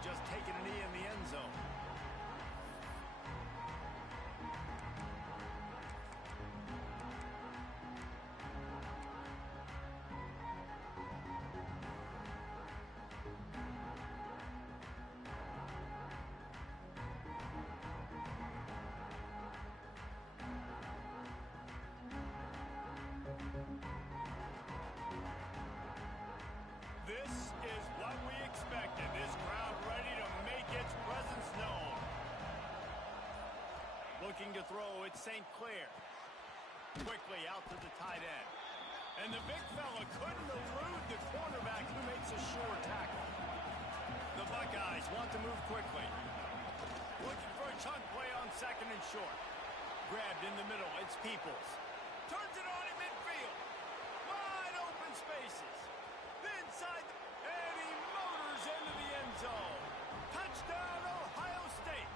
have just taken a knee in the end zone. This is what we expected. This crowd ready to make its presence known. Looking to throw, it's St. Clair. Quickly out to the tight end. And the big fella couldn't elude the cornerback who makes a sure tackle. The Buckeyes want to move quickly. Looking for a chunk play on second and short. Grabbed in the middle, it's Peoples. Turns it on in midfield. Wide open spaces. Inside, and he motors into the end zone. Touchdown, Ohio State.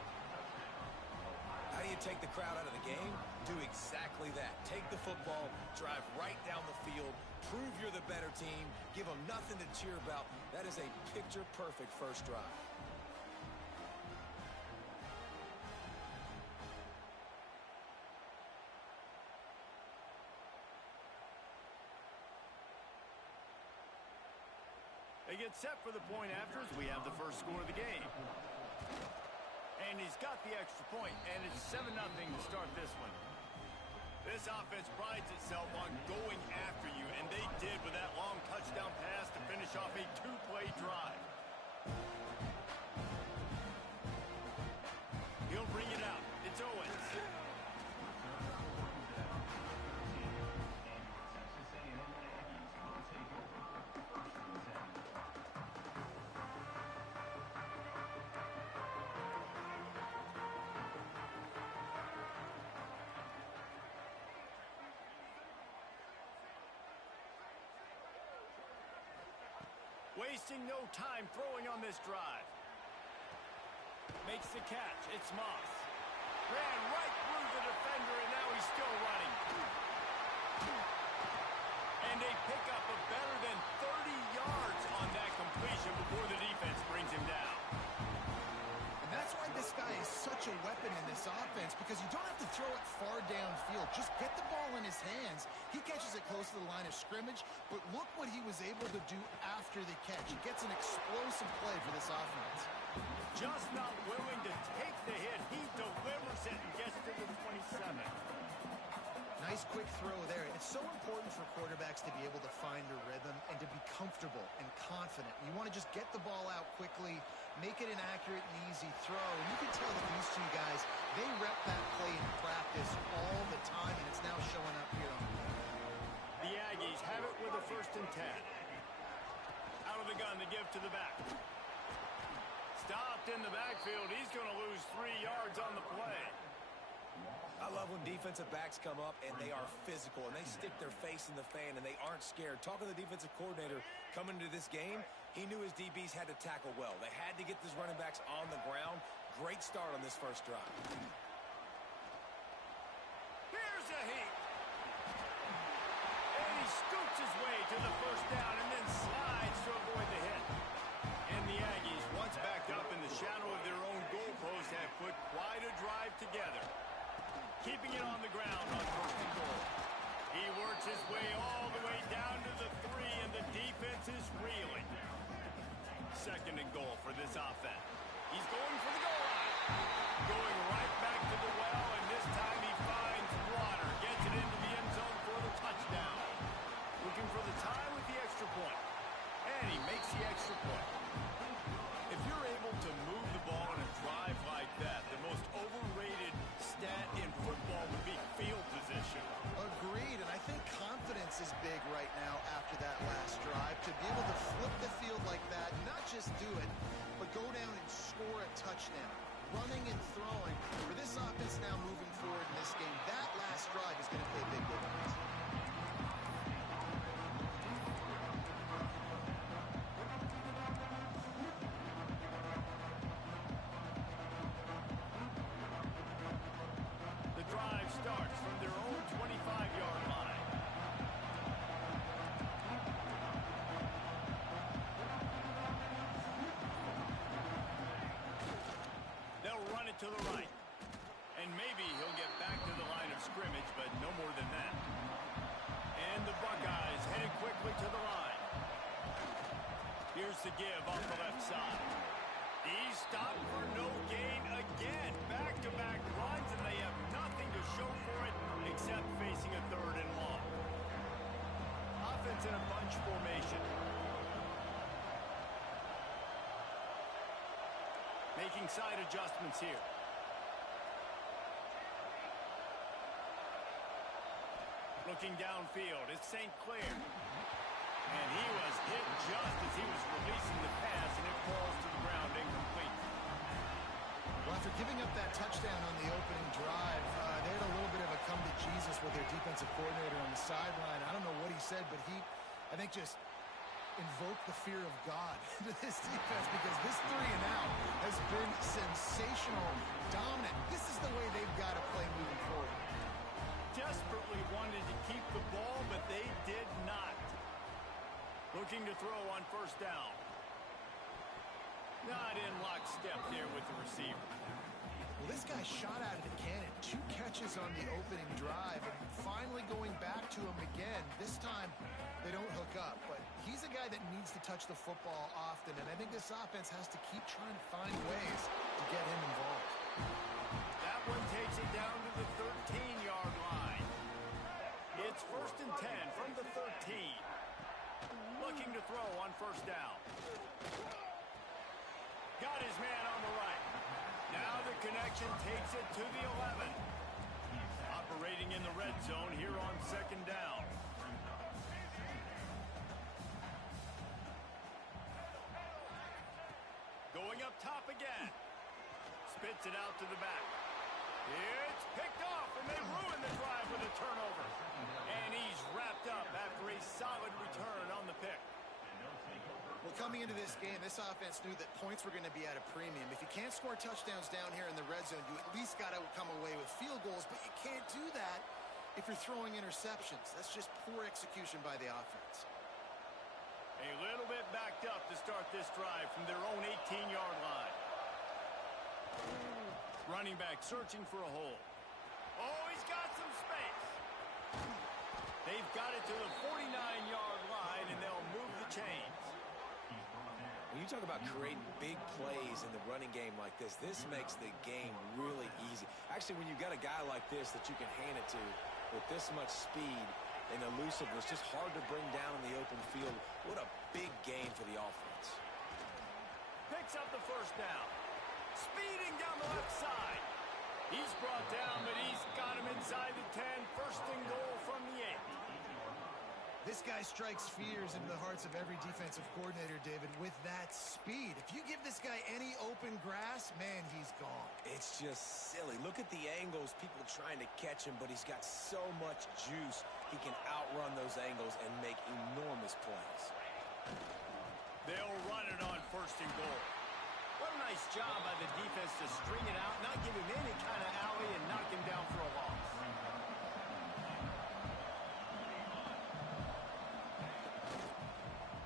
How do you take the crowd out of the game? Do exactly that. Take the football, drive right down the field, prove you're the better team, give them nothing to cheer about. That is a picture-perfect first drive. They get set for the point afters. We have the first score of the game. And he's got the extra point, and it's 7-0 to start this one. This offense prides itself on going after you, and they did with that long touchdown pass to finish off a two-play drive. He'll bring it out. It's Owens. Wasting no time throwing on this drive. Makes the catch. It's Moss. Ran right through the defender, and now he's still running. And they pick up a better than 30 yards on that completion before the defense brings him down. And that's why this guy is such a weapon in this offense, because you don't have to throw it far downfield. Just get the ball in his hands. He catches it close to the line of scrimmage, but look what he was able to do after the catch. He gets an explosive play for this offense. Just not willing to take the hit. He delivers it and gets to the 27. Nice quick throw there. It's so important for quarterbacks to be able to find a rhythm and to be comfortable and confident. You want to just get the ball out quickly, make it an accurate and easy throw. And you can tell that these two guys, they rep that play in practice all the time, and it's now showing up here on the field. The Aggies have it with a 1st and 10. Out of the gun to give to the back. Stopped in the backfield. He's going to lose 3 yards on the play. I love when defensive backs come up and they are physical and they stick their face in the fan and they aren't scared. Talking to the defensive coordinator coming into this game, he knew his DBs had to tackle well. They had to get these running backs on the ground. Great start on this first drive. Here's a heat. And he scoots his way to the first down and then slides to avoid the hit. And the Aggies, once backed up in the shadow of their own goalpost, have put quite a drive together. Keeping it on the ground on 1st and goal. He works his way all the way down to the 3, and the defense is reeling. 2nd and goal for this offense. He's going for the goal line. Going right back to the well, and this time he finds water. Gets it into the end zone for the touchdown. Looking for the tie with the extra point. And he makes the extra point. If you're able to move the ball in a drive like that, the most overrated stat in football would be field position. Agreed, and I think confidence is big right now after that last drive. To be able to flip the field like that, not just do it, but go down and score a touchdown. Running and throwing. For this offense now moving forward in this game, that last drive is going to pay big dividends. Drive starts from their own 25-yard line. to the right. And maybe he'll get back to the line of scrimmage, but no more than that. And the Buckeyes headed quickly to the line. Here's the give off the left side. He's stopped for no gain again. Back-to-back runs, and they have nothing to show for it except facing a third and long. Offense in a bunch formation. Making side adjustments here. Looking downfield, it's St. Clair. And he was hit just as he was releasing the pass, and it falls to the ground incomplete. Well, after giving up that touchdown on the opening drive, they had a little bit of a come to Jesus with their defensive coordinator on the sideline. I don't know what he said, but he, I think, just invoked the fear of God into this defense, because this 3 and out has been sensational, dominant. This is the way they've got to play moving forward. Desperately wanted to keep the ball, but they did not. Looking to throw on first down. Not in lockstep there with the receiver. Well, this guy shot out of the cannon. 2 catches on the opening drive, and finally going back to him again. This time, they don't hook up, but he's a guy that needs to touch the football often, and I think this offense has to keep trying to find ways to get him involved. That one takes it down to the 13-yard line. It's 1st and 10 from the 13. Looking to throw on first down. Got his man on the right. Now the connection takes it to the 11. Operating in the red zone here on 2nd down. Going up top again. Spits it out to the back. It's picked off, and they ruin the drive with a turnover. And he's wrapped up after a solid return on the pick. Well, coming into this game, this offense knew that points were going to be at a premium. If you can't score touchdowns down here in the red zone, you at least got to come away with field goals, but you can't do that if you're throwing interceptions. That's just poor execution by the offense. A little bit backed up to start this drive from their own 18-yard line. Running back searching for a hole. Oh, he's got some space. They've got it to the 49-yard line, and they'll move the chains. When you talk about creating big plays in the running game like this makes the game really easy. Actually, when you've got a guy like this that you can hand it to with this much speed and elusiveness, just hard to bring down in the open field. What a big game for the offense. Picks up the first down. Speeding down the left side. He's brought down, but he's got him inside the 10. 1st and goal from the 8. This guy strikes fears into the hearts of every defensive coordinator, David, with that speed. If you give this guy any open grass, man, he's gone. It's just silly. Look at the angles, people trying to catch him, but he's got so much juice. He can outrun those angles and make enormous plays. They'll run it on 1st and goal. What a nice job by the defense to string it out, not give him any kind of alley, and knock him down for a loss.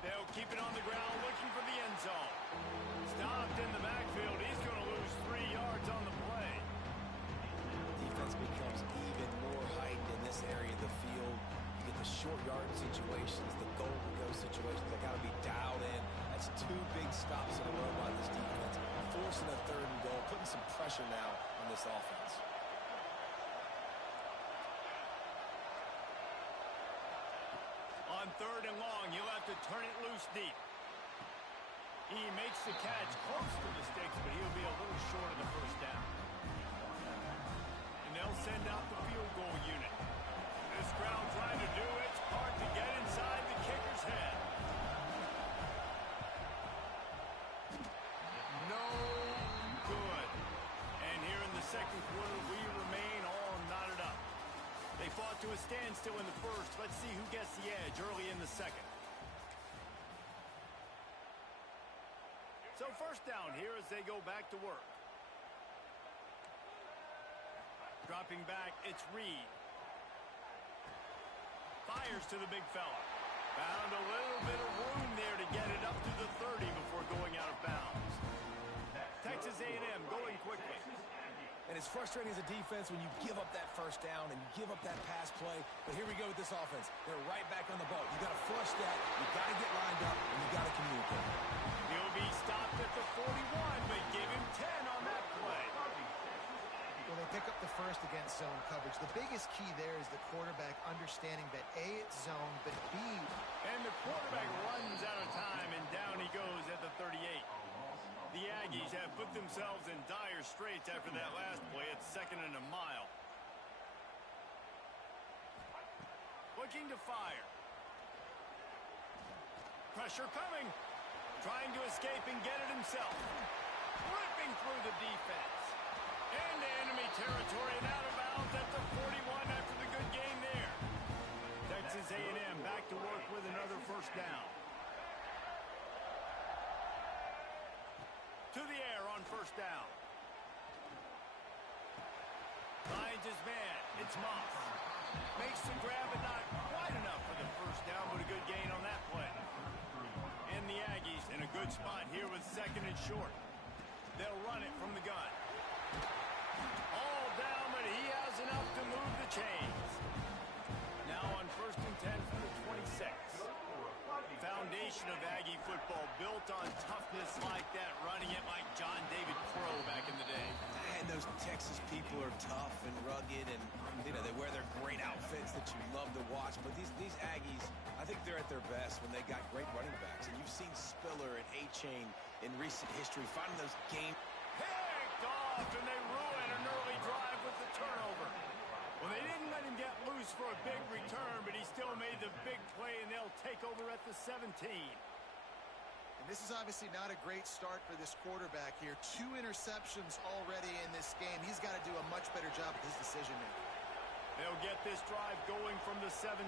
They'll keep it on the ground, looking for the end zone. Stopped in the backfield. He's going to lose 3 yards on the play. Defense becomes even more heightened in this area of the field. You get the short yard situations, the goal-to-go situations. They got to be dialed in. That's 2 big stops in a row by this defense. Forcing a 3rd and goal, putting some pressure now on this offense. On 3rd and long, he'll have to turn it loose deep. He makes the catch close to the sticks, but he'll be a little short of the first down. And they'll send out the field goal unit. This crowd trying to do its part to get inside the kicker's head. No good. And here in the 2nd quarter, we remain all knotted up. They fought to a standstill in the 1st. Let's see who gets the edge early in the 2nd. So 1st down here as they go back to work. Dropping back, it's Reed. Fires to the big fella. Found a little bit of room there to get it up to the 30 before going out of bounds. Texas A&M going quickly. frustrating as a defense when you give up that first down and you give up that pass play. But here we go with this offense. They're right back on the ball. You got to flush that. You got to get lined up, and you got to communicate. He'll be stopped at the 41, but give him 10 on that play. Well, they pick up the first against zone coverage. The biggest key there is the quarterback understanding that A, it's zone, but B... And the quarterback runs out of time, and down he goes at the 38. The Aggies have put themselves in dire straits after that last play at 2nd and a mile. Looking to fire. Pressure coming. Trying to escape and get it himself. Ripping through the defense. Into enemy territory and out of bounds at the 41 after the good game there. Texas A&M back to work with another first down. To the air on first down. Finds his man. It's Moss. Makes the grab, but not quite enough for the first down, but a good gain on that play. And the Aggies in a good spot here with 2nd and short. They'll run it from the gun. All down, but he has enough to move the chains. Now on 1st and 10 from the 26. Foundation of Aggie football built on toughness like that, running it like John David Crow back in the day. And those Texas people are tough and rugged, and you know they wear their great outfits that you love to watch. But these Aggies, I think they're at their best when they got great running backs. And you've seen Spiller and A-Chain in recent history finding those games. Picked off, and they ruin an early drive with the turnover. Well, they didn't let him get loose for a big return, but he still made the big play, and they'll take over at the 17. And this is obviously not a great start for this quarterback here. 2 interceptions already in this game. He's got to do a much better job with his decision-making. They'll get this drive going from the 17.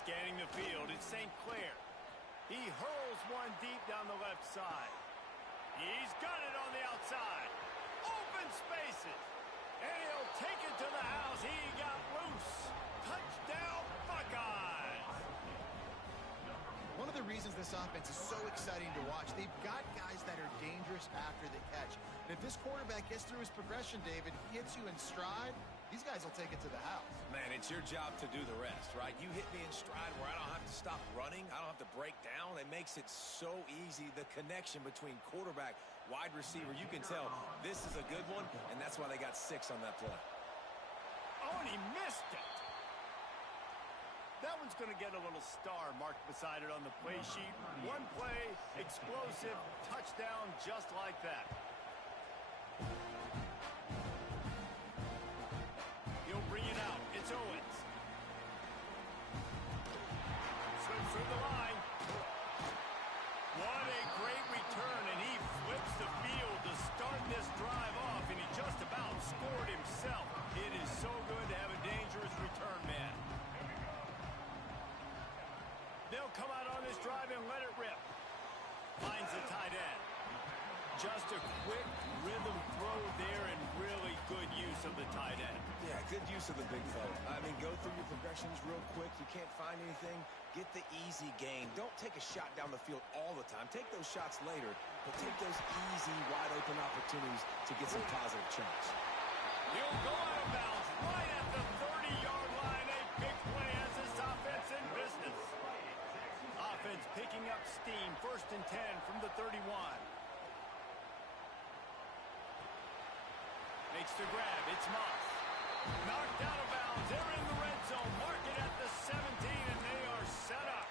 Scanning the field, it's St. Clair. He hurls one deep down the left side. He's got it on the outside. Open spaces. And he'll take it to the house. He got loose. Touchdown, Buckeyes. One of the reasons this offense is so exciting to watch, they've got guys that are dangerous after the catch. And if this quarterback gets through his progression, David, he hits you in stride, these guys will take it to the house. Man, it's your job to do the rest, right? You hit me in stride where I don't have to stop running. I don't have to break down. It makes it so easy. The connection between quarterback, wide receiver, you can tell this is a good one, and that's why they got 6 on that play. Oh, and he missed it. That one's going to get a little star marked beside it on the play sheet. One play, explosive, touchdown just like that. He'll bring it out. It's Owens. Slips through the line. What a great return, and he flips the field to start this drive off, and he just about scored himself. It is so good to have a dangerous return man. They'll come out on this drive and let it rip. Finds the tight end. Just a quick rhythm throw there and really good use of the tight end. Yeah, good use of the big fella. I mean, go through your progressions real quick. You can't find anything. Get the easy gain. Don't take a shot down the field all the time. Take those shots later, but take those easy, wide-open opportunities to get some positive chunks. He'll go out of bounds right at the 30-yard line. A big play as this offense in business. Offense picking up steam. 1st and 10 from the 31. Makes the grab. It's Moss. Knocked out of bounds. They're in the red zone. Mark it at the 17, and they are set up.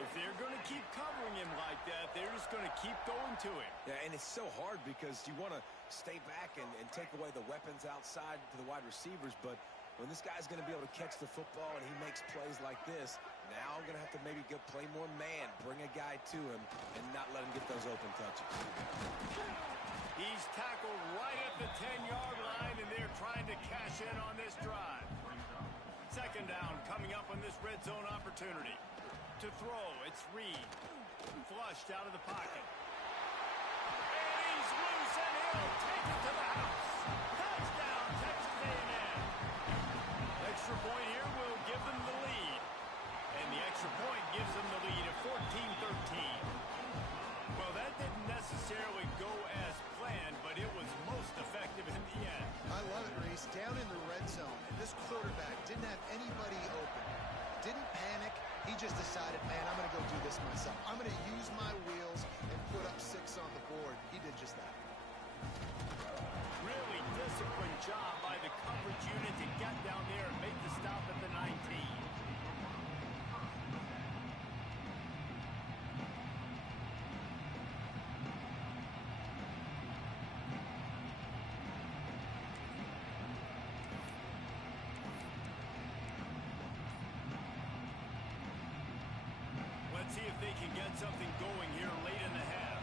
If they're going to keep covering him like that, they're just going to keep going to him. Yeah, and it's so hard because you want to stay back and take away the weapons outside to the wide receivers, but when this guy's going to be able to catch the football and he makes plays like this, now I'm going to have to maybe go play more man, bring a guy to him, and not let him get those open touches. He's tackled right at the 10-yard line, and they're trying to cash in on this drive. 2nd down coming up on this red zone opportunity. To throw, it's Reed. Flushed out of the pocket. And he's loose, and he'll take it to the house. Touchdown, Texas A&M. Extra point here will give them the lead. And the extra point gives them the lead at 14-13. Well, that didn't necessarily go as have anybody open. Didn't panic. He just decided, man, I'm going to go do this myself. I'm going to use my wheels and put up 6 on the board. He did just that. Really disciplined job by the coverage unit to get down there and make the stop at the 19. Let's see if they can get something going here late in the half.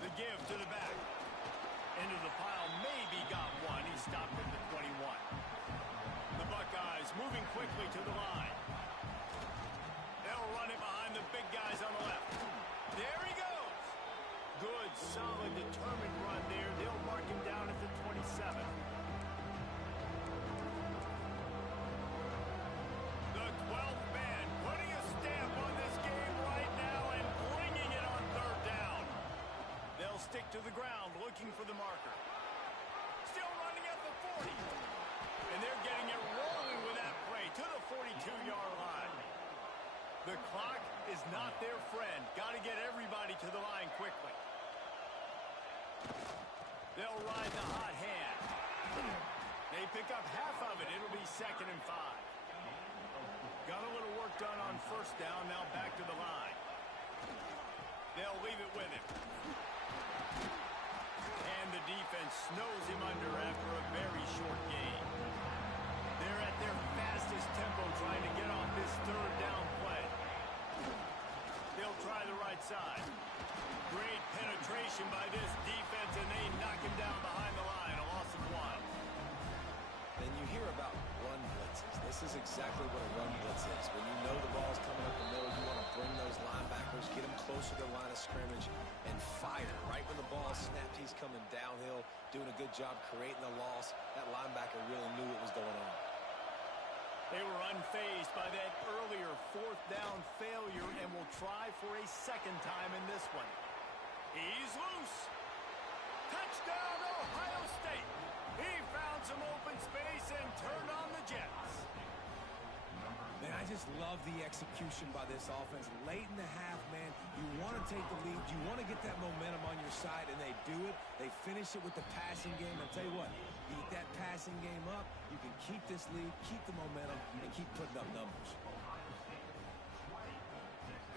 The give to the back. Into the pile, maybe got one. He stopped at the 21. The Buckeyes moving quickly to the line. They'll run it behind the big guys on the left. There he goes. Good, solid, determined run there. They'll mark him down at the 27. The 12th man putting a stamp on this game right now and bringing it on 3rd down. They'll stick to the ground looking for the marker. Still running at the 40. And they're getting it rolling with that play to the 42-yard line. The clock is not their friend. Got to get everybody to the line quickly. They'll ride the hot hand. They pick up half of it. It'll be 2nd and 5. Got a little work done on 1st down. Now back to the line. They'll leave it with him. And the defense snows him under after a very short game. They're at their fastest tempo trying to get off this 3rd down play. They'll try the right side. Great penetration by this defense, and they knock him down behind the line. A loss of 1. And you hear about run blitzes. This is exactly what a run blitz is. When you know the ball's coming up the middle, you want to bring those linebackers, get them closer to the line of scrimmage, and fire. Right when the ball snapped, he's coming downhill, doing a good job creating the loss. That linebacker really knew what was going on. They were unfazed by that earlier 4th down failure and will try for a 2nd time in this one. He's loose. Touchdown, Ohio State. He found some open space and turned on the Jets. Man, I just love the execution by this offense. Late in the half, man, you want to take the lead. You want to get that momentum on your side, and they do it. They finish it with the passing game. I'll tell you what, you get that passing game up, you can keep this lead, keep the momentum, and keep putting up numbers.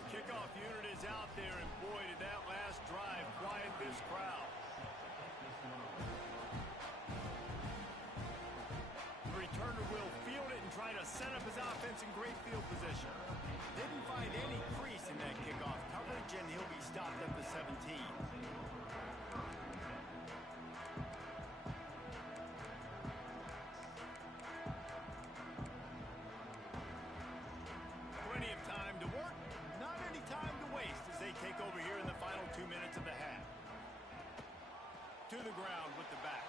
The kickoff unit is out there, and boy, did that last drive quiet this crowd. The returner will field it and try to set up his offense in great field position. Didn't find any crease in that kickoff coverage, and he'll be stopped at the 17. Plenty of time to work, not any time to waste as they take over here in the final 2 minutes of the half. To the ground with the back.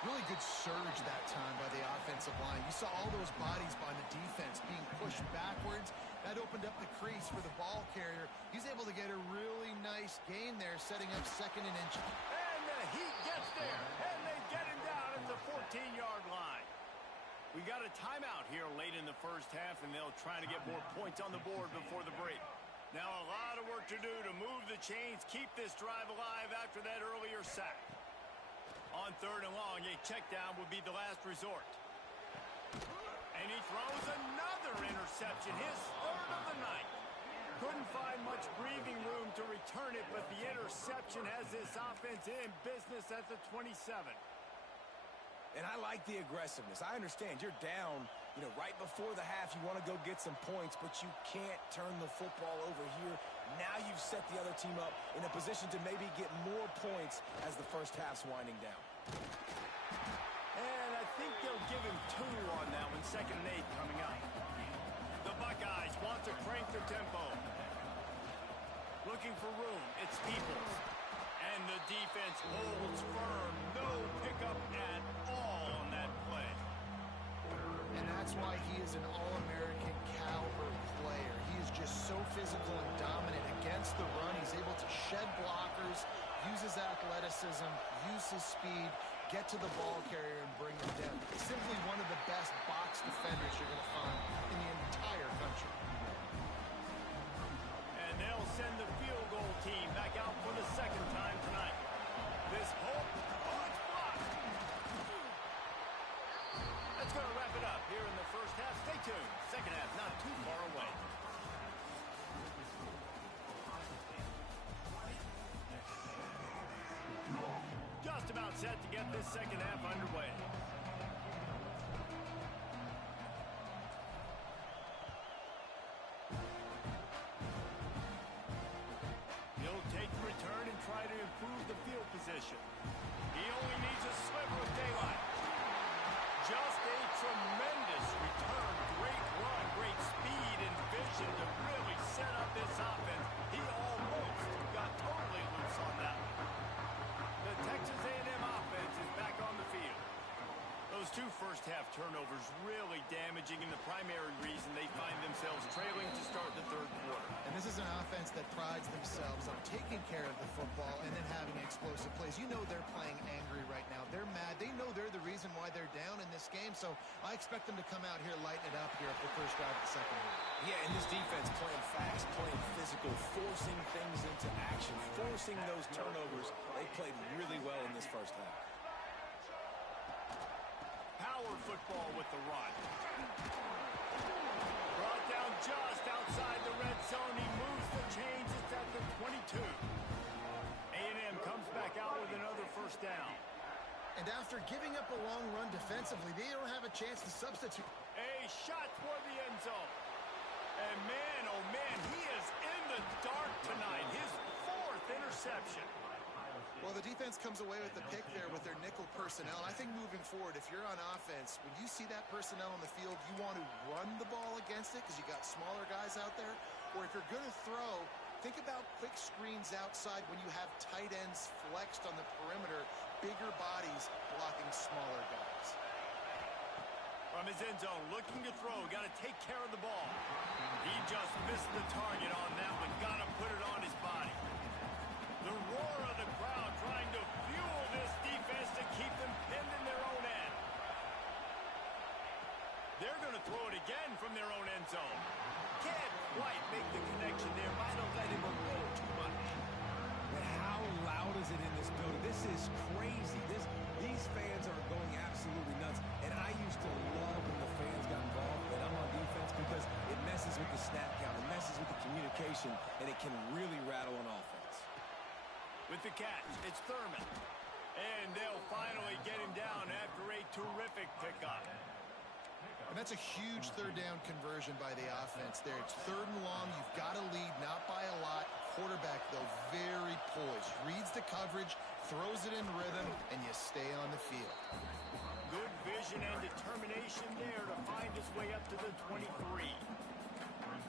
Really good surge that time by the offensive line. You saw all those bodies by the defense being pushed backwards. That opened up the crease for the ball carrier. He's able to get a really nice gain there, setting up 2nd and inches. And the Heat gets there, and they get him down at the 14-yard line. We got a timeout here late in the 1st half, and they'll try to get more points on the board before the break. Now a lot of work to do to move the chains, keep this drive alive after that earlier sack. On 3rd and long, a check down would be the last resort. And he throws another interception, his 3rd of the night. Couldn't find much breathing room to return it, but the interception has this offense in business at the 27. And I like the aggressiveness. I understand you're down, right before the half. You want to go get some points, but you can't turn the football over here. Now you've set the other team up in a position to maybe get more points as the 1st half's winding down. And I think they'll give him 2 on that one, 2nd and 8 coming up. The Buckeyes want to crank their tempo. Looking for room, it's Peoples. And the defense holds firm. No pickup at all on that play. And that's why he is an All-American caliber player. He is just so physical and dominant against the run. He's able to shed blockers, use his athleticism, use his speed, get to the ball carrier and bring him down. Simply one of the best box defenders you're going to find in the entire country. And they'll send the field goal team back out for the second time tonight. This hope, it's blocked. That's going to wrap it up here in the first half. Stay tuned. Second half not too far away. Just about set to get this second half underway. He'll take the return and try to improve the field position. He only needs a sliver of daylight. Just a tremendous return. Great run, great speed and vision to really set up this offense. He almost got totally loose on that one. The Texas A&M offense is back on the field. Those two first-half turnovers really damaging and the primary reason they find themselves trailing to start the third quarter. And this is an offense that prides themselves on taking care of the football and then having explosive plays. You know they're playing angry right now. They're mad. They know they're the reason why they're down in this game, so I expect them to come out here, lighten it up here at the first drive of the second half. Yeah, and this defense playing fast, playing physical, forcing things into action, forcing those turnovers. They played really well in this first half. Power football with the run. Brought down just outside the red zone. He moves the chains. It's at the 22. A&M comes back out with another first down. And after giving up a long run defensively, they don't have a chance to substitute. A shot toward the end zone. And man, oh man, he is in the dark tonight. His fourth interception. Well, the defense comes away with the pick there with their nickel personnel. I think moving forward, if you're on offense, when you see that personnel on the field, you want to run the ball against it because you got smaller guys out there. Or if you're going to throw, think about quick screens outside when you have tight ends flexed on the perimeter, bigger bodies blocking smaller guys. From his end zone, looking to throw, got to take care of the ball. He just missed the target on that one, got to put it on his body. The roar of the crowd trying to fuel this defense to keep them pinned in their own end. They're going to throw it again from their own end zone. Can't quite make the connection there. Might have let him go too much. But how loud is it in this building? This is crazy. These fans are going absolutely nuts. And I used to love when the fans got involved when I'm on defense because it messes with the snap count, it messes with the communication, and it can really rattle an offense. With the catch, it's Thurman. And they'll finally get him down after a terrific pickup. And that's a huge third down conversion by the offense there. It's third and long. You've got to lead, not by a lot. Quarterback, though, very poised. Reads the coverage, throws it in rhythm, and you stay on the field. Good vision and determination there to find his way up to the 23.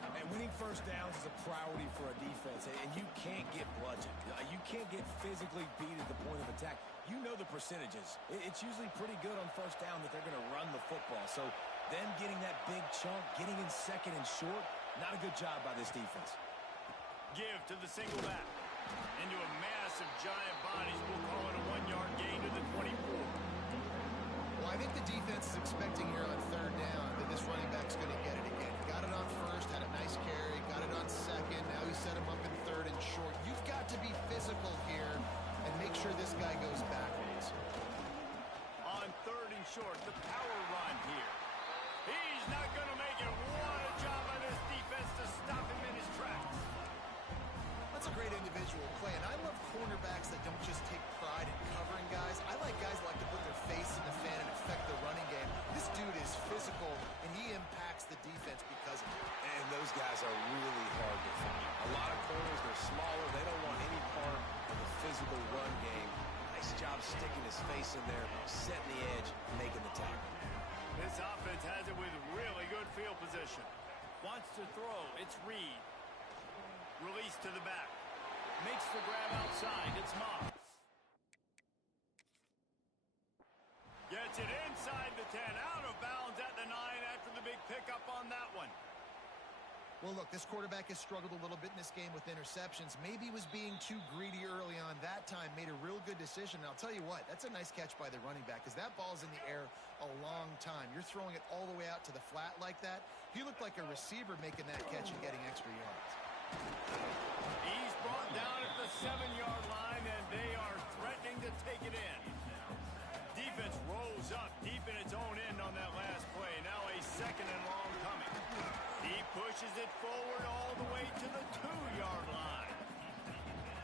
And winning first downs is a priority for a defense, and you can't get bludgeoned. You can't get physically beat at the point of attack. You know the percentages. It's usually pretty good on first down that they're going to run the football. So them getting that big chunk, getting in second and short, not a good job by this defense. Give to the single back. Into a massive giant bodies. We'll call it a 1-yard gain to the 24. Well, I think the defense is expecting here on third down that this running back's going to get it again. Got it on first, had a nice carry, got it on second. Now he set him up in third and short. You've got to be physical here and make sure this guy goes backwards. On third and short, the power run here. He's not going to make it. What a job by this defense to stop him in his tracks. That's a great individual play, and I love cornerbacks that don't just take pride in covering guys. I like guys that like to put their face in the fan and affect the running game. This dude is physical, and he impacts the defense because of it. And those guys are really hard to find. A lot of corners, they're smaller. They don't want any part of the physical run game. Nice job sticking his face in there, setting the edge, making the tackle. This offense has it with really good field position. Wants to throw. It's Reed. Release to the back. Makes the grab outside. It's Moss. Gets it inside the 10. Out of bounds at the 9 after the big pickup on that one. Well, look, this quarterback has struggled a little bit in this game with interceptions. Maybe he was being too greedy early on that time, made a real good decision. And I'll tell you what, that's a nice catch by the running back because that ball's in the air a long time. You're throwing it all the way out to the flat like that. He looked like a receiver making that catch and getting extra yards. He's brought down at the 7-yard line, and they are threatening to take it in. Defense rolls up deep in its own end on that last play. Now a 2nd and long coming. He pushes it forward all the way to the 2-yard line.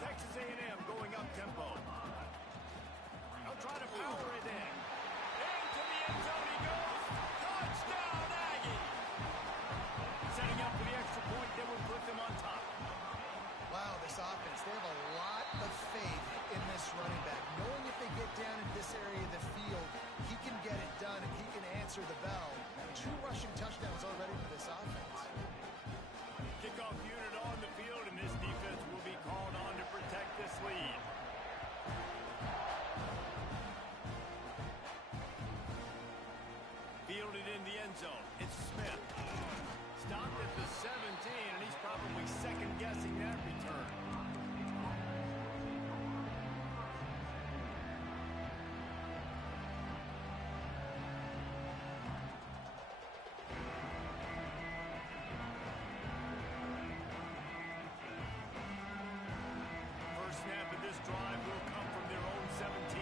Texas A&M going up tempo. They'll try to power it in. Into the end zone he goes. Touchdown, Aggie! Setting up for the extra point that would put them on top. Wow, this offense, they have a lot of faith in this running back. Knowing if they get down in this area of the field, he can get it done and he can answer the bell. 2 rushing touchdowns already for this offense. Kickoff unit on the field, and this defense will be called on to protect this lead. Fielded in the end zone. It's Smith. Stopped at the 17, and he's probably second-guessing that return. First snap of this drive will come from their own 17.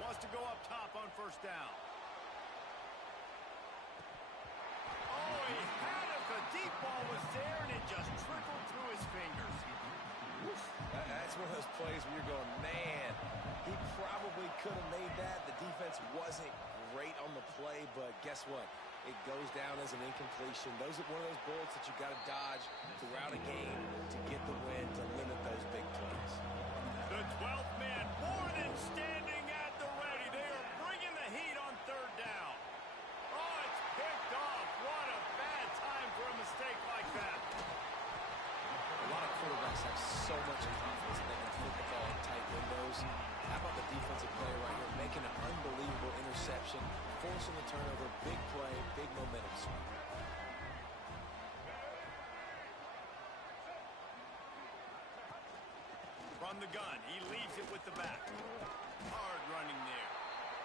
Wants to go up top on first down. Oh, he had it. The deep ball was there, and it just trickled through his fingers. That's one of those plays where you're going, man, he probably could have made that. The defense wasn't great on the play, but guess what? It goes down as an incompletion. Those are one of those bullets that you got to dodge throughout a game to get the win, to limit those big plays. The 12th man more than standing at the ready. They are bringing the heat on third down. Oh, it's picked off. What a bad time for a mistake like that. A lot of quarterbacks have so much confidence that they can flip the ball in tight windows. How about the defensive player right here making an unbelievable interception, forcing the turnover, big play, big momentum swing. From the gun, he leaves it with the back. Hard running there.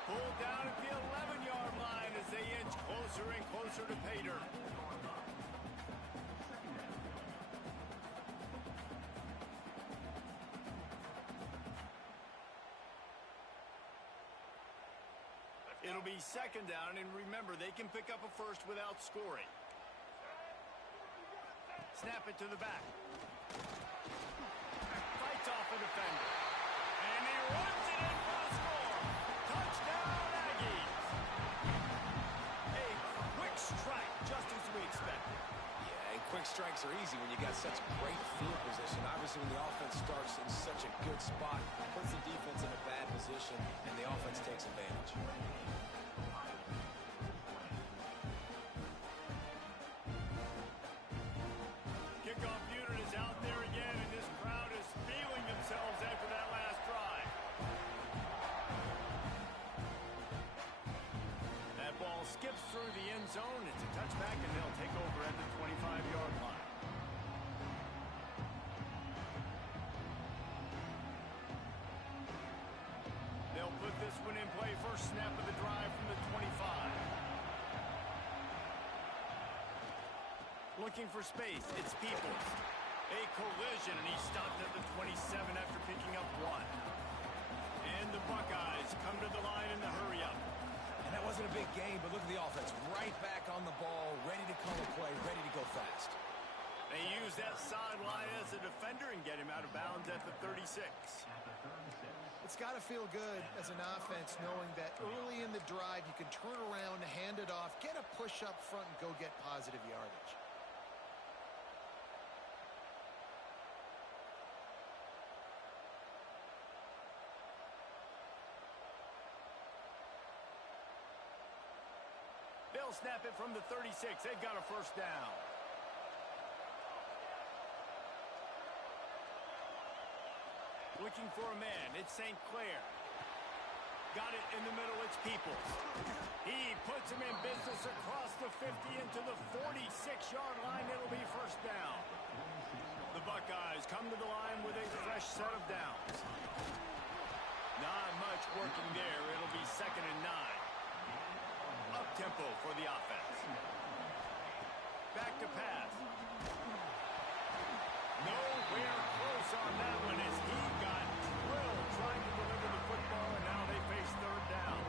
Pulled down at the 11-yard line as they inch closer and closer to pay dirt. It'll be second down, and remember, they can pick up a first without scoring. Snap it to the back. Fights off a defender. And he runs it in for the score. Touchdown, Aggies. A quick strike, just as we expected. Yeah, and quick strikes are easy when you got such great field position. Obviously, when the offense starts in such a good spot, puts the defense in a bad position, and the offense takes advantage. Kickoff unit is out there again, and this crowd is feeling themselves after that last drive. That ball skips through the end zone. It's a touchback, and they'll take over at the 25-yard line. They'll put this one in play. First snap of the drive from the 25. Looking for space, it's Peoples. A collision, and he stopped at the 27 after picking up 1. And the Buckeyes come to the line in the hurry-up. And that wasn't a big game, but look at the offense. Right back on the ball, ready to call a play, ready to go fast. They use that sideline as a defender and get him out of bounds at the 36. It's got to feel good as an offense knowing that early in the drive you can turn around, hand it off, get a push up front, and go get positive yardage. They'll snap it from the 36. They've got a first down. Looking for a man. It's St. Clair. Got it in the middle. It's Peoples. He puts him in business across the 50 into the 6-yard line. It'll be first down. The Buckeyes come to the line with a fresh set of downs. Not much working there. It'll be 2nd and 9. Up-tempo for the offense. Back to pass. Nowhere close on that one as he got drilled trying to deliver the football, and now they face 3rd down.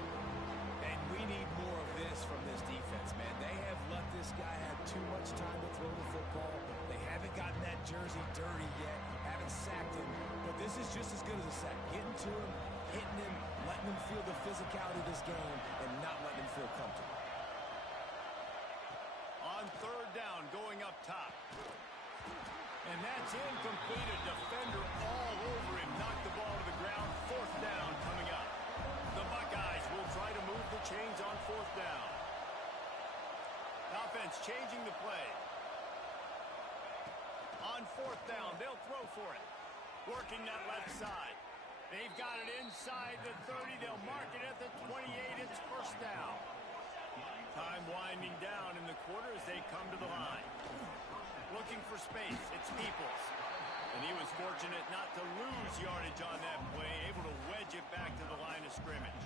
And we need more of this from this defense, man. They have let this guy have too much time to throw the football. They haven't gotten that jersey dirty yet, haven't sacked him, but this is just as good as a sack. Getting to him, hitting him, letting him feel the physicality of this game, and not letting him feel comfortable. On 3rd down, going up top. And that's incomplete. A defender all over him. Knocked the ball to the ground. 4th down coming up. The Buckeyes will try to move the chains on 4th down. Offense changing the play. On 4th down, they'll throw for it. Working that left side. They've got it inside the 30. They'll mark it at the 28. It's first down. Time winding down in the quarter as they come to the line. Looking for space. It's Peoples. And he was fortunate not to lose yardage on that play, able to wedge it back to the line of scrimmage.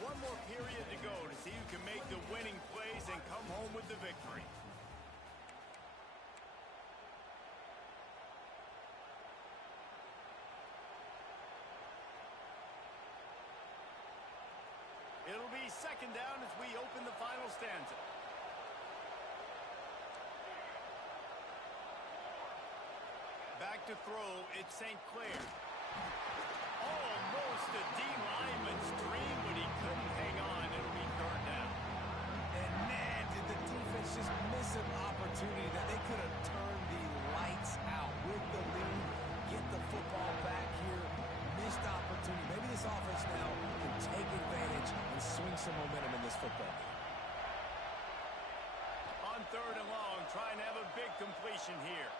One more period to go to see who can make the winning plays and come home with the victory. It'll be 2nd down as we open the final stanza. Back to throw, it's St. Clair. Almost a D-lineman's dream, but he couldn't hang on. It'll be 3rd down. And man, did the defense just miss an opportunity that they could have turned the lights out with the lead, get the football back here. Missed opportunity. Maybe this offense now can take advantage and swing some momentum in this football game. On 3rd and long, trying to have a big completion here.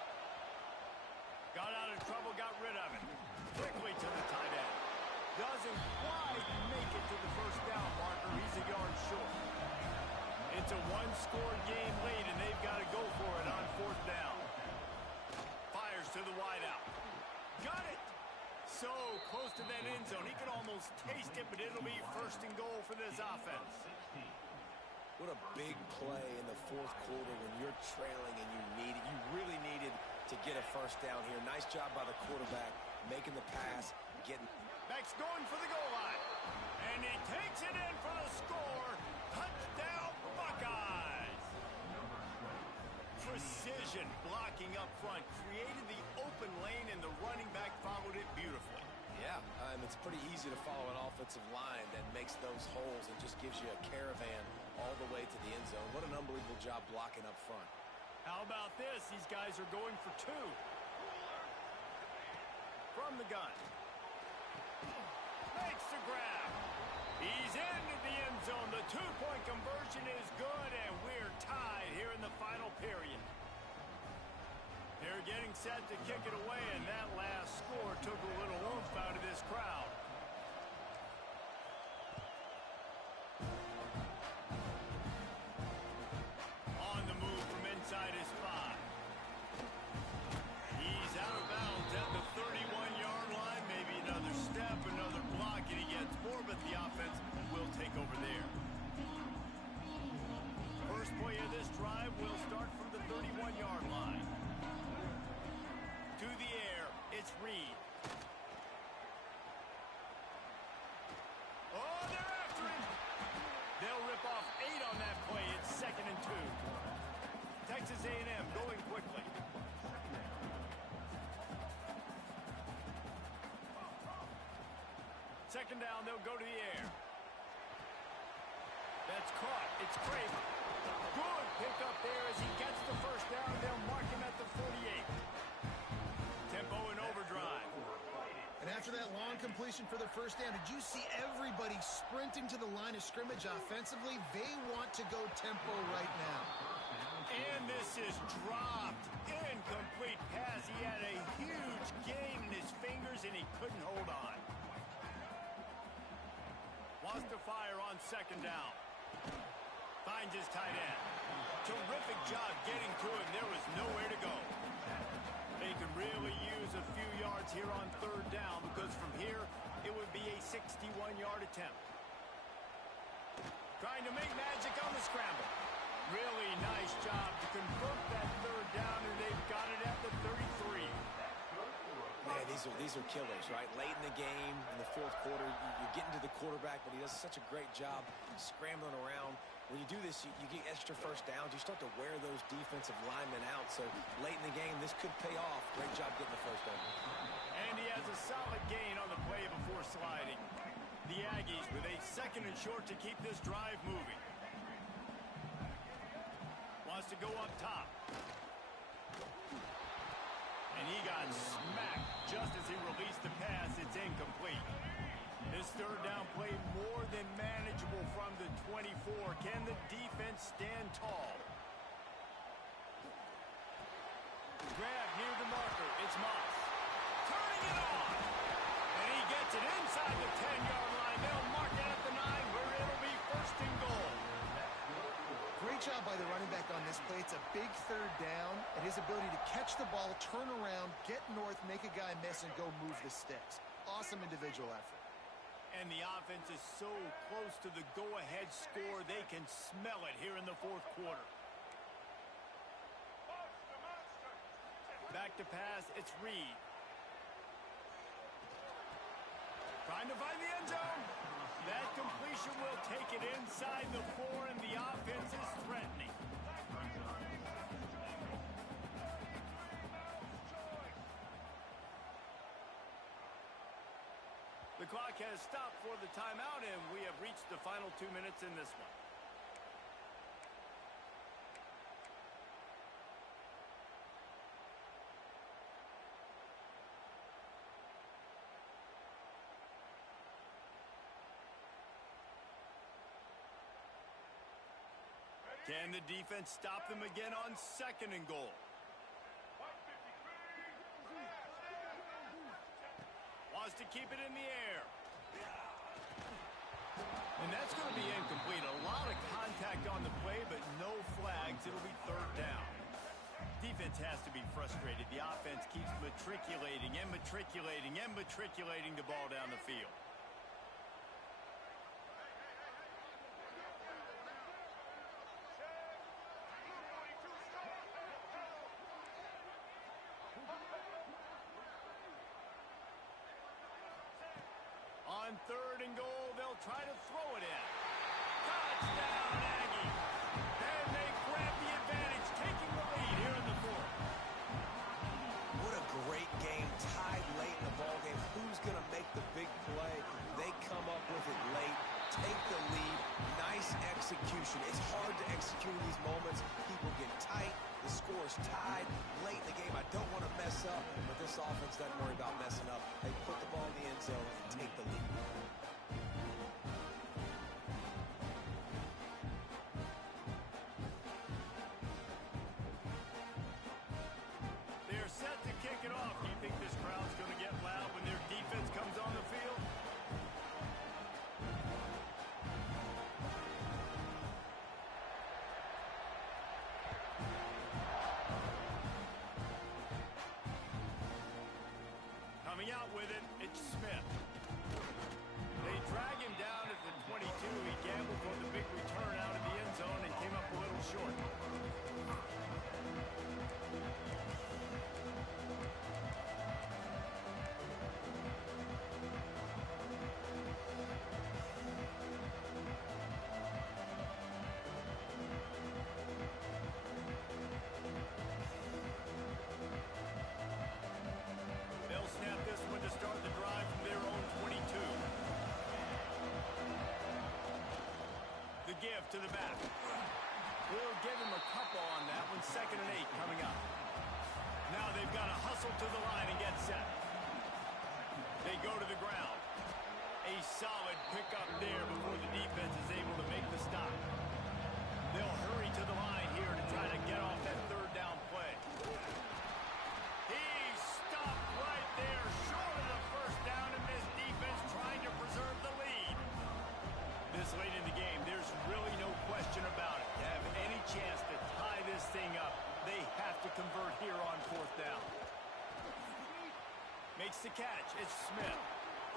Got out of trouble, got rid of it. Quickly to the tight end. Doesn't quite make it to the first down marker. He's a yard short. It's a one-score game late, and they've got to go for it on 4th down. Fires to the wideout. Got it! So close to that end zone. He could almost taste it, but it'll be 1st and goal for this offense. What a big play in the 4th quarter when you're trailing and you really needed to get a first down here. Nice job by the quarterback, making the pass, getting... Beck's going for the goal line. And he takes it in for the score. Touchdown, Buckeyes. Precision blocking up front. Created the open lane, and the running back followed it beautifully. Yeah, it's pretty easy to follow an offensive line that makes those holes and just gives you a caravan all the way to the end zone. What an unbelievable job blocking up front. How about this? These guys are going for 2. From the gun. Makes the grab. He's into the end zone. The 2-point conversion is good, and we're tied here in the final period. They're getting set to kick it away, and that last score took a little oomph out of this crowd. On the move from inside his 5. He's out of bounds at the 31-yard line. Maybe another step, another block, and he gets more, but the offense will take over there. First play of this drive will start from the 31-yard line. To the air, it's Reed. Oh, they're after him. They'll rip off 8 on that play. It's 2nd and 2. Texas A&M going quickly. Second down, they'll go to the air. That's caught. It's Craven. Good pickup there as he gets the first down. They'll mark him at the 48. Tempo in overdrive. And after that long completion for the first down, did you see everybody sprinting to the line of scrimmage offensively? They want to go tempo right now. And this is dropped. Incomplete pass. He had a huge gain in his fingers, and he couldn't hold on. on second down. Finds his tight end. Terrific job getting to him. There was nowhere to go. They can really use a few yards here on third down because from here, it would be a 61-yard attempt. Trying to make magic on the scramble. Really nice job to convert that third down, and they've got it at the 33. Man, these are killers, right? Late in the game, in the fourth quarter, you're getting to the quarterback, but he does such a great job scrambling around. When you do this, you get extra first downs. You start to wear those defensive linemen out. So late in the game, this could pay off. Great job getting the first down. And he has a solid gain on the play before sliding. The Aggies with a second and short to keep this drive moving. Wants to go up top. And he got smacked just as he released the pass. It's incomplete. This third down play more than manageable from the 24. Can the defense stand tall? Grab near the marker. It's Moss. Turning it on. And he gets it inside the 10-yard line. They'll mark it at the 9 where it'll be first and goal. Great job by the running back on this play. It's a big third down, and his ability to catch the ball, turn around, get north, make a guy miss, and go move the sticks. Awesome individual effort. And the offense is so close to the go-ahead score, they can smell it here in the fourth quarter. Back to pass, it's Reed. Trying to find the end zone. That completion will take it inside the 4, and the offense is threatening. The clock has stopped for the timeout, and we have reached the final 2 minutes in this one. Can the defense stop them again on second and goal? Wants to keep it in the air. And that's going to be incomplete. A lot of contact on the play, but no flags. It'll be third down. Defense has to be frustrated. The offense keeps matriculating and matriculating and matriculating the ball down the field. On third and goal, they'll try to throw it in. Touchdown, Aggies. And they grab the advantage, taking the lead here in the fourth. What a great game, tied late in the ball game. Who's going to make the big play? They come up with it late, take the lead. Nice execution. It's hard to execute in these moments. People get tight. The score's tied late in the game. I don't want to mess up, but this offense doesn't worry about messing up. They put the ball in the end zone and take the lead. They're set to kick it off. Do you think this crowd's going to get loud when their defense comes on the field? Coming out with it, it's Smith. They drag him down at the 22. He gambled for the big return out of the end zone and came up a little short. They'll snap this one to start the drive from their own 22. The give to the back. We'll give him a couple on that one. 2nd and 8 coming up. Now they've got to hustle to the line and get set. They go to the ground. A solid pickup there before the defense is able to make the stop. They'll hurry to the line here to try to get off that third down play. He stopped right there, short of the first down, and this defense trying to preserve the lead. This late in the catch. It's Smith.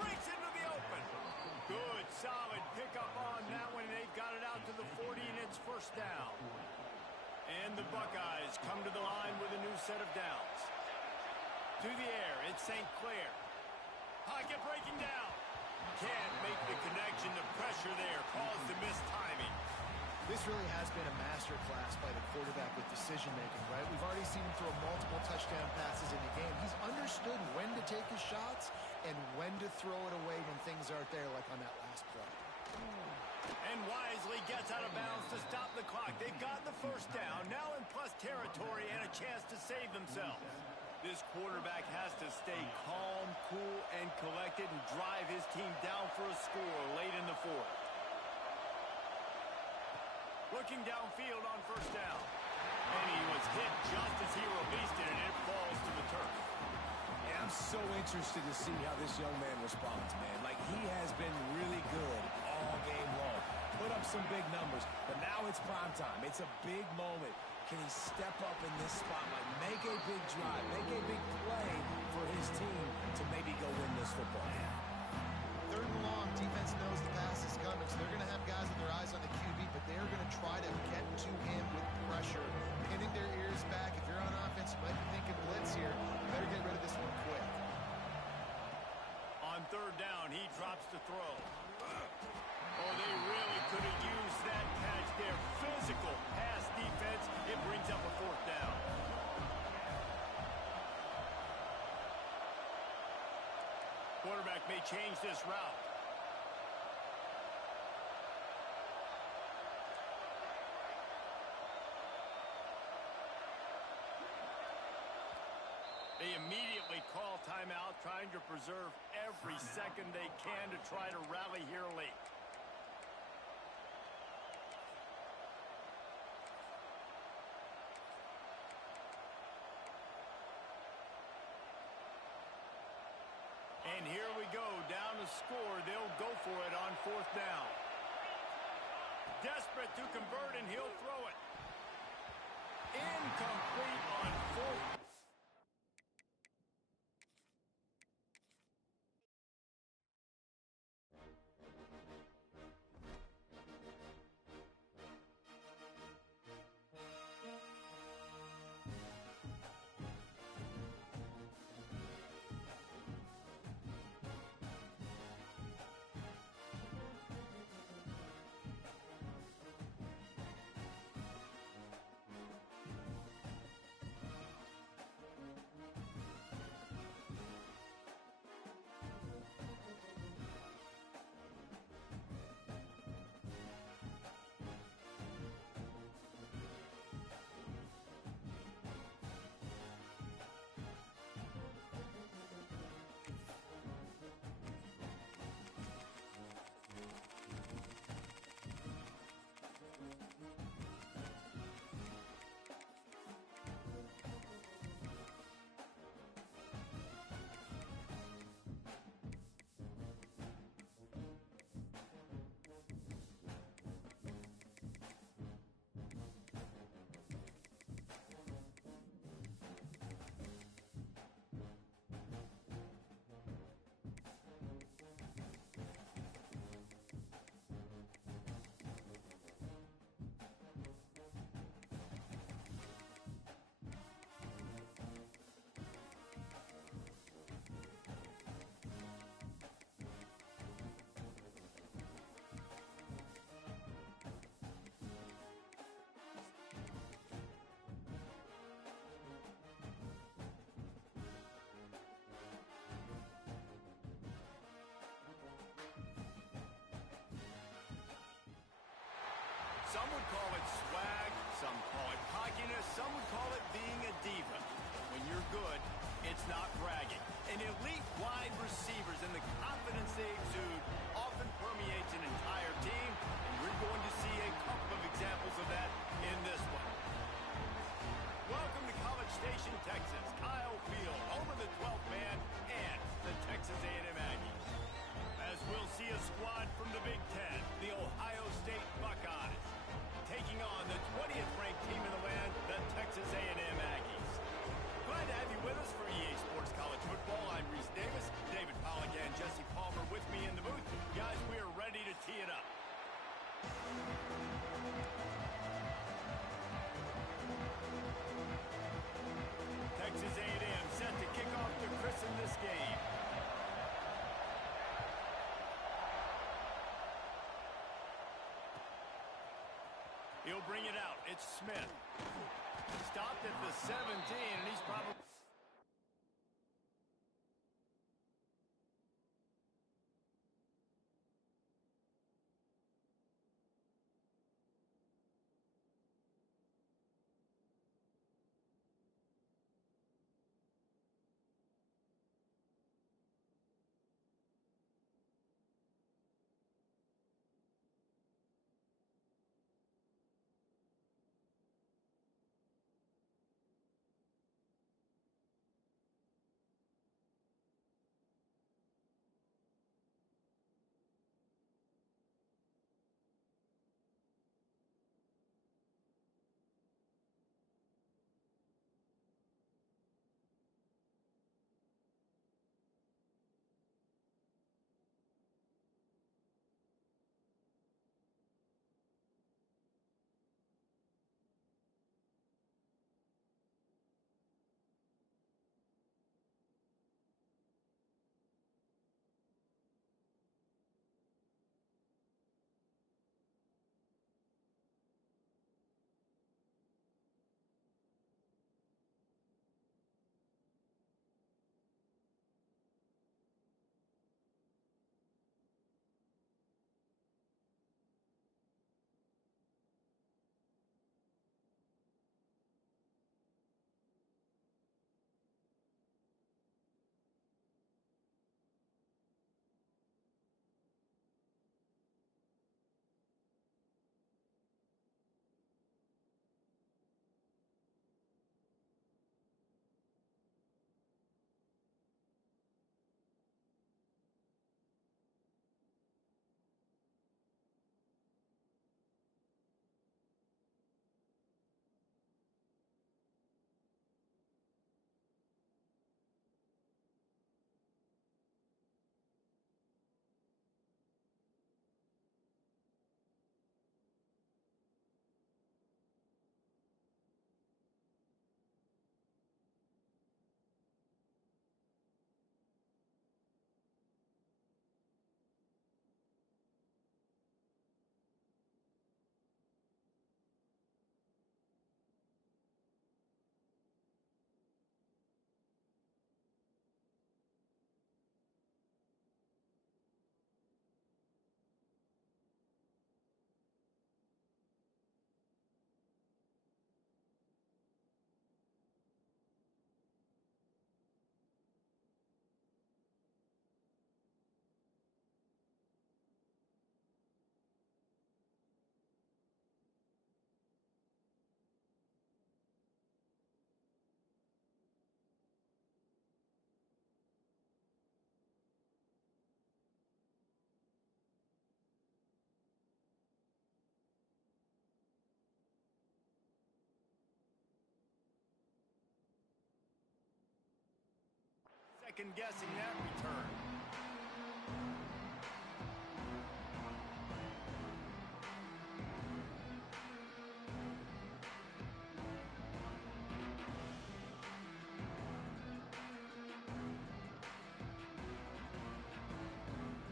Breaks into the open. Good, solid pickup on that one. They've got it out to the 40, and it's first down. And the Buckeyes come to the line with a new set of downs. To the air, it's St. Clair. Pocket breaking down. Can't make the connection. The pressure there caused the missed timing. This really has been a masterclass by the quarterback with decision-making, right? We've already seen him throw multiple touchdown passes in the game. He's understood when to take his shots and when to throw it away when things aren't there, like on that last play. And wisely gets out of bounds to stop the clock. They've got the first down, now in plus territory and a chance to save themselves. This quarterback has to stay calm, cool, and collected and drive his team down for a score late in the fourth. Looking downfield on first down. And he was hit just as he released it, and it falls to the turf. Yeah, I'm so interested to see how this young man responds, man. Like, he has been really good all game long. Put up some big numbers, but now it's prime time. It's a big moment. Can he step up in this spotlight, make a big drive, make a big play for his team to maybe go win this football game? Third and long, defense knows the pass is coming, so they're going to have guys with their eyes on the QB, but they're going to try to get to him with pressure, pinning their ears back. If you're on offense, you might be thinking blitz here. You better get rid of this one quick. On third down, he drops the throw. Oh, they really could have used that catch there. Physical pass defense. It brings up a fourth down. Quarterback may change this route. They immediately call timeout, trying to preserve every second they can to try to rally here late. And here we go, down to score. They'll go for it on fourth down. Desperate to convert, and he'll throw it. Incomplete on fourth. Some would call it swag, some call it cockiness, some would call it being a diva. When you're good, it's not bragging. And elite wide receivers and the confidence they exude often permeates an entire team, and we're going to see a couple of examples of that in this one. Welcome to College Station, Texas. Kyle Field, home of the 12th man and the Texas A&M Aggies. As we'll see a squad from the Big Ten, the Ohio State Buckeyes, taking on the 20th ranked team in the land, the Texas A&M Aggies. Glad to have you with us for EA Sports College Football. I'm Reese Davis. and Jesse Palmer with me in the booth. Guys, we are ready to tee it up. Texas A&M set to kick off to christen this game. He'll bring it out. It's Smith. Stopped at the 17, and he's probably... Second-guessing that return.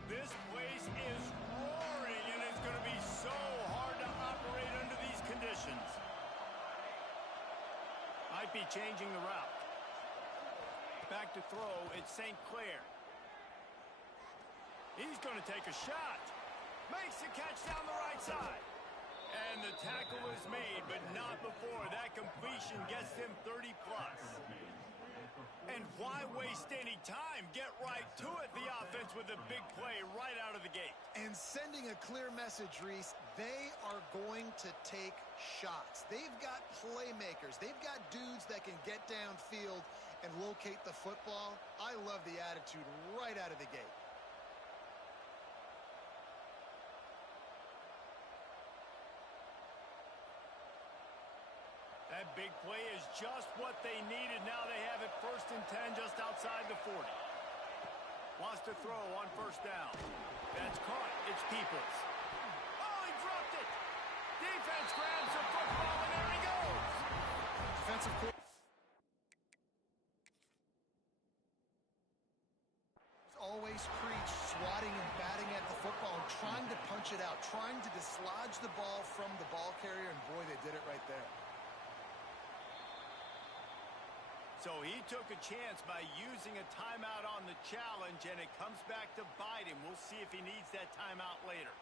This place is roaring, and it's going to be so hard to operate under these conditions. Might be changing the route. Back to throw, it's St. Clair. He's going to take a shot. Makes the catch down the right side. And the tackle is made, but not before. That completion gets him 30-plus. And why waste any time? Get right to it, the offense, with a big play right out of the gate. And sending a clear message, Reese, they are going to take shots. They've got playmakers. They've got dudes that can get downfield and locate the football. I love the attitude right out of the gate. That big play is just what they needed. Now they have it 1st and 10 just outside the 40. Wants to throw on first down. That's caught. It's Peoples. Oh, he dropped it. Defense grabs the football, and there he goes. Defensive always preach swatting and batting at the football and trying to punch it out, trying to dislodge the ball from the ball carrier, and boy, they did it right there. So he took a chance by using a timeout on the challenge, and it comes back to bite him. We'll see if he needs that timeout later.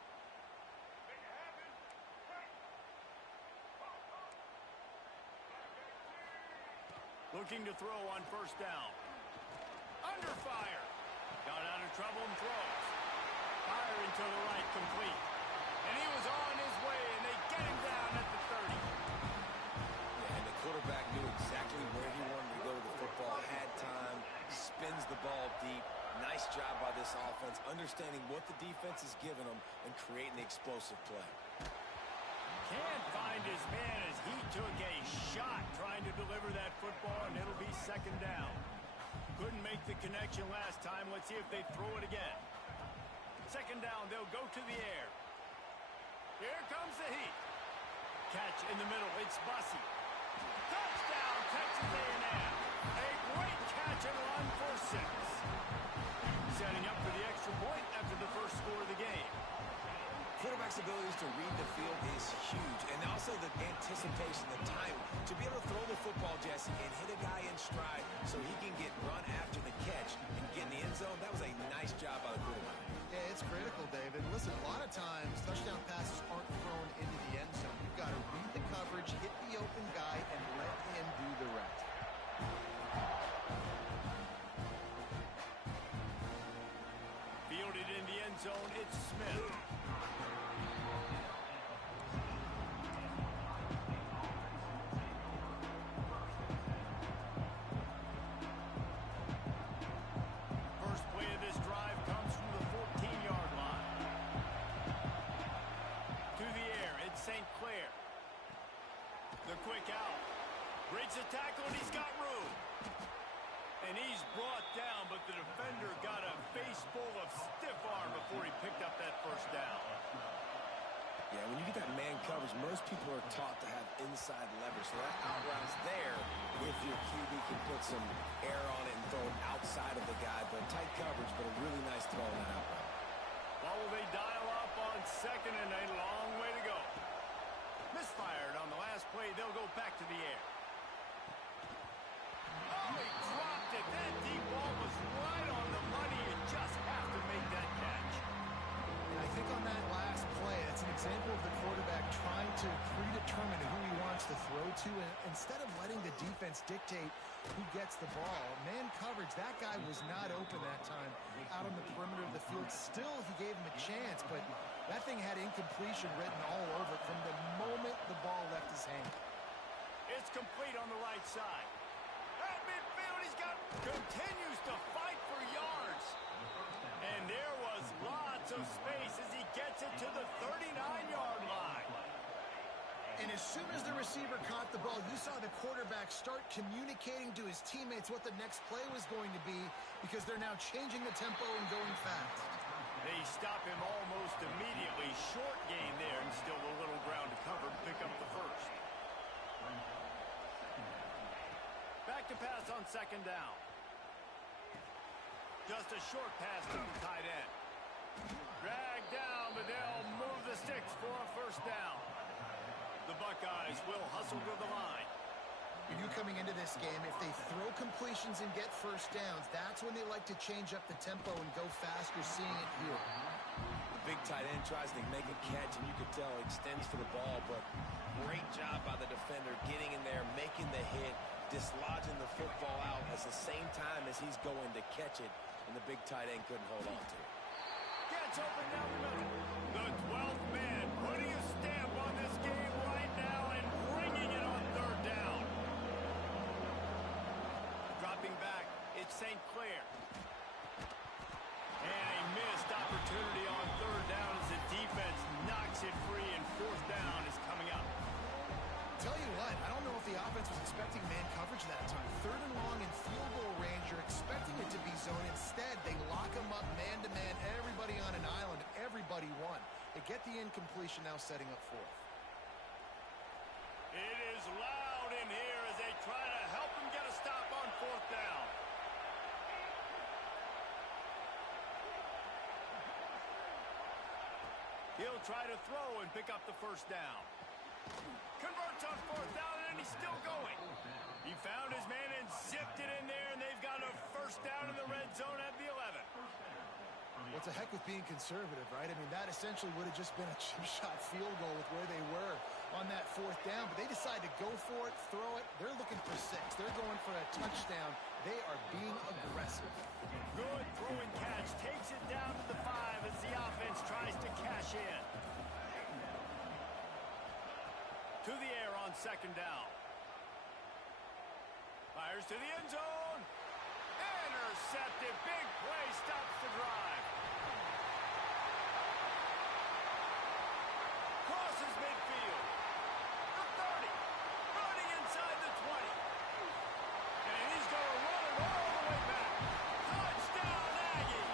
Looking to throw on first down. Under fire. Got out of trouble and throws. Fire into the right, complete. And he was on his way, and they get him down at the 30. Yeah, and the quarterback knew exactly where he wanted to go with the football, had time, spins the ball deep. Nice job by this offense, understanding what the defense is giving them and creating the explosive play. Can't find his man as he took a shot trying to deliver that football, and it'll be second down. Couldn't make the connection last time. Let's see if they throw it again. Second down, they'll go to the air. Here comes the heat. Catch in the middle, it's Bussey. Touchdown, Texas A&M. A great catch and run for 6. Setting up for the extra point after the first score of the game. Quarterback's abilities to read the field is huge, and also the anticipation, the time to be able to throw the football, Jesse, and hit a guy in stride so he can get run after the catch and get in the end zone. That was a nice job by the quarterback. Yeah, it's critical, David. Listen, a lot of times touchdown passes aren't thrown into the end zone. You've got to read the coverage, hit the open guy, and let him do the rest. Fielded in the end zone, it's Smith. First play of this drive comes from the 14-yard line. To the air, it's St. Clair. The quick out. Breaks a tackle, and he's got room. And he's brought down, but the defender got a face full of stiff arm before he picked up that first down. Yeah, when you get that man coverage, most people are taught to have inside leverage. So that out route's there if your QB can put some air on it and throw it outside of the guy. But tight coverage, but a really nice throw on that out route. Well, will they dial up on second and a long way to go? Misfired on the last play. They'll go back to the air. Oh, he dropped it. That deep ball was right on the money. You just have to make that catch. And I think on that last play, it's an example of the quarterback trying to predetermine who he wants to throw to, and instead of letting the defense dictate who gets the ball. Man coverage, that guy was not open that time out on the perimeter of the field. Still, he gave him a chance, but that thing had incompletion written all over it from the moment the ball left his hand. It's complete on the right side. At midfield, continues to fight for yards. And there was lots of space as he gets it to the 39-yard line. And as soon as the receiver caught the ball, you saw the quarterback start communicating to his teammates what the next play was going to be, because they're now changing the tempo and going fast. They stop him almost immediately. Short gain there, and still a little ground to cover to pick up the first. Back to pass on second down. Just a short pass to the tight end. Dragged down, but they'll move the sticks for a first down. The Buckeyes will hustle to the line. You knew coming into this game, if they throw completions and get first downs, that's when they like to change up the tempo and go fast. You're seeing it here. The big tight end tries to make a catch, and you could tell he extends for the ball, but great job by the defender getting in there, making the hit, dislodging the football out at the same time as he's going to catch it, and the big tight end couldn't hold on to it. Gets open down the middle. The 12th man putting a stamp on this game right now and bringing it on third down. Dropping back, it's St. Clair. And a missed opportunity on third down as the defense knocks it free, and fourth down is coming up. Tell you what, I don't know if the offense was expecting man coverage that time. Third and long in field goal range, you're expecting it to be zone. Instead, they lock them up man-to-man, everybody on an island, everybody won. They get the incompletion, now setting up fourth. It is loud in here as they try to help him get a stop on fourth down. He'll try to throw and pick up the first down. Converts on fourth down, and he's still going. He found his man and zipped it in there, and they've got a first down in the red zone at the 11. What's the heck with being conservative, right? I mean, that essentially would have just been a chip shot field goal with where they were on that fourth down, but they decide to go for it, throw it. They're looking for 6. They're going for a touchdown. They are being aggressive. Good throwing catch. Takes it down to the 5 as the offense tries to cash in. To the air on second down. Fires to the end zone. Intercepted. Big play stops the drive. Crosses midfield. The 30. Running inside the 20. And he's going to run it all the way back. Touchdown, Aggie.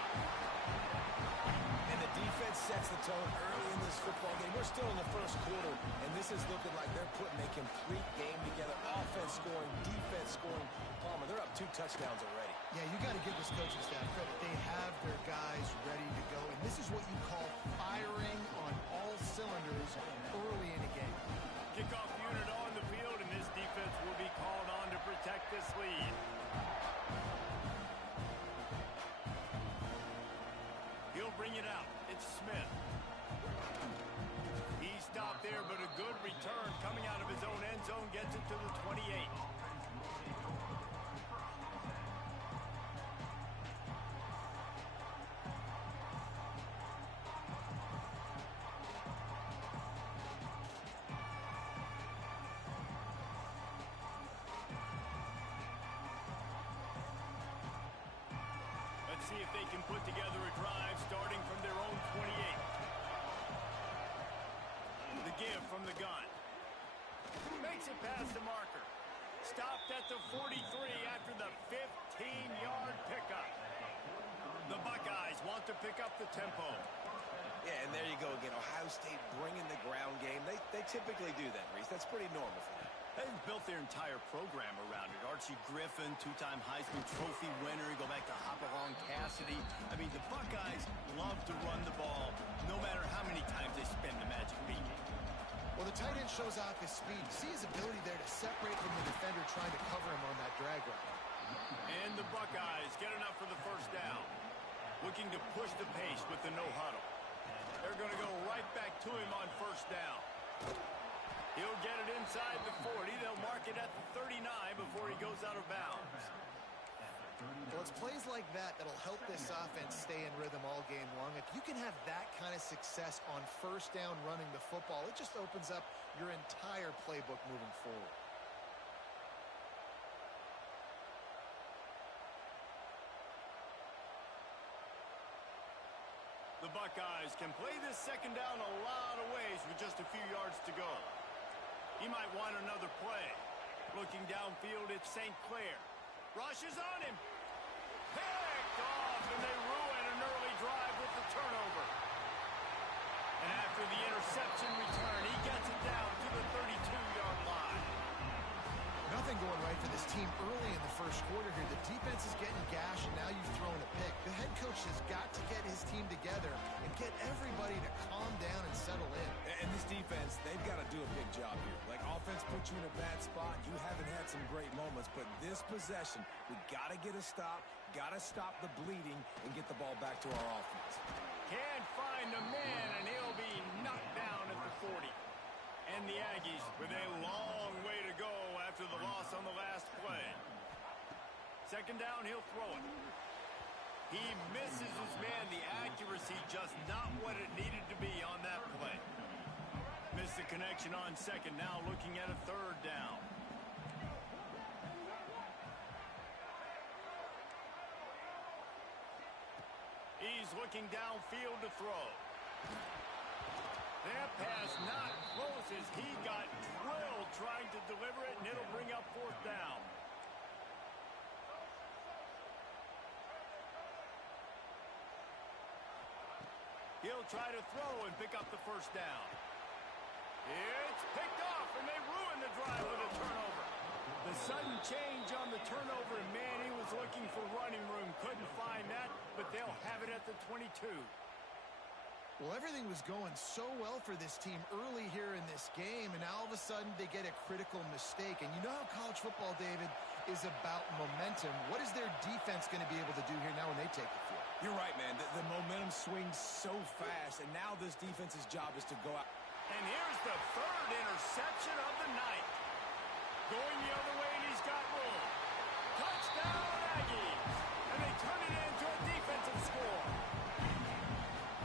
And the defense sets the tone early in this football game. We're still in the first quarter, and this is looking like they're putting a complete game together. Offense scoring, defense scoring. Palmer, they're up 2 touchdowns already. Yeah, you got to give this coaching staff credit. They have their guys ready to go, and this is what you call firing on all cylinders early in a game. Kickoff unit on the field, and this defense will be called on to protect this lead. He'll bring it out. It's Smith. He stopped there, but a good return coming out of his own end zone gets it to the 28. Let's see if they can put together a drive starting from their own 28. The give from the gun. Makes it past the marker. Stopped at the 43 after the 15-yard pickup. The Buckeyes want to pick up the tempo. Yeah, and there you go again. Ohio State bringing the ground game. They typically do that, Reese. That's pretty normal for them. They've built their entire program around it. Archie Griffin, 2-time Heisman Trophy winner. You go back to Hopalong Cassidy. I mean, the Buckeyes love to run the ball no matter how many times they spin the magic beacon. Well, the tight end shows off his speed. You see his ability there to separate from the defender trying to cover him on that drag route. And the Buckeyes get enough for the first down. Looking to push the pace with the no huddle. They're going to go right back to him on first down. He'll get it inside the 40. They'll mark it at the 39 before he goes out of bounds. Well, it's plays like that that'll help this offense stay in rhythm all game long. If you can have that kind of success on first down running the football, it just opens up your entire playbook moving forward. The Buckeyes can play this second down a lot of ways with just a few yards to go. He might want another play. Looking downfield, it's St. Clair. Rushes on him. Picked off, and they ruin an early drive with the turnover. And after the interception return, he gets it down to the 32-yard line. Nothing going right for this team early in the first quarter here. The defense is getting gashed, and now you've thrown a pick. The head coach has got to get his team together and get everybody to calm down and settle in. And this defense, they've got to do a big job here. Like, offense put you in a bad spot. You haven't had some great moments, but this possession, we got to get a stop, got to stop the bleeding, and get the ball back to our offense. Can't find a man, and he'll be knocked down at the 40. And the Aggies with a long way to go after the loss on the last play. Second down, he'll throw it. He misses his man. The accuracy just not what it needed to be on that play. Missed the connection on second. Now looking at a third down. He's looking downfield to throw. That pass not close as he got drilled trying to deliver it, and it'll bring up fourth down. He'll try to throw and pick up the first down. It's picked off, and they ruin the drive with a turnover. The sudden change on the turnover, and man, he was looking for running room. Couldn't find that, but they'll have it at the 22. Well, everything was going so well for this team early here in this game, and now all of a sudden they get a critical mistake. And you know how college football, David, is about momentum. What is their defense going to be able to do here now when they take the field? You're right, man. The momentum swings so fast, and now this defense's job is to go out. And here's the third interception of the night. Going the other way, and he's got room. Touchdown, Aggies! And they turn it into a defensive score.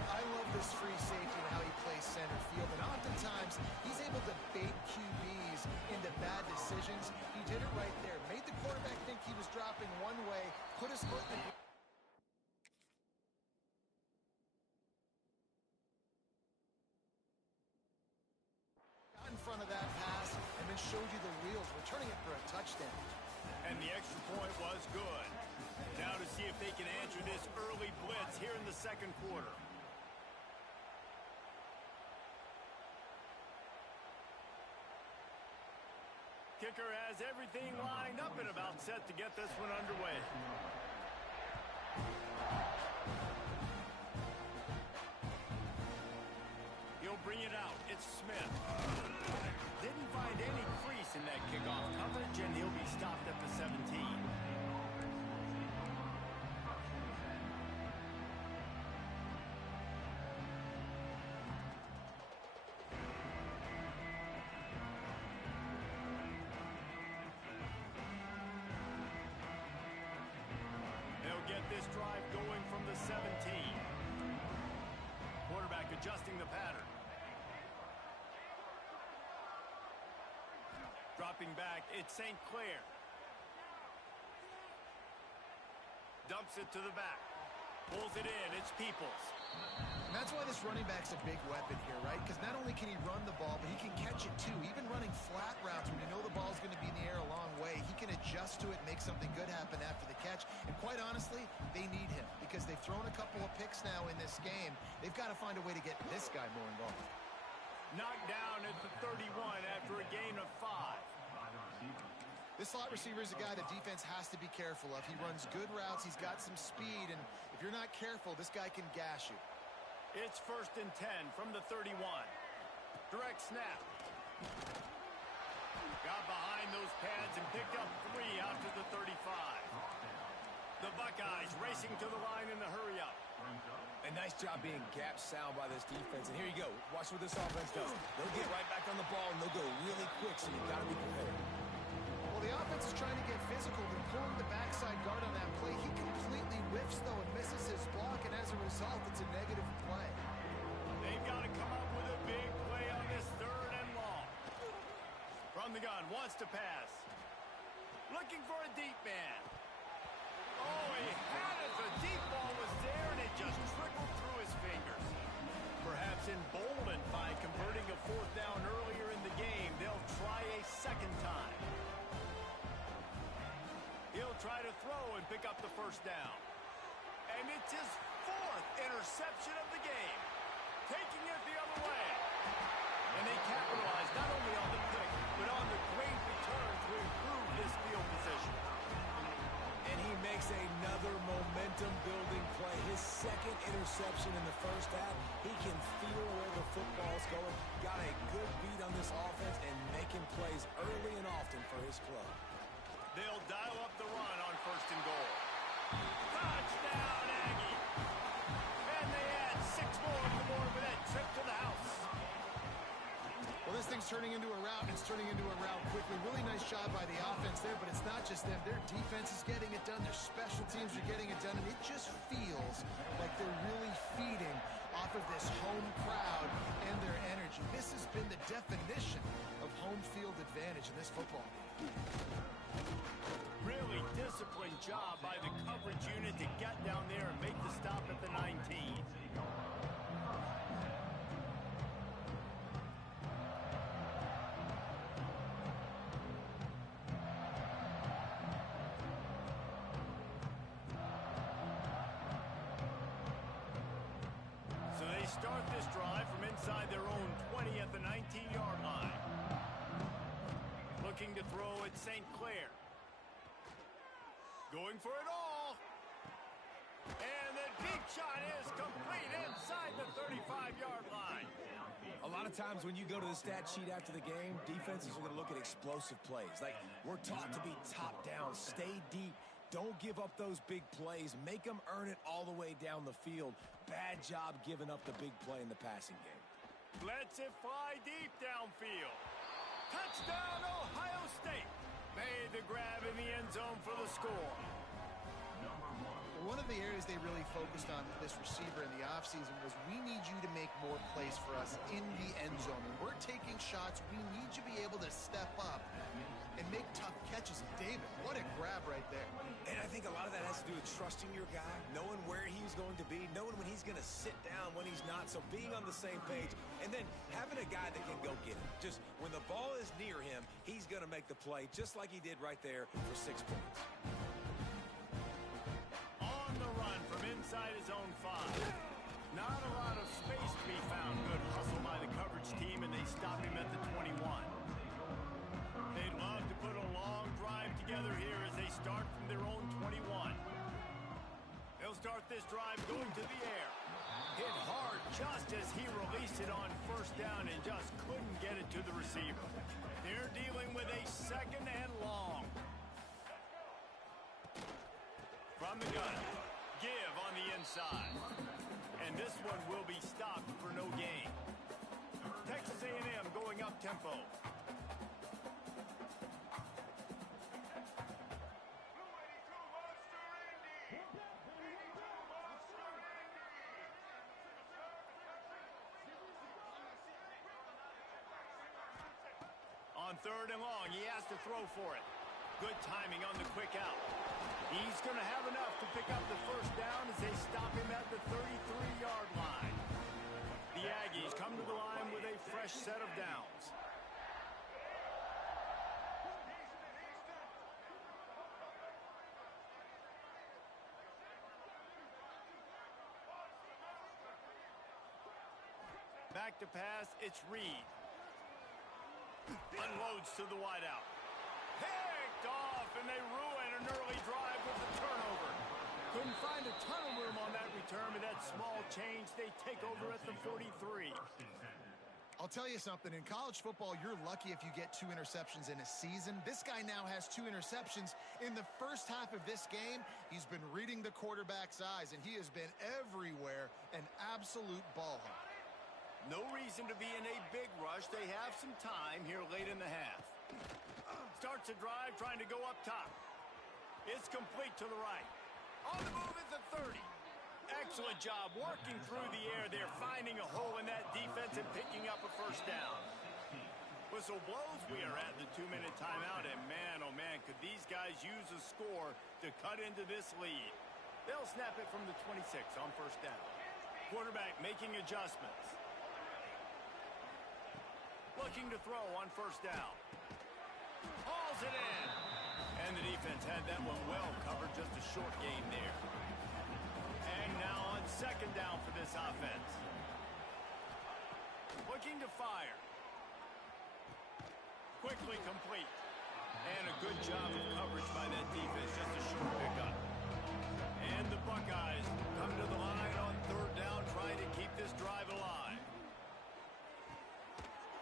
I love this free safety and how he plays center field, and oftentimes he's able to bait QBs into bad decisions. He did it right there. Made the quarterback think he was dropping one way, put his foot in the... Got in front of that pass and then showed you the wheels, returning it for a touchdown. And the extra point was good. Now to see if they can answer this early blitz here in the second quarter. Kicker has everything lined up and about set to get this one underway. He'll bring it out. It's Smith. Didn't find any crease in that kickoff coverage, and he'll be stopped at the 17. They'll get this drive going from the 17. Quarterback adjusting the pattern. Dropping back, it's St. Clair. Dumps it to the back. Pulls it in, it's Peoples. And that's why this running back's a big weapon here, right? Because not only can he run the ball, but he can catch it too. Even running flat routes when you know the ball's going to be in the air a long way, he can adjust to it, make something good happen after the catch. And quite honestly, they need him because they've thrown a couple of picks now in this game. They've got to find a way to get this guy more involved. Knocked down at the 31 after a gain of 5. This slot receiver is a guy the defense has to be careful of. He runs good routes, he's got some speed, and if you're not careful, this guy can gash you. It's 1st and 10 from the 31. Direct snap. Got behind those pads and picked up 3 out to the 35. The Buckeyes racing to the line in the hurry-up. A nice job being gap sound by this defense. And here you go. Watch what this offense does. They'll get right back on the ball, and they'll go really quick, so you've got to be prepared. Well, the offense is trying to get physical. They're pulling the backside guard on that play. He completely whiffs, though, and misses his block, and as a result, it's a negative play. They've got to come up with a big play on this 3rd and long. From the gun, wants to pass. Looking for a deep man. Oh, he had it. The deep ball was there, and it just trickled through his fingers. Perhaps emboldened by converting a 4th down earlier in the game, they'll try a second time. He'll try to throw and pick up the first down. And it's his 4th interception of the game. Taking it the other way. And they capitalize not only on the pick, but on the great return to improve this field position. And he makes another momentum-building play. His 2nd interception in the first half. He can feel where the football's going. Got a good beat on this offense and making plays early and often for his club. They'll dial up the run on 1st and goal. Touchdown, Aggie! And they add 6 more on the board with that trip to the house. Well, this thing's turning into a rout, and it's turning into a rout quickly. Really nice job by the offense there, but it's not just them. Their defense is getting it done. Their special teams are getting it done, and it just feels like they're really feeding off of this home crowd and their energy. This has been the definition of home field advantage in this football game. Really disciplined job by the coverage unit to get down there and make the stop at the 19. So they start this drive from inside their own 20 at the 19-yard line. Looking to throw at St. Clair. Going for it all. And the deep shot is complete inside the 35-yard line. A lot of times when you go to the stat sheet after the game, defenses are going to look at explosive plays. Like, we're taught to be top down, stay deep. Don't give up those big plays. Make them earn it all the way down the field. Bad job giving up the big play in the passing game. Lets it fly deep downfield. Touchdown, Ohio State. Made the grab in the end zone for the score. One of the areas they really focused on this receiver in the offseason was we need you to make more plays for us in the end zone. When we're taking shots, we need you to be able to step up and make tough catches. David, what a grab right there. And I think a lot of that has to do with trusting your guy, knowing where he's going to be, knowing when he's going to sit down, when he's not. So being on the same page, and then having a guy that can go get it. Just when the ball is near him, he's going to make the play just like he did right there for 6 points. On the run from inside his own 5. Not a lot of space to be found. Good hustle by the coverage team, and they stop him at the 21. They'd love to put a long drive together here as they start from their own 21. They'll start this drive going to the air. Hit hard just as he released it on first down and just couldn't get it to the receiver. They're dealing with a 2nd and long. From the gun, give on the inside. And this one will be stopped for no gain. Texas A&M going up tempo. On 3rd and long, he has to throw for it. Good timing on the quick out. He's going to have enough to pick up the first down as they stop him at the 33-yard line. The Aggies come to the line with a fresh set of downs. Back to pass, it's Reed. Unloads to the wideout. Picked off, and they ruin an early drive with the turnover. Couldn't find a ton of room on that return, but that small change, they take over at the 43. I'll tell you something. In college football, you're lucky if you get 2 interceptions in a season. This guy now has 2 interceptions. In the first half of this game, he's been reading the quarterback's eyes, and he has been everywhere, an absolute ball hawk. No reason to be in a big rush. They have some time here late in the half. Starts a drive trying to go up top. It's complete to the right. On the move at the 30. Excellent job working through the air there, finding a hole in that defense and picking up a first down. Whistle blows. We are at the 2-minute timeout, and man, oh man, could these guys use a score to cut into this lead. They'll snap it from the 26 on first down. Quarterback making adjustments. Looking to throw on first down. Hauls it in. And the defense had that one well covered, just a short gain there. And now on 2nd down for this offense. Looking to fire. Quickly complete. And a good job of coverage by that defense, just a short pickup. And the Buckeyes come to the line on 3rd down, trying to keep this drive alive.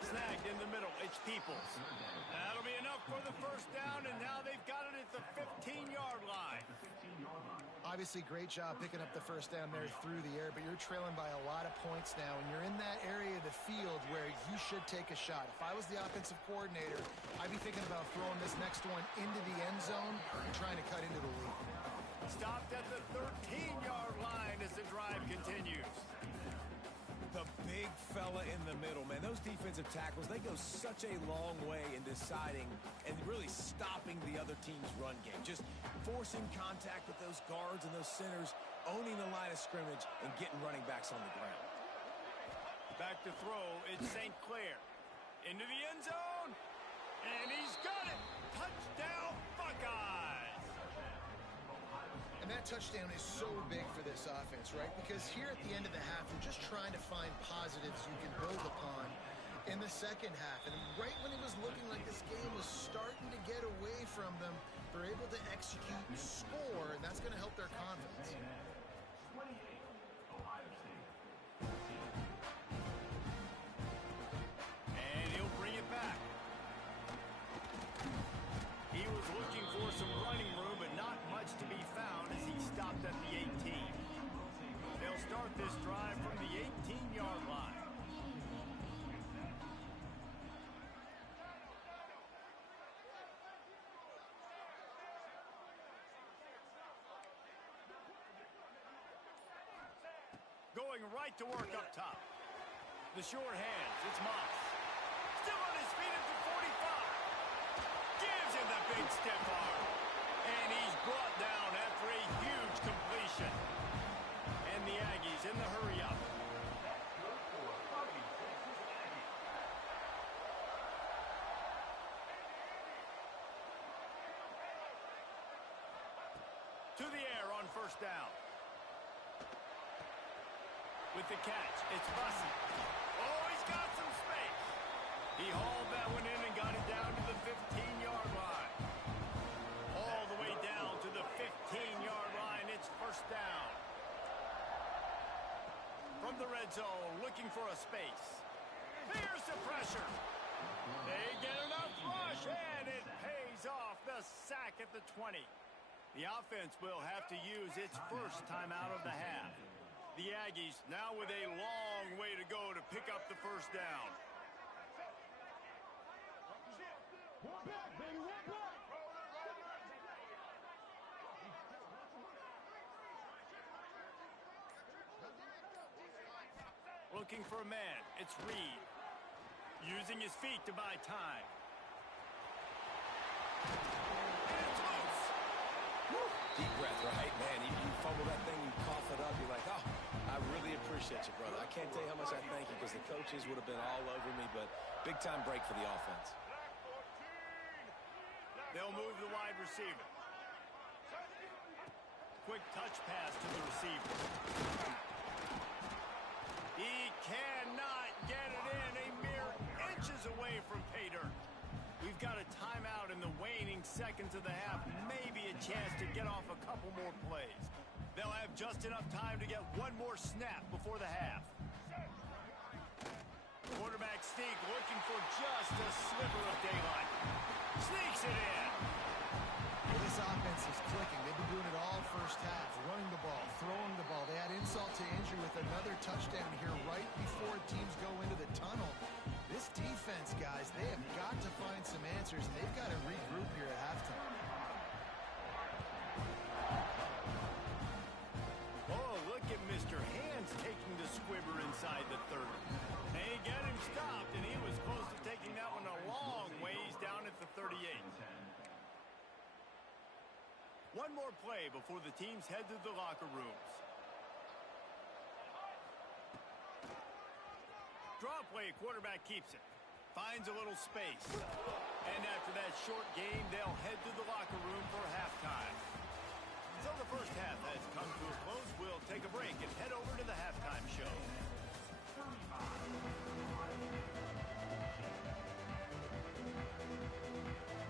Snagged in the middle, it's Peoples. That'll be enough for the first down, and now they've got it at the 15-yard line. Obviously, great job picking up the first down there through the air, but you're trailing by a lot of points now, and you're in that area of the field where you should take a shot. If I was the offensive coordinator, I'd be thinking about throwing this next one into the end zone and trying to cut into the lead. Stopped at the 13-yard line as the drive continues. The big fella in the middle, man. Those defensive tackles, they go such a long way in deciding and really stopping the other team's run game. Just forcing contact with those guards and those centers, owning the line of scrimmage, and getting running backs on the ground. Back to throw, it's St. Clair. Into the end zone, and he's got it. Touchdown, Buckeyes. And that touchdown is so big for this offense, right? Because here at the end of the half, they're just trying to find positives you can build upon in the second half. And right when it was looking like this game was starting to get away from them, they're able to execute and score, and that's going to help their confidence. And he'll bring it back. He was looking for some running room, but not much to be found as he stopped at the 18. They'll start this drive from the 18-yard line. Going right to work up top. The short hands, it's Moss. Still on his feet at the 45. Gives him the big stiff arm. And he's brought down after a huge completion. And the Aggies in the hurry up. To the air on first down. With the catch, it's Bussey. Oh, he's got some space. He hauled that one in and got it down to the 15-yard line. All the way down to the 15-yard line. It's first down. From the red zone, looking for a space. There's the pressure. They get enough rush, and it pays off. The sack at the 20. The offense will have to use its first time out of the half. The Aggies now with a long way to go to pick up the first down. Looking for a man. It's Reed. Using his feet to buy time. And it's loose. Deep breath, right? Man, you fumble that thing, you cough it up, you're like, oh, I really appreciate you, brother. I can't tell you how much I thank you because the coaches would have been all over me, but big-time break for the offense. They'll move the wide receiver. Quick touch pass to the receiver. He cannot get it in. A mere inches away from pay dirt. We've got a timeout in the waning seconds of the half. Maybe a chance to get off a couple more plays. They'll have just enough time to get one more snap before the half. Quarterback sneak looking for just a sliver of daylight. Sneaks it in. Well, this offense is clicking. They've been doing it all first half. Running the ball, throwing the ball. They had insult to injury with another touchdown here right before teams go into the tunnel. This defense, guys, they have got to find some answers, and they've got to regroup here at halftime. Oh, look at Mr. Hands taking the squibber inside the 30. They get him stopped, and he was close to taking that one a long ways down at the 38. One more play before the teams head to the locker rooms. Draw play, quarterback keeps it. Finds a little space. And after that short game, they'll head to the locker room for halftime. So the first half has come to a close. We'll take a break and head over to the halftime show.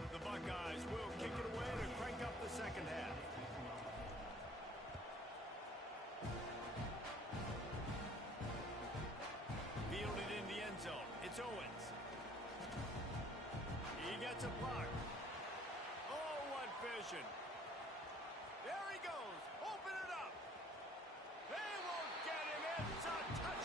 The Buckeyes will kick it away to crank up the second half. Fielded in the end zone. It's Owens. He gets a block. Oh, what vision. There he goes. Open it up. They won't get him. It's a touchdown.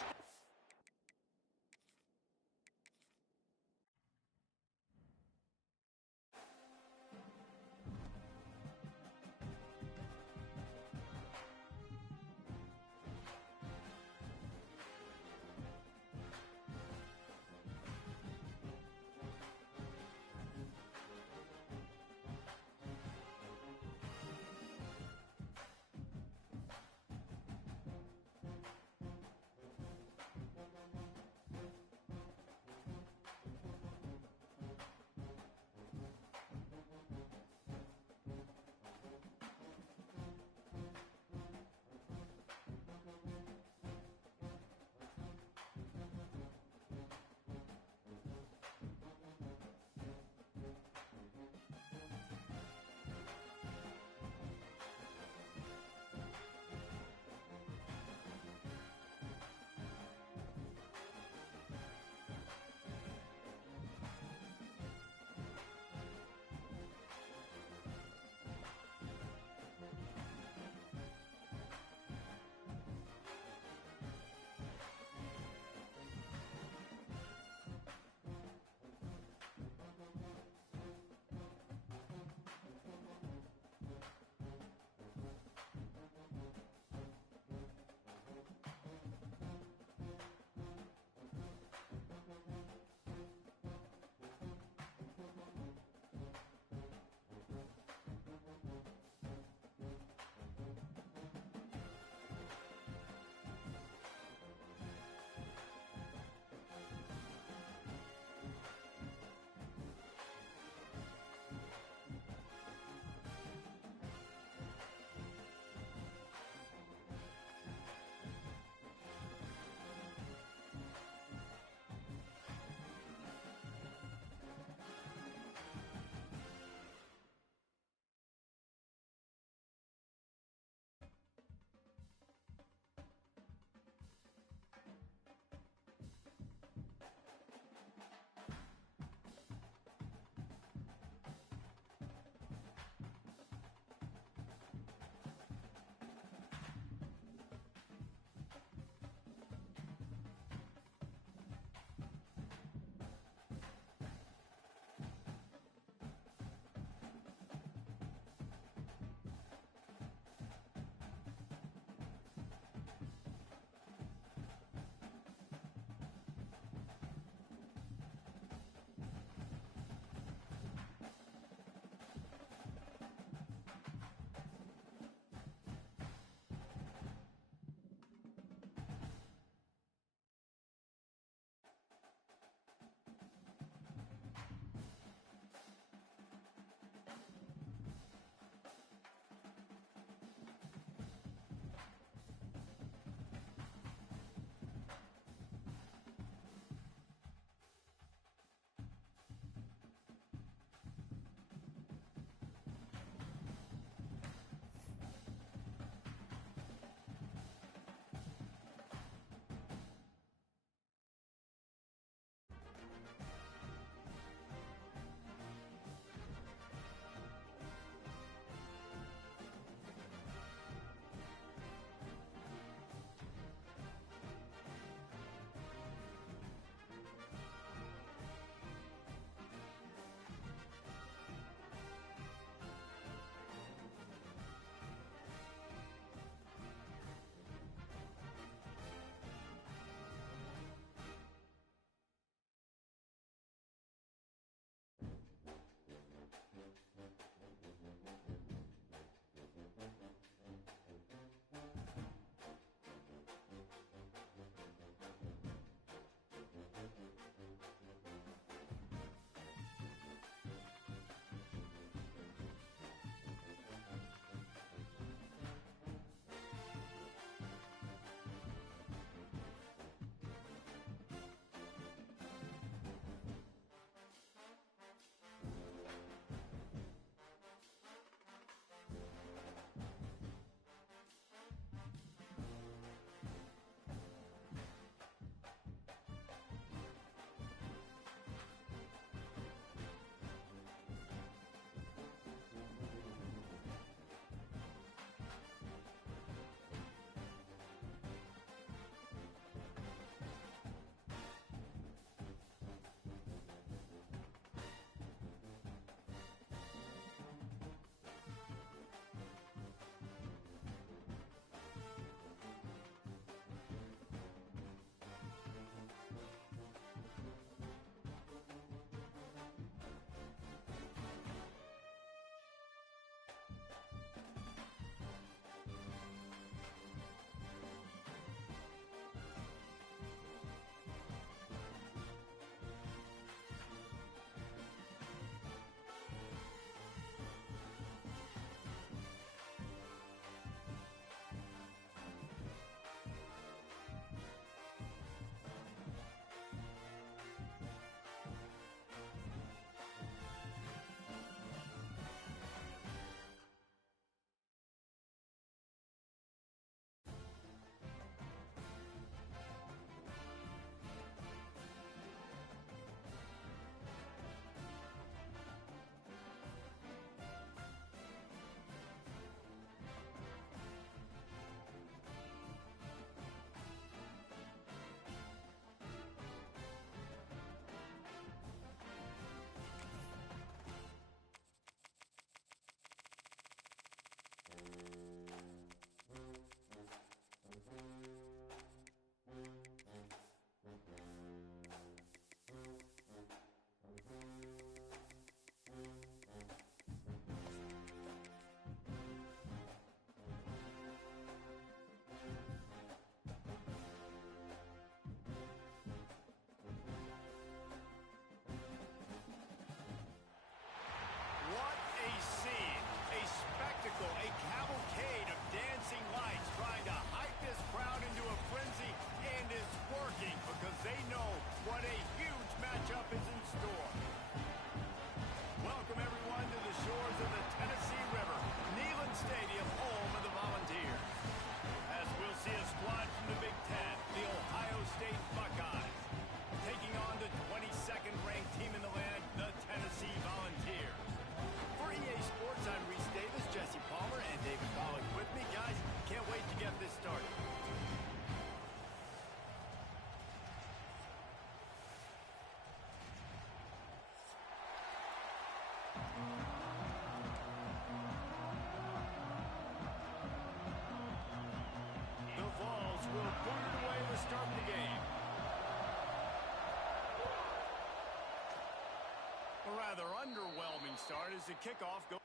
start as the kickoff goes.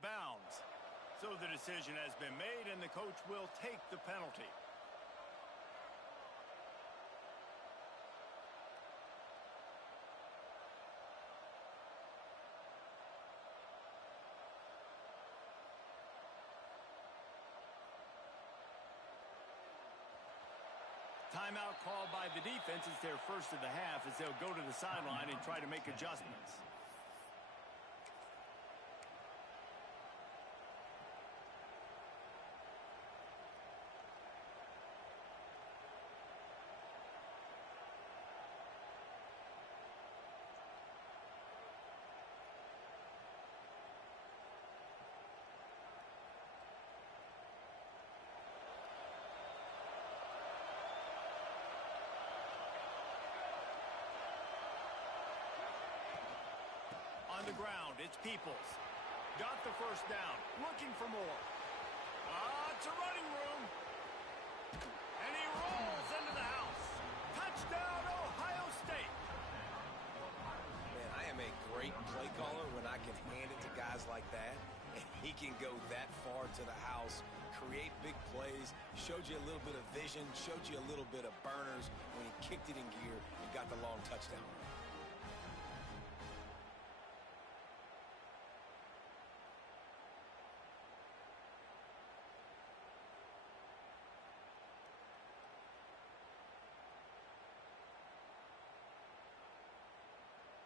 Bounds. So the decision has been made, and the coach will take the penalty. Timeout called by the defense. It's their first of the half as they'll go to the sideline and try to make adjustments. On the ground, it's Peoples. Got the first down, looking for more. It's a running room. And he rolls into the house. Touchdown, Ohio State. Man, I am a great play caller when I can hand it to guys like that. And he can go that far to the house, create big plays, showed you a little bit of vision, showed you a little bit of burners when he kicked it in gear and got the long touchdown.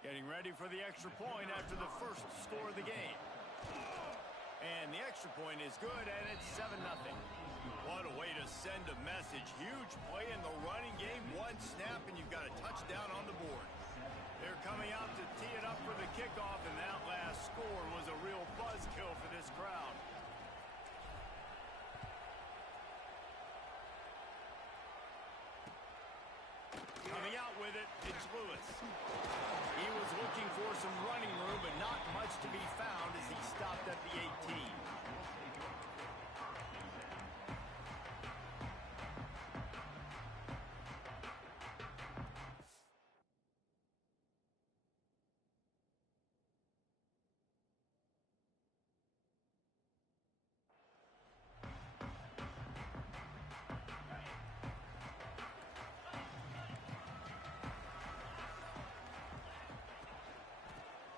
Getting ready for the extra point after the first score of the game. And the extra point is good, and it's 7-0. What a way to send a message. Huge play in the running game. One snap, and you've got a touchdown on the board. They're coming out to tee it up for the kickoff, and that last score was a real buzzkill for this crowd. Coming out with it, it's Lewis. He was looking for some running room, but not much to be found as he stopped at the 18.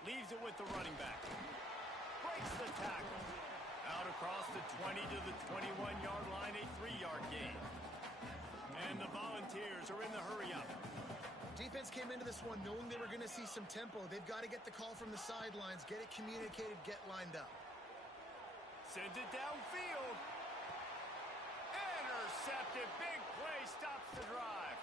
Leaves it with the running back. Breaks the tackle. Out across the 20 to the 21-yard line, a 3-yard gain. And the Volunteers are in the hurry-up. Defense came into this one knowing they were going to see some tempo. They've got to get the call from the sidelines, get it communicated, get lined up. Sends it downfield. Intercepted. Big play stops the drive.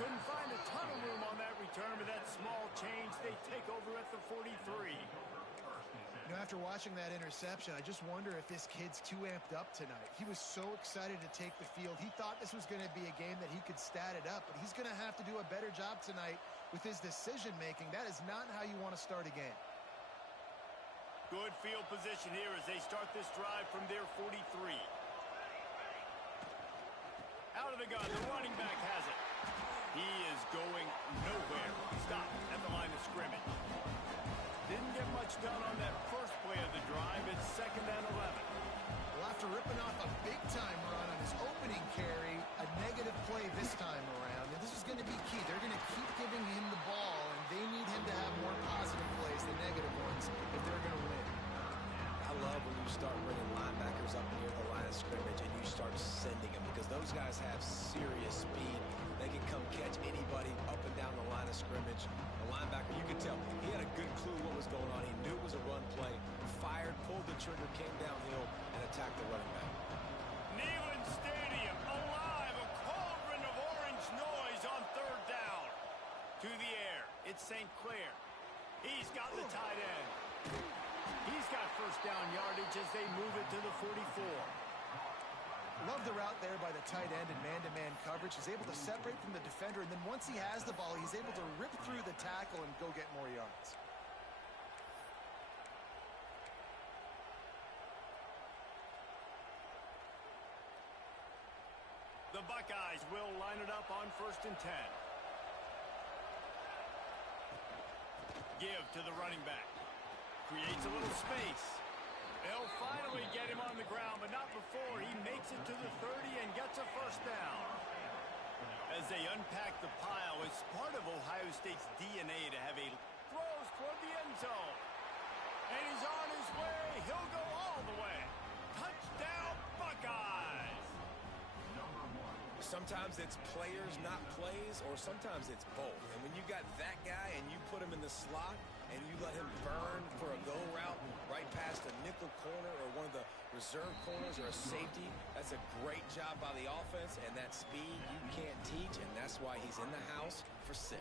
Couldn't find a ton of room on that return, but that small change, they take over at the 43. You know, after watching that interception, I just wonder if this kid's too amped up tonight. He was so excited to take the field. He thought this was going to be a game that he could stat it up, but he's going to have to do a better job tonight with his decision-making. That is not how you want to start a game. Good field position here as they start this drive from their 43. Out of the gun, the running back has it. He is going nowhere. Stop at the line of scrimmage. Didn't get much done on that first play of the drive. It's 2nd and 11. Well, after ripping off a big-time run on his opening carry, a negative play this time around, and this is going to be key. They're going to keep giving him the ball, and they need him to have more positive plays than negative ones if they're going to win. I love when you start bringing linebackers up near the line of scrimmage and you start sending them because those guys have serious speed. They can come catch anybody up and down the line of scrimmage. The linebacker, you could tell, he had a good clue what was going on. He knew it was a run play, fired, pulled the trigger, came downhill, and attacked the running back. Neyland Stadium, alive, a cauldron of orange noise on 3rd down. To the air, it's St. Clair. He's got the tight end. He's got first down yardage as they move it to the 44. Love the route there by the tight end in man-to-man coverage. He's able to separate from the defender, and then once he has the ball, he's able to rip through the tackle and go get more yards. The Buckeyes will line it up on 1st and 10. Give to the running back. Creates a little space. They'll finally get him on the ground, but not before he makes it to the 30 and gets a 1st down. As they unpack the pile, it's part of Ohio State's DNA to have a throws toward the end zone. And he's on his way. He'll go all the way. Touchdown, Buckeyes! Sometimes it's players, not plays, or sometimes it's both. And when you got that guy and you put him in the slot and you let him burn for a go route right past a nickel corner or one of the reserve corners or a safety, that's a great job by the offense, and that speed you can't teach, and that's why he's in the house for 6.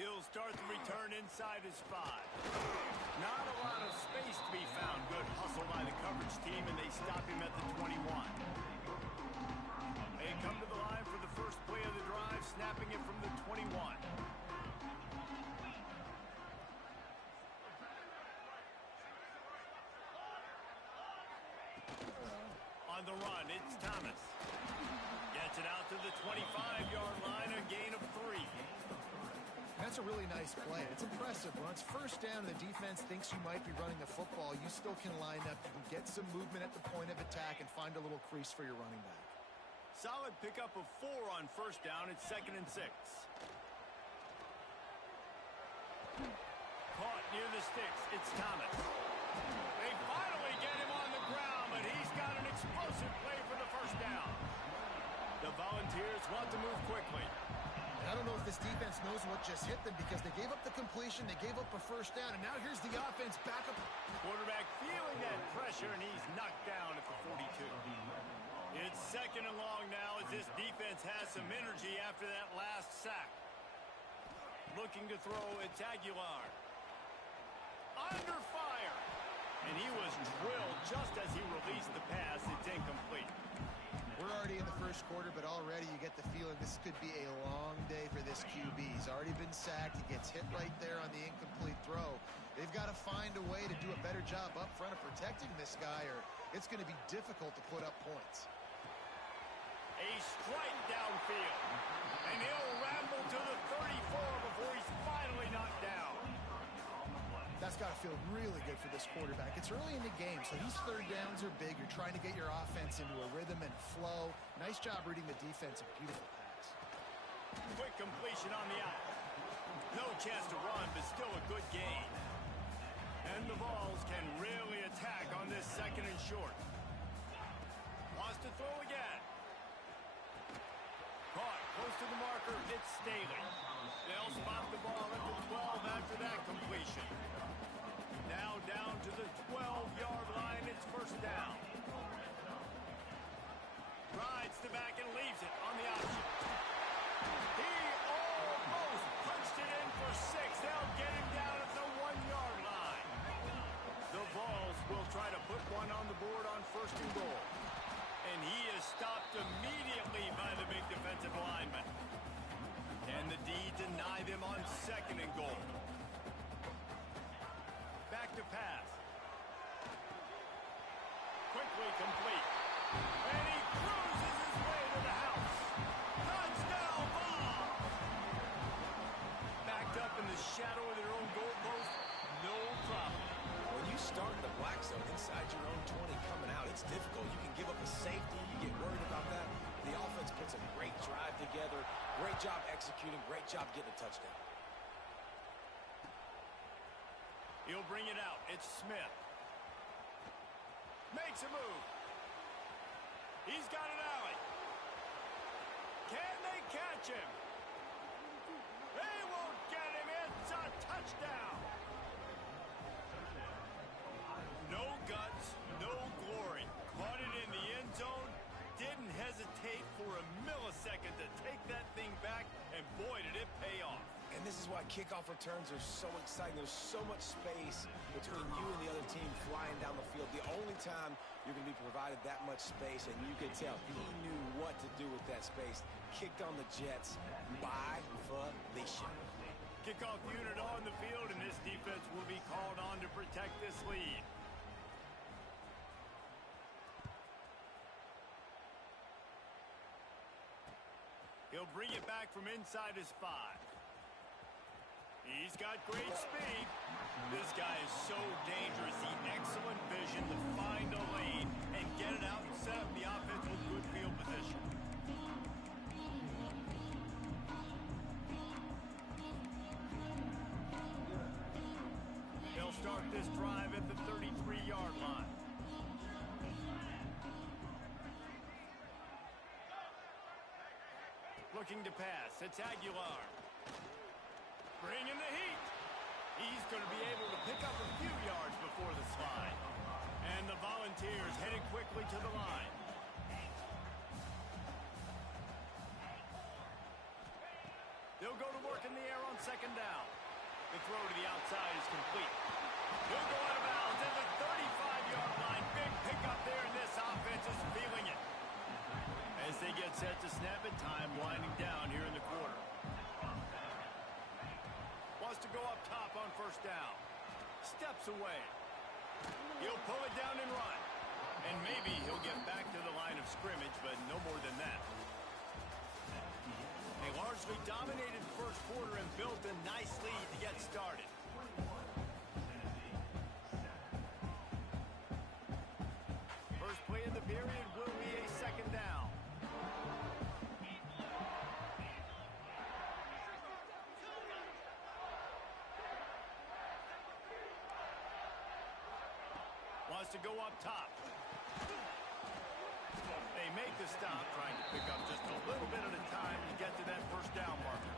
He'll start the return inside his 5. Not a lot of space to be found. Good hustle by the coverage team, and they stop him at the 21. They come to the line for the first play of the drive, snapping it from the 21. On the run, it's Thomas. Gets it out to the 25-yard line, a gain of 3. That's a really nice play. It's impressive. When it's 1st down and the defense thinks you might be running the football, you still can line up. You can get some movement at the point of attack and find a little crease for your running back. Solid pickup of 4 on 1st down. It's 2nd and 6. Caught near the sticks. It's Thomas. They finally get him on the ground, but he's got an explosive play for the 1st down. The Volunteers want to move quickly. I don't know if this defense knows what just hit them because they gave up the completion, they gave up a 1st down, and now here's the offense back up. Quarterback feeling that pressure, and he's knocked down at the 42. It's 2nd and long now as this defense has some energy after that last sack. Looking to throw, it's Aguilar. Under fire. And he was drilled just as he released the pass. It's incomplete. We're already in the 1st quarter, but already you get the feeling this could be a long day for this QB. He's already been sacked. He gets hit right there on the incomplete throw. They've got to find a way to do a better job up front of protecting this guy, or it's going to be difficult to put up points. A strike downfield. And he'll ramble to the 34 before he's finally knocked down. That's got to feel really good for this quarterback. It's early in the game, so these 3rd downs are big. You're trying to get your offense into a rhythm and flow. Nice job reading the defense. A beautiful pass. Quick completion on the out. No chance to run, but still a good gain. And the Vols can really attack on this 2nd and short. Wants to throw again. Caught close to the marker. It's Staley. They'll spot the ball at the 12 after that completion. Now down to the 12-yard line. It's 1st down. Rides the back and leaves it on the option. He almost punched it in for 6. They'll get him down at the 1-yard line. The Vols will try to put one on the board on 1st and goal. And he is stopped immediately by the big defensive lineman. Can the D deny them on 2nd and goal? Back to pass. Quickly complete. And he cruises his way to the house. Touchdown ball! Backed up in the shadow of their own goalpost. No problem. When you start the black zone inside your own 20 coming out, it's difficult. You can give up a safety. You get worried about that. The offense puts a great drive together. Great job executing. Great job getting a touchdown. He'll bring it out. It's Smith. Makes a move. He's got an alley. Can they catch him? They won't get him. It's a touchdown. No guts, no glory. Caught it in the end zone. Didn't hesitate for a millisecond to take that thing back, and boy, did it pay off. And this is why kickoff returns are so exciting. There's so much space between you and the other team flying down the field. The only time you're going to be provided that much space, and you can tell he knew what to do with that space. Kicked on the Jets by Felicia. Kickoff unit on the field, and this defense will be called on to protect this lead. He'll bring it back from inside his 5. He's got great speed. This guy is so dangerous. The excellent vision to find a lane and get it out and set up the offense with good field position. They'll start this drive at the 33-yard line. Looking to pass. It's Aguilar. Bringing the heat. He's going to be able to pick up a few yards before the slide. And the Volunteers headed quickly to the line. They'll go to work in the air on second down. The throw to the outside is complete. He'll go out of bounds at the 35-yard line. Big pickup there, and this offense is feeling it. As they get set to snap it, time winding down here in the quarter. Wants to go up top on first down. Steps away. He'll pull it down and run. And maybe he'll get back to the line of scrimmage, but no more than that. They largely dominated the first quarter and built a nice lead to get started. First play of the period will be a second down. Wants to go up top. They make the stop, trying to pick up just a little bit at a time to get to that first down marker.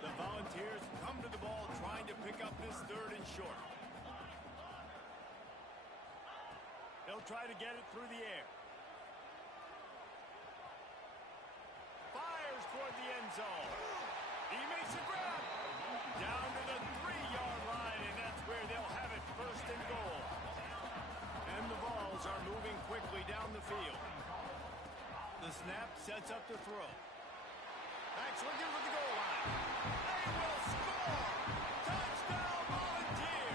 The Volunteers come to the ball, trying to pick up this third and short. They'll try to get it through the air. Fires toward the end zone. He makes a grab. Down to the 3-yard line, and that's where they'll have it, first and goal. And the balls are moving quickly down the field. The snap sets up the throw. Backs looking for the goal line. They will score! Touchdown, Volunteer!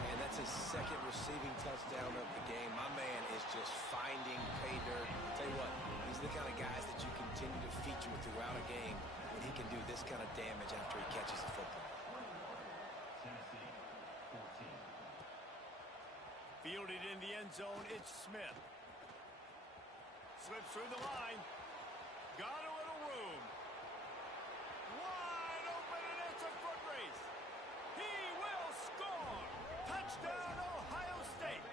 And that's his second receiving touchdown of the game. My man is just finding pay dirt. Tell you what, these are the kind of guys that you continue to feature throughout a game when he can do this kind of damage after he catches the football. Fielded in the end zone, it's Smith. Slips through the line. Got a little room. Wide open, and it's a foot race. He will score. Touchdown, Ohio State.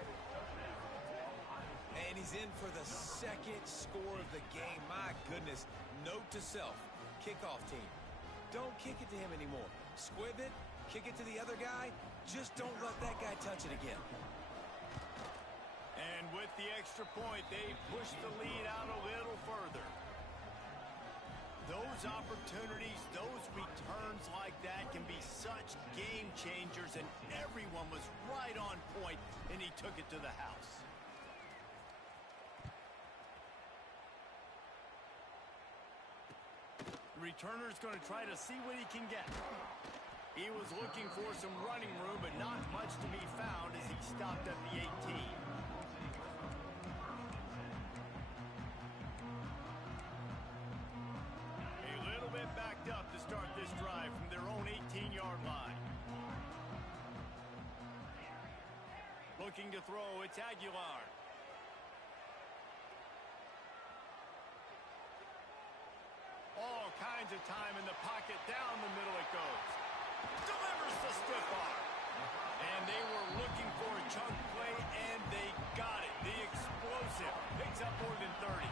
And he's in for the second score of the game. My goodness. Note to self, kickoff team. Don't kick it to him anymore. Squib it, kick it to the other guy. Just don't let that guy touch it again. And with the extra point, they push the lead out a little further. Those opportunities, those returns like that can be such game changers, and everyone was right on point, and he took it to the house. The returner's going to try to see what he can get. He was looking for some running room, but not much to be found as he stopped at the 18. Backed up to start this drive from their own 18-yard line. Looking to throw, it's Aguilar. All kinds of time in the pocket, down the middle it goes. Delivers the stiff arm. And they were looking for a chunk play, and they got it. The explosive picks up more than 30.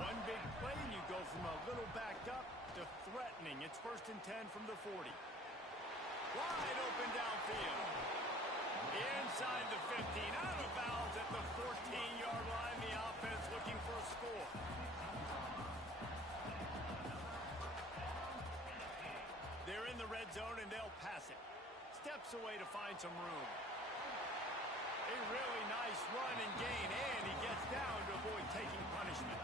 One big play, and you go from a little backed up to threatening. It's first and 10 from the 40. Wide open downfield. Inside the 15, out of bounds at the 14-yard line. The offense looking for a score. the red zone, and they'll pass it. Steps away to find some room. A really nice run and gain, and he gets down to avoid taking punishment.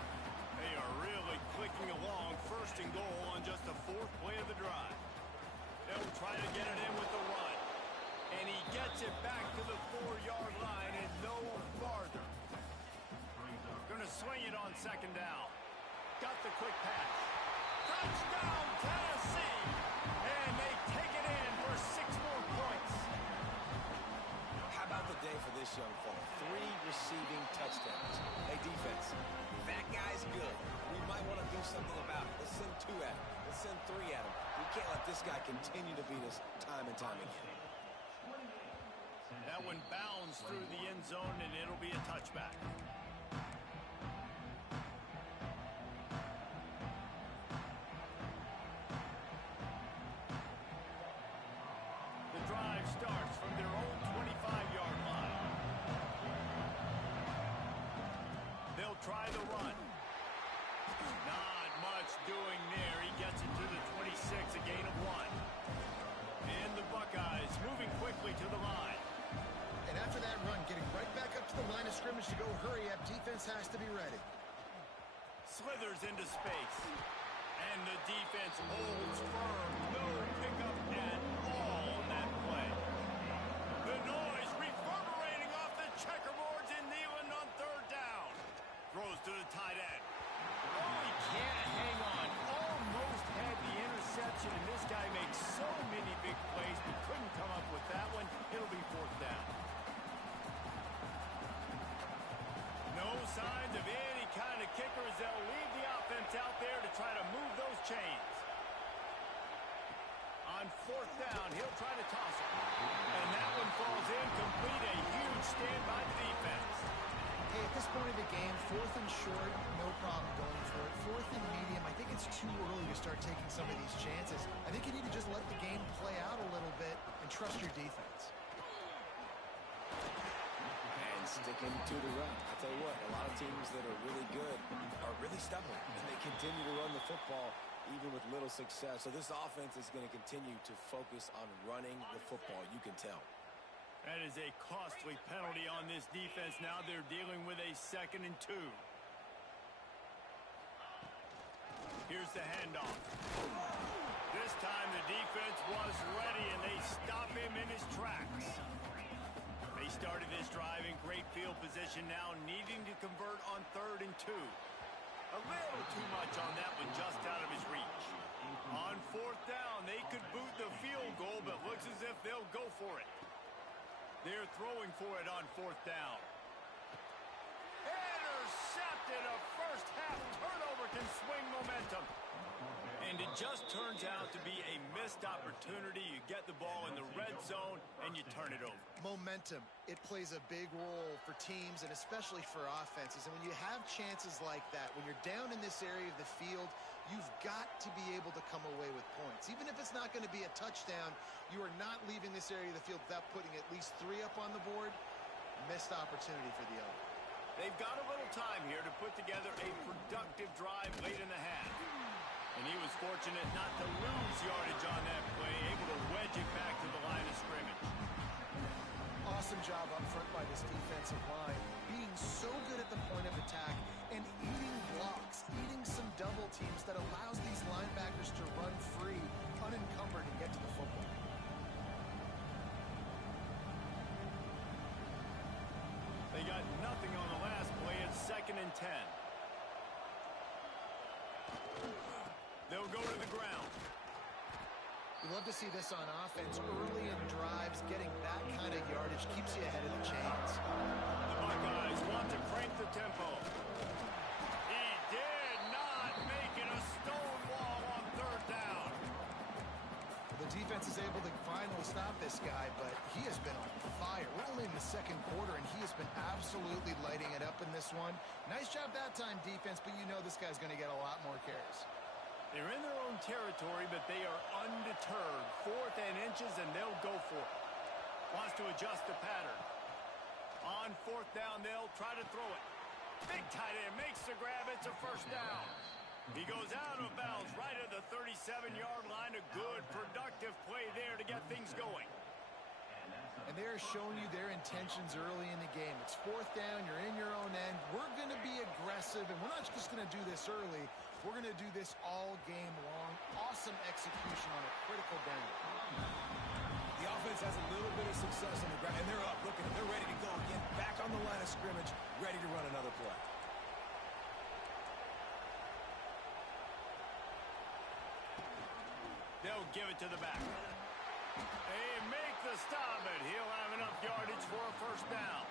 They are really clicking along, first and goal on just the 4th play of the drive. They'll try to get it in with the run. And he gets it back to the 4-yard line and no farther. Going to swing it on 2nd down. Got the quick pass. Touchdown, Tennessee! And they take it in for 6 more points. How about the day for this young fella? 3 receiving touchdowns. Hey, defense, that guy's good. We might want to do something about it. Let's send 2 at him. Let's send 3 at him. We can't let this guy continue to beat us time and time again. That one bounds through the end zone, and it'll be a touchback. The drive starts from their own 25-yard line. They'll try the run. Not much doing there. He gets it to the 26, a gain of 1. And the Buckeyes moving quickly to the line. And after that run, getting right back up to the line of scrimmage to go hurry up, defense has to be ready. Slithers into space. And the defense holds firm. No pickup at all on that play. The noise reverberating off the checkerboards in Neyland on 3rd down. Throws to the tight end. Oh, he can't hang on. Almost had the interception, and this guy makes so many big plays, but couldn't come up with that one. It'll be 4th down. No signs of any kind of kicker as they'll leave the offense out there to try to move those chains. On 4th down, he'll try to toss it. And that one falls incomplete. A huge stand by the defense. Hey, at this point of the game, 4th and short, no problem going for it. 4th and medium, I think it's too early to start taking some of these chances. I think you need to just let the game play out a little bit and trust your defense. And sticking to the run. I tell you what, a lot of teams that are really good are really stubborn, and they continue to run the football even with little success. So this offense is going to continue to focus on running the football. You can tell. That is a costly penalty on this defense. Now they're dealing with a 2nd and 2. Here's the handoff. This time the defense was ready, and they stop him in his tracks. They started this drive in great field position, now needing to convert on 3rd and 2. A little too much on that one, just out of his reach. On 4th down, they could boot the field goal, but looks as if they'll go for it. They're throwing for it on 4th down. Intercepted. A first half turnover can swing momentum. And it just turns out to be a missed opportunity. You get the ball in the red zone and you turn it over. Momentum, it plays a big role for teams and especially for offenses. And when you have chances like that, when you're down in this area of the field, you've got to be able to come away with points. Even if it's not going to be a touchdown, you are not leaving this area of the field without putting at least 3 up on the board. Missed opportunity for the other. They've got a little time here to put together a productive drive late in the half. And he was fortunate not to lose yardage on that play, able to wedge it back to the line of scrimmage. Awesome job up front by this defensive line, being so good at the point of attack and eating blocks, eating some double teams that allows these linebackers to run free, unencumbered, and get to the football. They got nothing on the last play. It's 2nd and 10. They'll go to the ground. We love to see this on offense. Early in drives, getting that kind of yardage keeps you ahead of the chains. The Buckeyes want to crank the tempo. He did not make it. A stone wall on 3rd down. The defense is able to finally stop this guy, but he has been on fire. We're only in the 2nd quarter, and he has been absolutely lighting it up in this one. Nice job that time, defense, but you know this guy's going to get a lot more carries. They're in their own territory, but they are undeterred. 4th and inches, and they'll go for it. Wants to adjust the pattern. On 4th down, they'll try to throw it. Big tight end makes the grab. It's a 1st down. He goes out of bounds right at the 37-yard line. A good, productive play there to get things going. And they're showing you their intentions early in the game. It's fourth down. You're in your own end. We're going to be aggressive, and we're not just going to do this early. We're going to do this all game long. Awesome execution on a critical down. The offense has a little bit of success on the ground, and they're up looking. They're ready to go again. Back on the line of scrimmage, ready to run another play. They'll give it to the back. They make the stop, and he'll have enough yardage for a first down.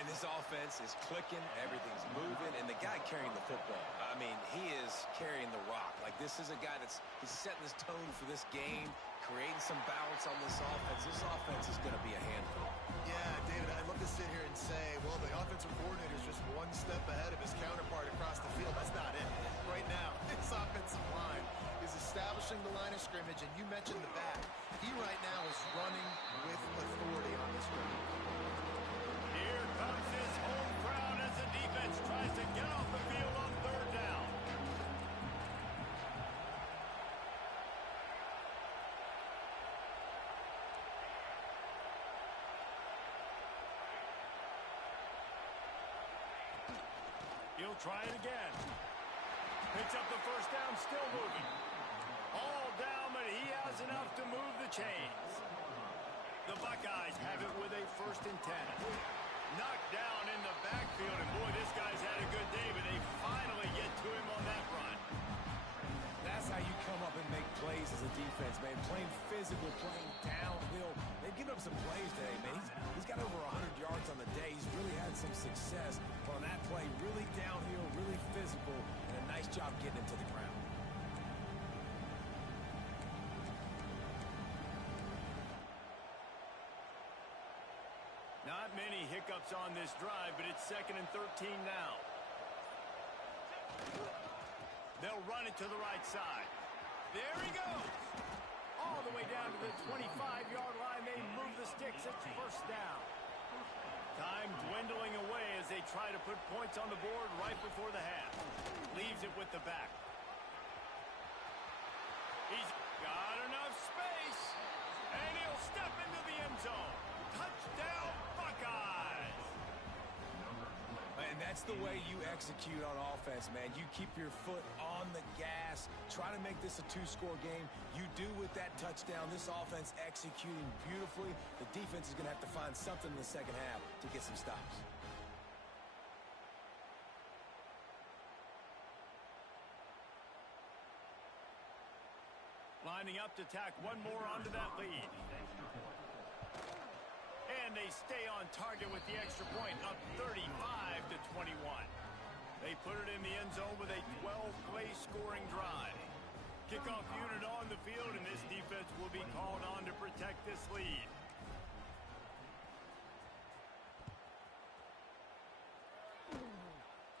And this offense is clicking, everything's moving, and the guy carrying the football, I mean, he is carrying the rock. Like, this is a guy he's setting his tone for this game, creating some balance on this offense. This offense is going to be a handful. Yeah, David, I'd love to sit here and say, well, the offensive coordinator is just one step ahead of his counterpart across the field. That's not it. Right now, this offensive line is establishing the line of scrimmage, and you mentioned the back. He right now is running with authority on this ground. Here comes his home crowd as the defense tries to get off the field on third down. He'll try it again. Picks up the first down, still moving. All down, but he has enough to move the chains. The Buckeyes have it with a 1st and 10. Knocked down in the backfield, and boy, this guy's had a good day, but they finally get to him on that run. That's how you come up and make plays as a defense, man. Playing physical, playing downhill. They've given up some plays today, man. He's got over 100 yards on the day. He's really had some success. But on that play, really downhill, really physical, and a nice job getting it to the ground. Not many hiccups on this drive, but it's 2nd and 13 now. They'll run it to the right side. There he goes. All the way down to the 25-yard line. They move the sticks. It's first down. Time dwindling away as they try to put points on the board right before the half. Leaves it with the back. He's got enough space. And he'll step into the end zone. Touchdown, Buckeyes! And that's the way you execute on offense, man. You keep your foot on the gas. Try to make this a 2-score game. You do with that touchdown. This offense executing beautifully. The defense is going to have to find something in the second half to get some stops. Lining up to tack one more onto that lead. And they stay on target with the extra point, up 35-21. They put it in the end zone with a 12-play scoring drive. Kickoff unit on the field, and this defense will be called on to protect this lead.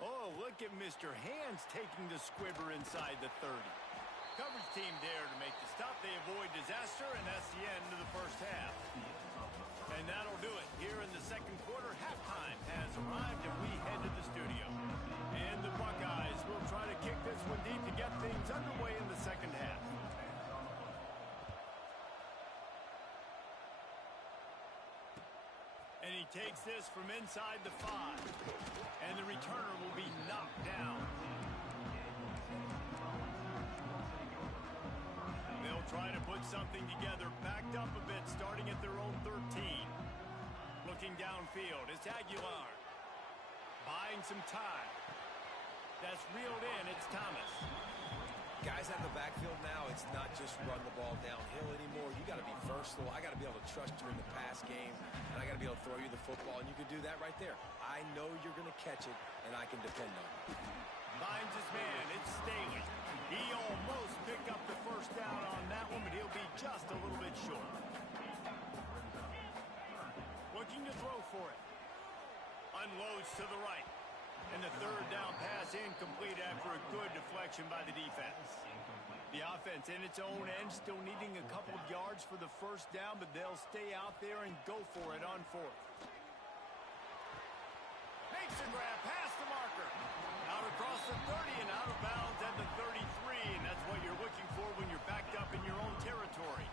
Oh, look at Mr. Hands taking the squibber inside the 30. Coverage team there to make the stop. They avoid disaster, and that's the end of the first half. And that'll do it. Here in the second quarter, halftime has arrived, and we head to the studio. And the Buckeyes will try to kick this one deep to get things underway in the second half. And he takes this from inside the 5. And the returner will be knocked down. They'll try to put something together, backed up a bit, starting at their own 13. Looking downfield, it's Aguilar. Buying some time. That's reeled in, it's Thomas. Guys out in the backfield now, it's not just run the ball downhill anymore. You got to be versatile. I got to be able to trust you in the pass game, and I got to be able to throw you the football, and you can do that right there. I know you're going to catch it, and I can depend on it. Finds his man, it's Staley. He almost picked up the first down on that one, but he'll be just a little bit short. Looking to throw for it. Unloads to the right. And the third down pass incomplete after a good deflection by the defense. The offense in its own end still needing a couple of yards for the first down, but they'll stay out there and go for it on 4th. Makes a grab past the marker. Out across the 30 and out of bounds at the 33, and that's what you're looking for when you're backed up in your own territory.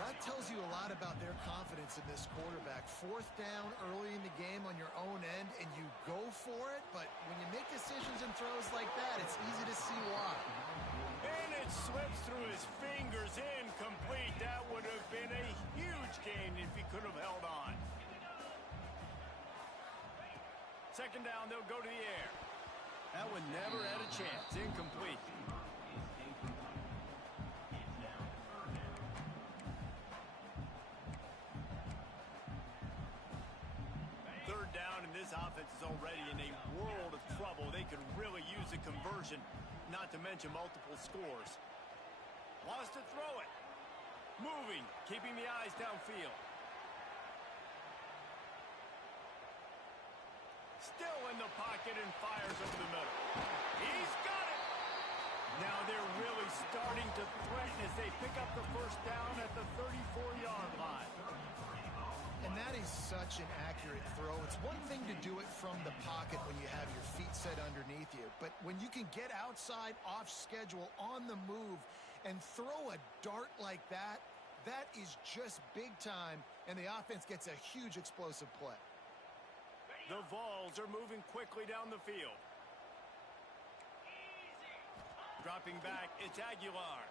That tells you a lot about their confidence in this quarterback. Fourth down early in the game on your own end, and you go for it, but when you make decisions and throws like that, it's easy to see why. And it slips through his fingers, incomplete. That would have been a huge gain if he could have held on. Second down, they'll go to the air. That one never had a chance. Incomplete. Third down, and this offense is already in a world of trouble. They could really use a conversion, not to mention multiple scores. Wants to throw it. Moving, keeping the eyes downfield. Still in the pocket and fires over the middle. He's got it! Now they're really starting to threaten as they pick up the first down at the 34-yard line. And that is such an accurate throw. It's one thing to do it from the pocket when you have your feet set underneath you, but when you can get outside, off schedule, on the move, and throw a dart like that, that is just big time, and the offense gets a huge explosive play. The Vols are moving quickly down the field. Dropping back, it's Aguilar.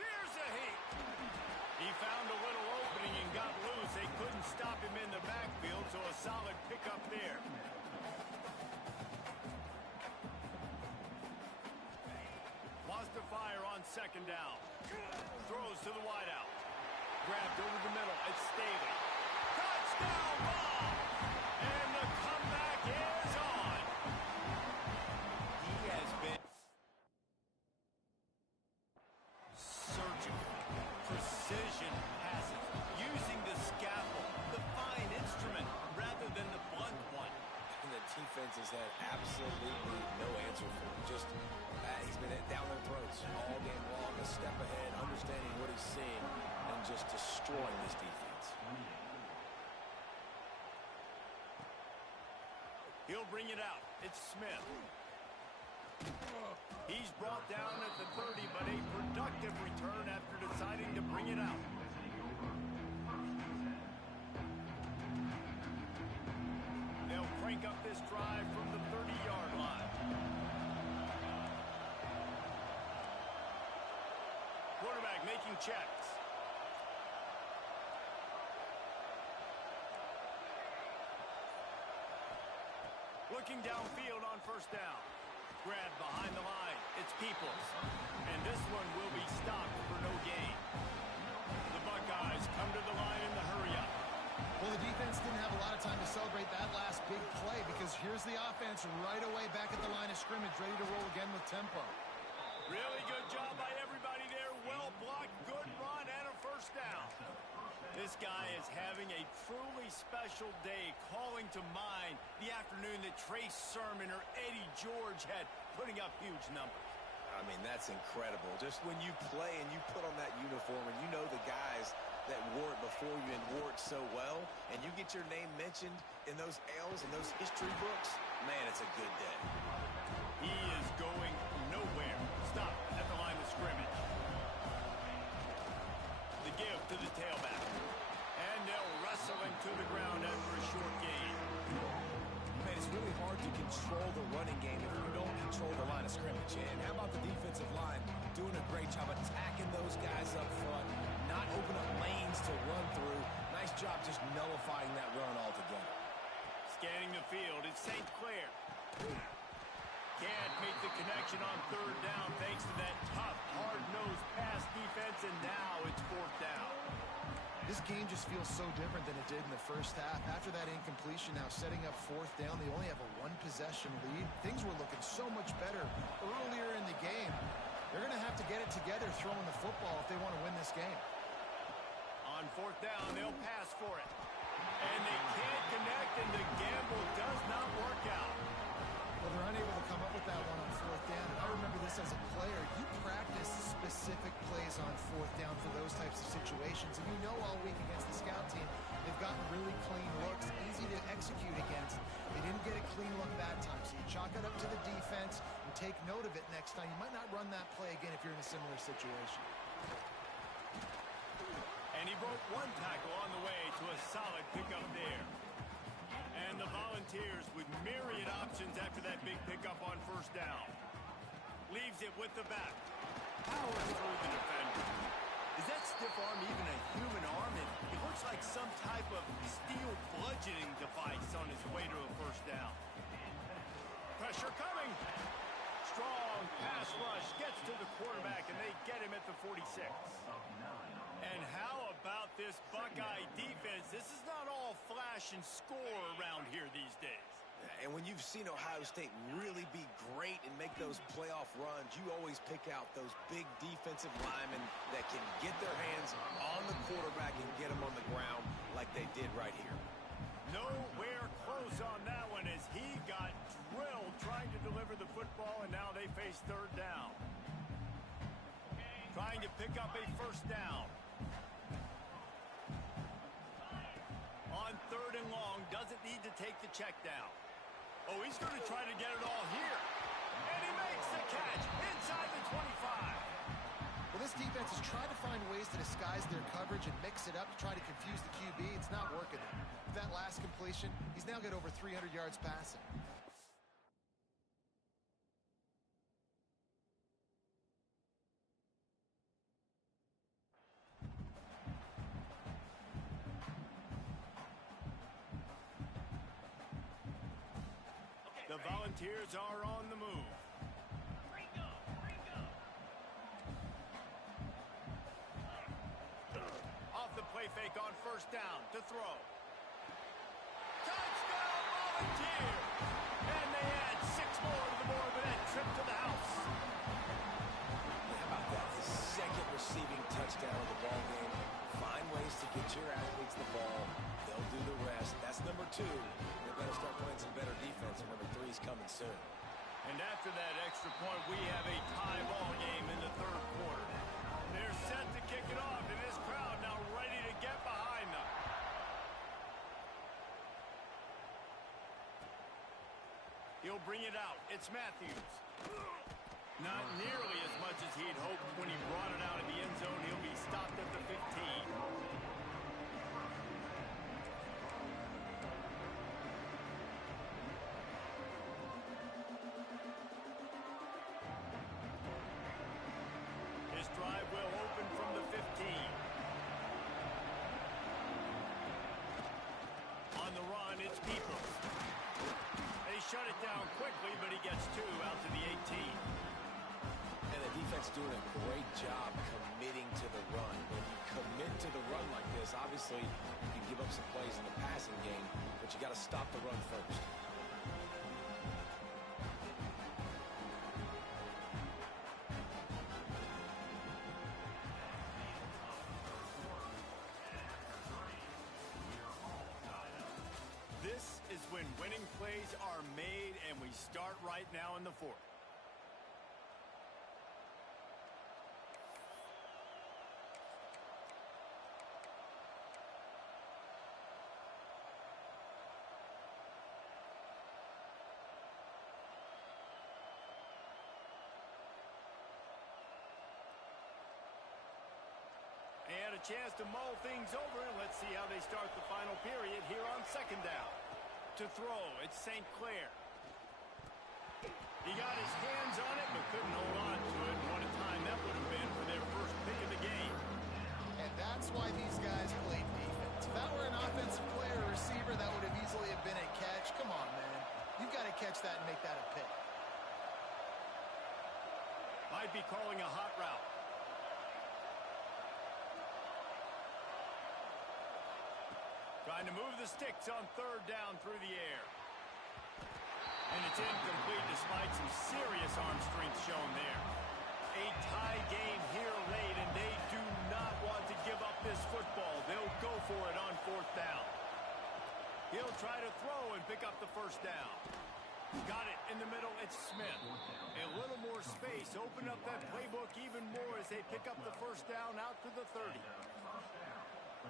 Here's a heat. He found a little opening and got loose. They couldn't stop him in the backfield, so a solid pickup there. Wants to fire on second down. Throws to the wideout. Grabbed over the middle. It's Staley. Touchdown ball! And the comeback is on. He has been surgical, precision passes, using the scalpel, the fine instrument, rather than the blunt one. And the defense has had absolutely no answer for him. Just, he's been down their throats all game long, a step ahead, understanding what he's seeing, and just destroying this defense. He'll bring it out. It's Smith. He's brought down at the 30, but a productive return after deciding to bring it out. They'll crank up this drive from the 30-yard line. Quarterback making checks. Looking downfield on first down. Grab behind the line. It's Peoples. And this one will be stopped for no gain. The Buckeyes come to the line in the hurry-up. Well, the defense didn't have a lot of time to celebrate that last big play because here's the offense right away back at the line of scrimmage, ready to roll again with tempo. Really good job by everybody there. Well blocked, good run, and a first down. This guy is having a truly special day, calling to mind the afternoon that Trace Sermon or Eddie George had, putting up huge numbers. I mean, that's incredible. Just when you play and you put on that uniform and you know the guys that wore it before you and wore it so well, and you get your name mentioned in those L's and those history books, man, it's a good day. He is going nowhere. Stop at the line of scrimmage. The give to the tailback. And they'll wrestle him to the ground after a short gain. Man, it's really hard to control the running game if you don't control the line of scrimmage. And how about the defensive line doing a great job attacking those guys up front, not open up lanes to run through. Nice job just nullifying that run altogether. Scanning the field, it's St. Clair. Can't make the connection on third down thanks to that tough, hard-nosed pass defense, and now it's fourth down. This game just feels so different than it did in the first half. After that incompletion, now setting up fourth down, they only have a one-possession lead. Things were looking so much better earlier in the game. They're going to have to get it together throwing the football if they want to win this game. On fourth down, they'll pass for it. And they can't connect, and the gamble does not work out. Well, they're unable to come up with that one on fourth down. And I remember this as a player. You practice specific plays on fourth down for those types of situations. And you know all week against the scout team, they've gotten really clean looks, easy to execute against. They didn't get it defense and take note of it next time. You might not run that play again if you're in a similar situation. And he broke one tackle on the way to a solid pickup there. And the Volunteers with myriad options after that big pickup on first down. Leaves it with the back. Powers through the defender. Is that stiff arm even a human arm? It looks like some type of steel bludgeoning device on his way to a first down. Pressure coming. Strong pass rush gets to the quarterback, and they get him at the 46. And how about this Buckeye defense? This is not all flash and score around here these days. And when you've seen Ohio State really be great and make those playoff runs, you always pick out those big defensive linemen that can get their hands on the quarterback and get him on the ground like they did right here. Nowhere close on that one as he got drilled trying to deliver the football, and now they face third down. Trying to pick up a first down. On third and long, doesn't need to take the check down. Oh, he's going to try to get it all here. And he makes the catch inside the 25. Well, this defense has tried to find ways to disguise their coverage and mix it up to try to confuse the QB. It's not working. With that last completion, he's now got over 300 yards passing. The Volunteers are on the move. Off the play fake on first down to throw. Touchdown Volunteers! And they add 6 more to the board with that trip to the house. How about that? His second receiving touchdown of the ball game. Find ways to get your athletes the ball. They'll do the rest. That's number 2. They better start playing some better defense, and number 3 is coming soon. And after that extra point, we have a tie ball game in the third quarter. They're set to kick it off, and this crowd now ready to get behind them. He'll bring it out. It's Matthews. Not nearly as much as he'd hoped when he brought it out of the end zone. He'll be stopped at the 15. His drive will open from the 15. On the run, it's Peoples. They shut it down quickly, but he gets 2 out to the 18. And the defense doing a great job committing to the run. When you commit to the run like this, obviously you can give up some plays in the passing game, but you got to stop the run first. This is when winning plays are made, and we start right now in the fourth. And a chance to mull things over, and let's see how they start the final period here on second down. To throw, it's St. Clair. He got his hands on it, but couldn't hold on to it. What a time that would have been for their first pick of the game. And that's why these guys played defense. If that were an offensive player or receiver, that would have easily have been a catch. Come on, man. You've got to catch that and make that a pick. Might be calling a hot route. Trying to move the sticks on third down through the air. And it's incomplete despite some serious arm strength shown there. A tie game here late, and they do not want to give up this football. They'll go for it on fourth down. He'll try to throw and pick up the first down. Got it in the middle. It's Smith. A little more space. Open up that playbook even more as they pick up the first down out to the 30.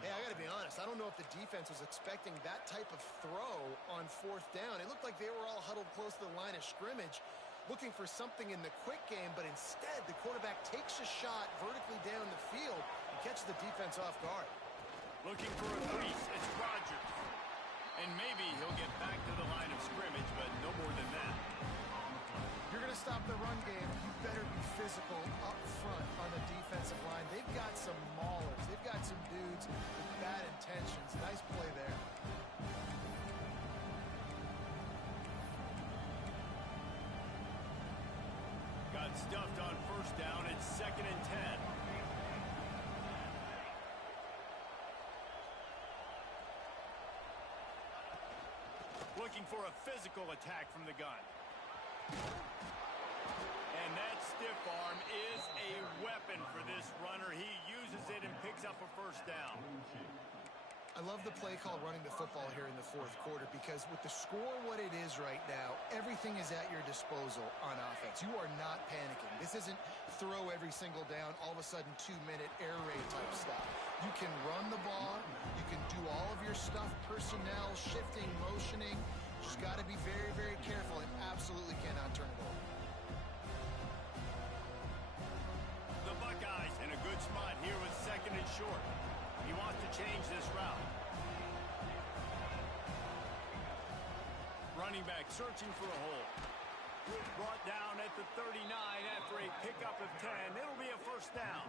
Hey, I got to be honest. I don't know if the defense was expecting that type of throw on fourth down. It looked like they were all huddled close to the line of scrimmage. looking for something in the quick game, but instead the quarterback takes a shot vertically down the field and catches the defense off guard. Looking for a crease, it's Rodgers. And maybe he'll get back to the line of scrimmage, but no more than that. If you're going to stop the run game, you better be physical up front on the defensive line. They've got some maulers. They've got some dudes with bad intentions. Nice play there. Got stuffed on first down. It's 2nd and 10. Looking for a physical attack from the gun. And that stiff arm is a weapon for this runner. He uses it and picks up a first down. I love the play call running the football here in the fourth quarter because with the score what it is right now, everything is at your disposal on offense. You are not panicking. This isn't throw every single down, all of a sudden 2-minute air raid type stuff. You can run the ball. You can do all of your stuff, personnel, shifting, motioning. Just got to be very, very careful and absolutely cannot turn it over. The Buckeyes in a good spot here with 2nd and short. He wants to change this route. Running back searching for a hole. Brought down at the 39 after a pickup of 10. It'll be a first down.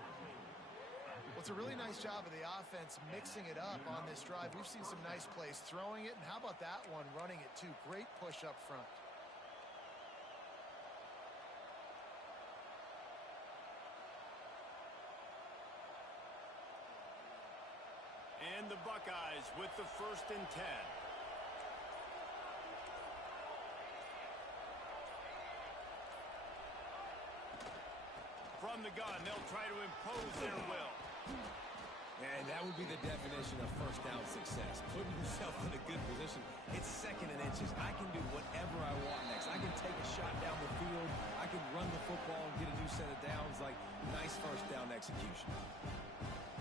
Well, it's a really nice job of the offense mixing it up on this drive. We've seen some nice plays throwing it, and how about that one running it too? Great push up front. And the Buckeyes with the 1st and 10. From the gun, they'll try to impose their will. And that would be the definition of first down success. Putting yourself in a good position. It's 2nd and inches. I can do whatever I want next. I can take a shot down the field. I can run the football and get a new set of downs. Like, nice first down execution.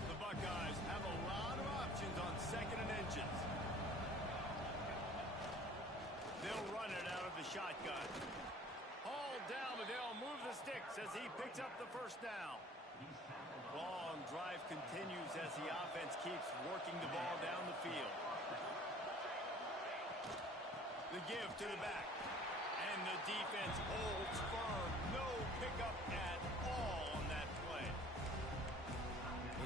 The Buckeyes have a lot of options on 2nd and inches. They'll run it out of the shotgun. Hauled down, but they'll move the sticks as he picks up the first down. Long drive continues as the offense keeps working the ball down the field. The give to the back. And the defense holds firm. No pickup at all on that play.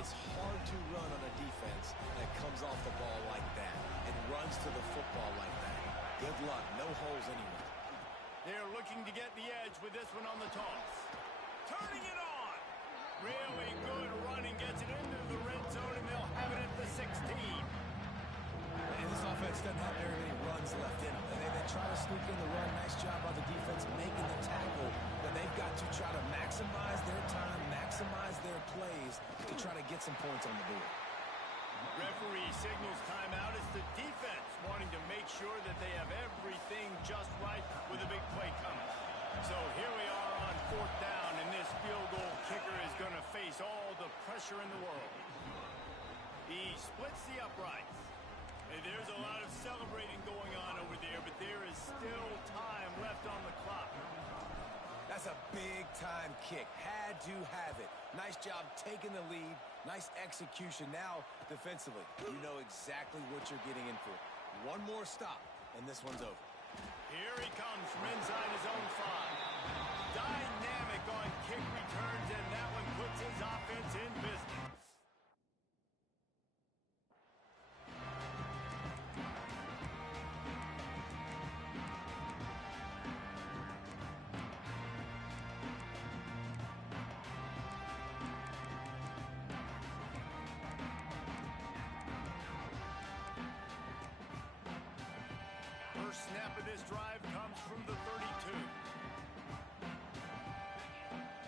It's hard to run on a defense that comes off the ball like that and runs to the football like that. Good luck. No holes anywhere. They're looking to get the edge with this one on the toss. Turning it on. Really good running. Gets it into the red zone, and they'll have it at the 16. And this offense doesn't have very many runs left in them. They try to sneak in the run. Nice job by the defense making the tackle. But they've got to try to maximize their time, maximize their plays to try to get some points on the board. Referee signals timeout. It's the defense wanting to make sure that they have everything just right with a big play coming. So here we are on 4th down, and this field goal kicker is going to face all the pressure in the world. He splits the uprights. And there's a lot of celebrating going on over there, but there is still time left on the clock. That's a big-time kick. Had to have it. Nice job taking the lead. Nice execution. Now, defensively, you know exactly what you're getting in for. One more stop, and this one's over. Here he comes from inside his own 5. Dynamic on kick returns, and that one puts his offense in business. First snap of this drive comes from the 32.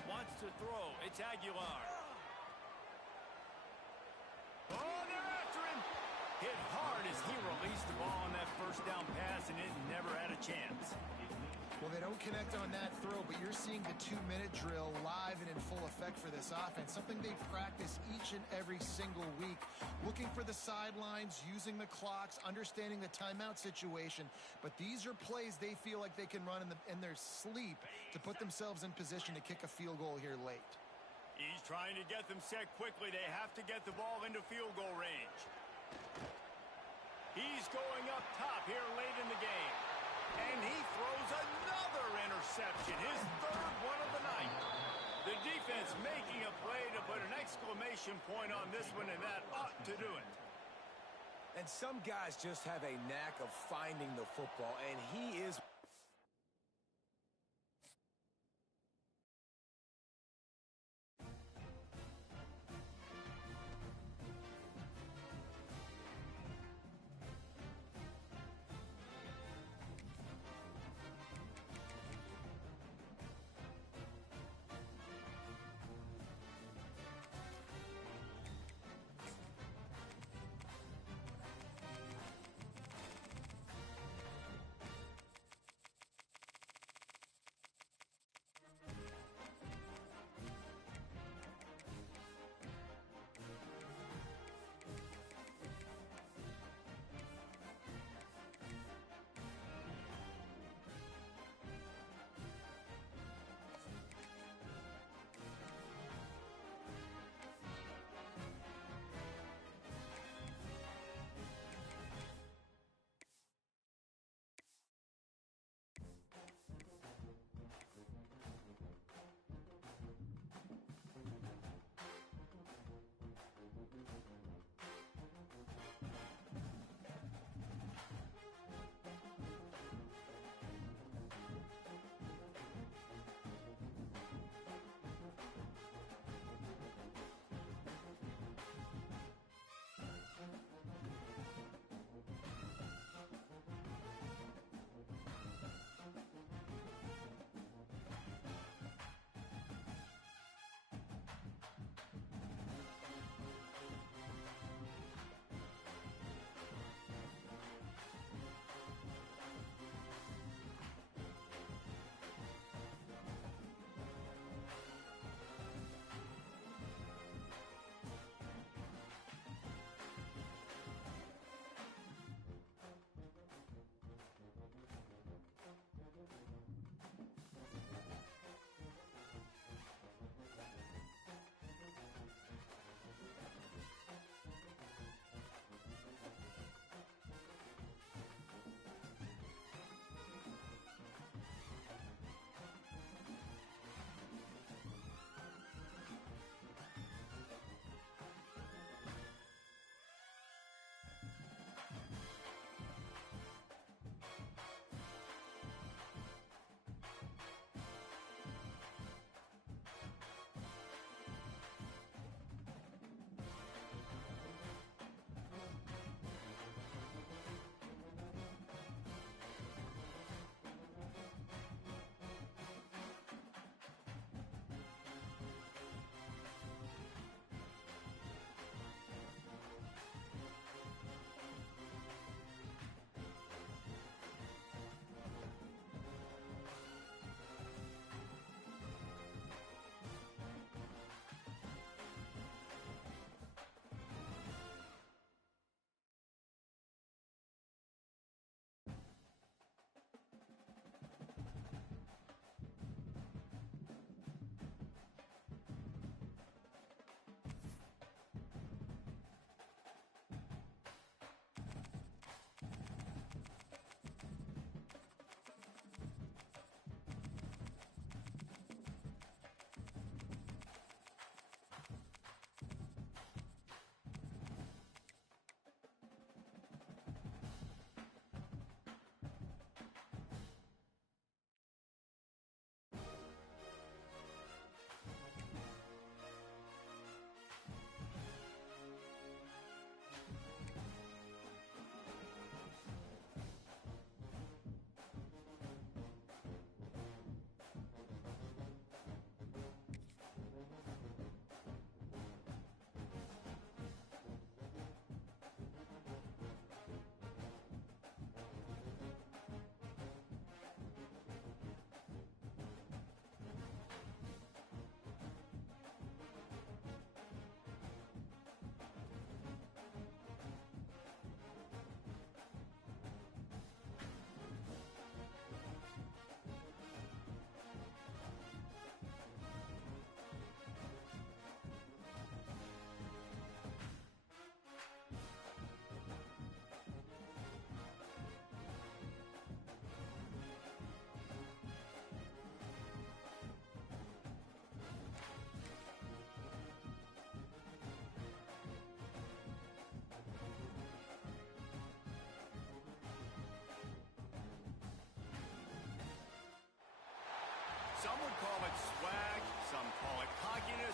Wants to throw. It's Aguilar. Oh, they're after him. Hit hard as he released the ball on that first down pass, and it never had a chance. Well, they don't connect on that throw, but you're seeing the 2-minute drill live and in full effect for this offense, something they practice each and every single week, looking for the sidelines, using the clocks, understanding the timeout situation. But these are plays they feel like they can run in their sleep to put themselves in position to kick a field goal here late. He's trying to get them set quickly. They have to get the ball into field goal range. He's going up top here late in the game. And he throws another interception, his third one of the night. The defense making a play to put an exclamation point on this one, and that ought to do it. And some guys just have a knack of finding the football, and he is...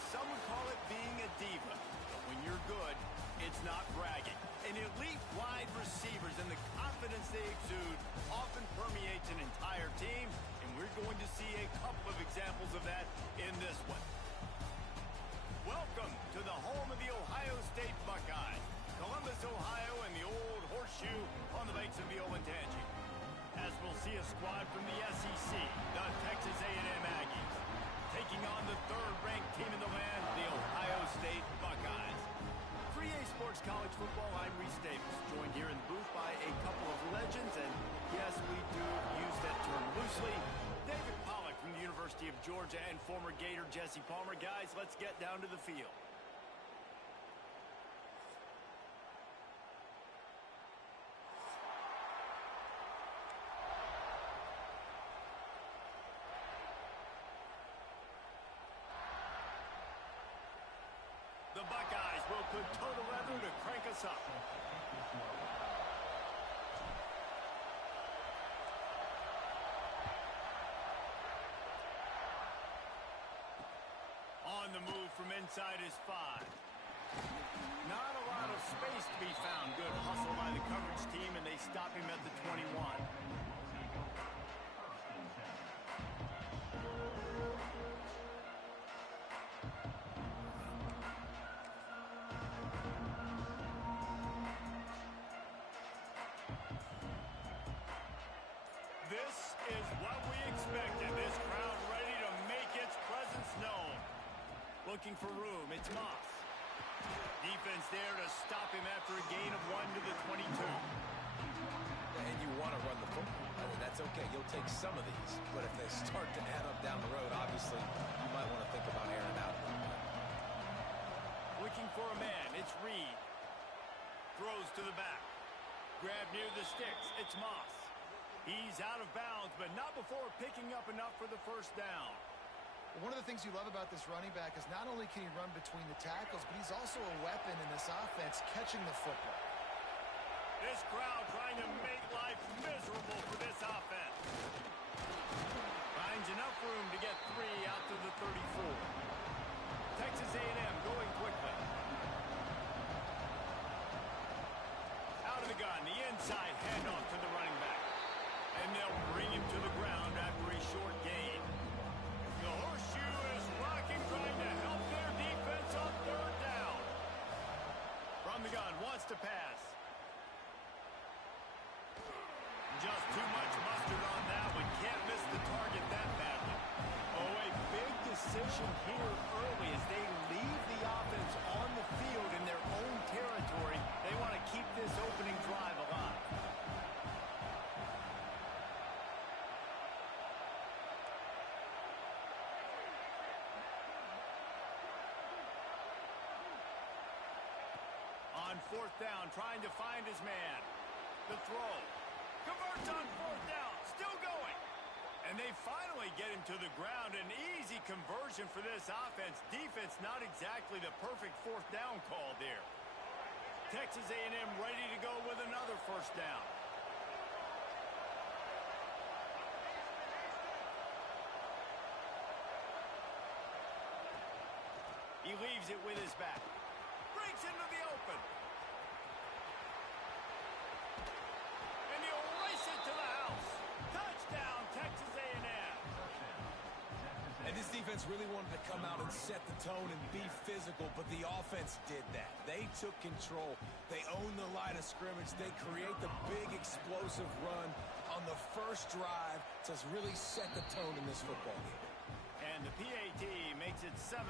some would call it being a diva. But when you're good, it's not bragging. And elite wide receivers and the confidence they exude often permeates an entire team, and we're going to see a couple of examples of that in this one. Welcome to the home of the Ohio State Buckeyes, Columbus, Ohio, and the old horseshoe on the banks of the Olentangy. As we'll see a squad from the SEC, the Texas A&M Aggies, taking on the third-ranked team in the land, the Ohio State Buckeyes. For EA Sports College Football, I'm Reese Davis, joined here in the booth by a couple of legends, and yes, we do use that term loosely. David Pollack from the University of Georgia and former Gator Jesse Palmer. Guys, let's get down to the field. The Buckeyes will put total leather to crank us up. On the move from inside is 5. Not a lot of space to be found. Good hustle by the coverage team, and they stop him at the 21. This is what we expected. This crowd ready to make its presence known. Looking for room, it's Moss. Defense there to stop him after a gain of 1 to the 22. And you want to run the football. I mean, that's okay. You'll take some of these. But if they start to add up down the road, obviously, you might want to think about airing out. Looking for a man, it's Reed. Throws to the back. Grab near the sticks, it's Moss. He's out of bounds, but not before picking up enough for the first down. One of the things you love about this running back is not only can he run between the tackles, but he's also a weapon in this offense, catching the football. This crowd trying to make life miserable for this offense. Finds enough room to get 3 out to the 34. Texas A&M going quickly. Out of the gun, the inside handoff to the running back. And they'll bring him to the ground after a short gain. The horseshoe is rocking, trying to help their defense on third down. From the gun, wants to pass. Just too much mustard on that one. Can't miss the target that badly. Oh, a big decision here early as they leave the offense on the field in their own territory. They want to keep this opening drive alive. On fourth down, trying to find his man. The throw. Converts on fourth down. Still going. And they finally get him to the ground. An easy conversion for this offense. Defense not exactly the perfect fourth down call there. Texas A&M ready to go with another first down. He leaves it with his back. Breaks into the open. And he'll race it to the house. Touchdown, Texas A&M. And this defense really wanted to come out and set the tone and be physical, but the offense did that. They took control. They owned the line of scrimmage. They create the big explosive run on the first drive to really set the tone in this football game. And the PAT makes it 7-0.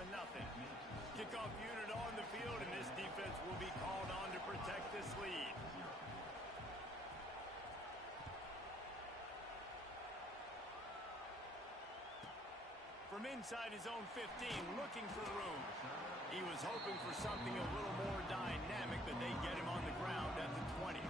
Kickoff unit on the field, and this defense will be called on to protect this lead. From inside his own 15, looking for room. He was hoping for something a little more dynamic, but they get him on the ground at the 20.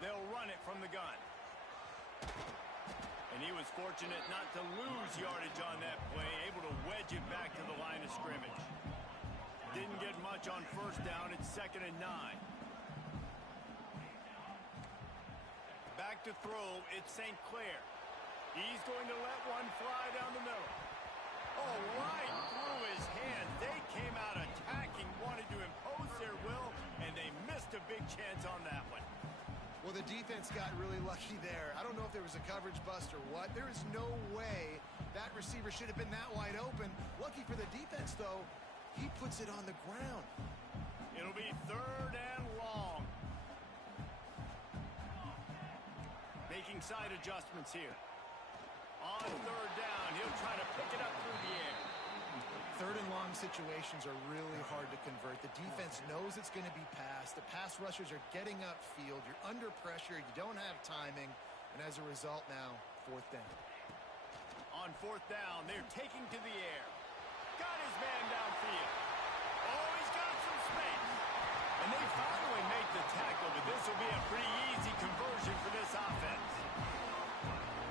They'll run it from the gun. And he was fortunate not to lose yardage on that play, able to wedge it back to the line of scrimmage. Didn't get much on first down. It's 2nd and 9. Back to throw, it's St. Clair. He's going to let one fly down the middle. Oh, right through his hand. They came out attacking, wanted to impose their will, and they missed a big chance on that one. Well, the defense got really lucky there. I don't know if there was a coverage bust or what. There is no way that receiver should have been that wide open. Lucky for the defense, though, he puts it on the ground. It'll be 3rd and long. Making side adjustments here. On 3rd down, he'll try to pick it up through the air. 3rd and long situations are really hard to convert. The defense knows it's going to be passed. The pass rushers are getting upfield. You're under pressure. You don't have timing. And as a result now, 4th down. On 4th down, they're taking to the air. Got his man downfield. Oh, he's got some space. And they finally make the tackle, but this will be a pretty easy conversion for this offense.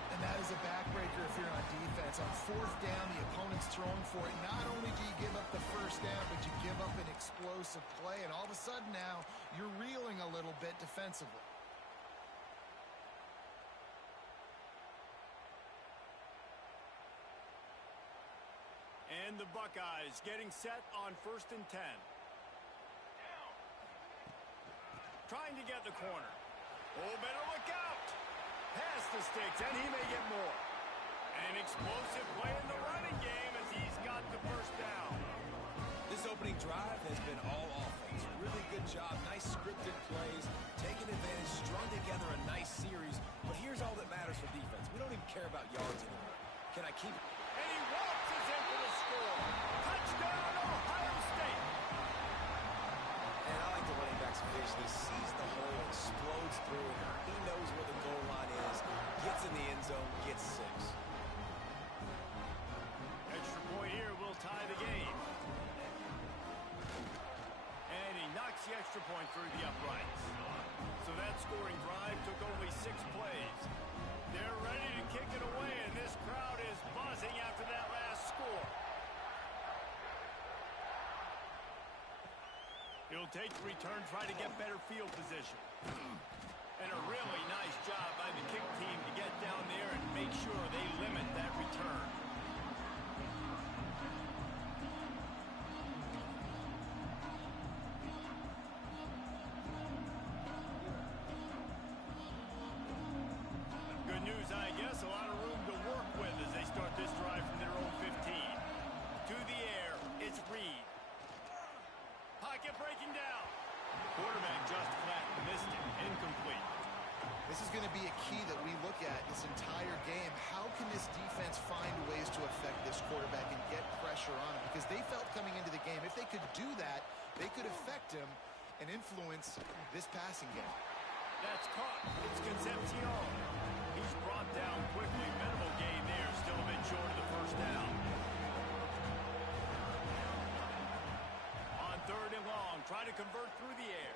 And that is a backbreaker if you're on defense. On 4th down, the opponent's throwing for it. Not only do you give up the first down, but you give up an explosive play. And all of a sudden now, you're reeling a little bit defensively. And the Buckeyes getting set on 1st and 10. Trying to get the corner. Oh, better look out. Pass the sticks, and he may get more. An explosive play in the running game as he's got the first down. This opening drive has been all offense. Really good job. Nice scripted plays. Taking advantage, strung together a nice series. But here's all that matters for defense. We don't even care about yards anymore. Can I keep it? And he waltzes in for the score. Touchdown, Ohio State. And I like the running back's vision. He sees the hole, explodes through it. He knows where the goal line is, gets in the end zone, gets 6. Extra point here will tie the game. And he knocks the extra point through the uprights. So that scoring drive took only 6 plays. They're ready to kick it away, and this crowd is buzzing after that last score. He'll take the return, try to get better field position. And a really nice job by the kick team to get down there and make sure they limit that return. Good news, I guess. A lot of room to work with as they start this drive from their own 15. To the air, it's Reed. Pocket breaking down. Quarterback just flat missed it. Incomplete. This is going to be a key that we look at this entire game. How can this defense find ways to affect this quarterback and get pressure on him? Because they felt coming into the game, if they could do that, they could affect him and influence this passing game. That's caught. It's Concepcion. He's brought down quickly. Minimal gain there. Still a bit short of the first down. On 3rd and long, try to convert through the air.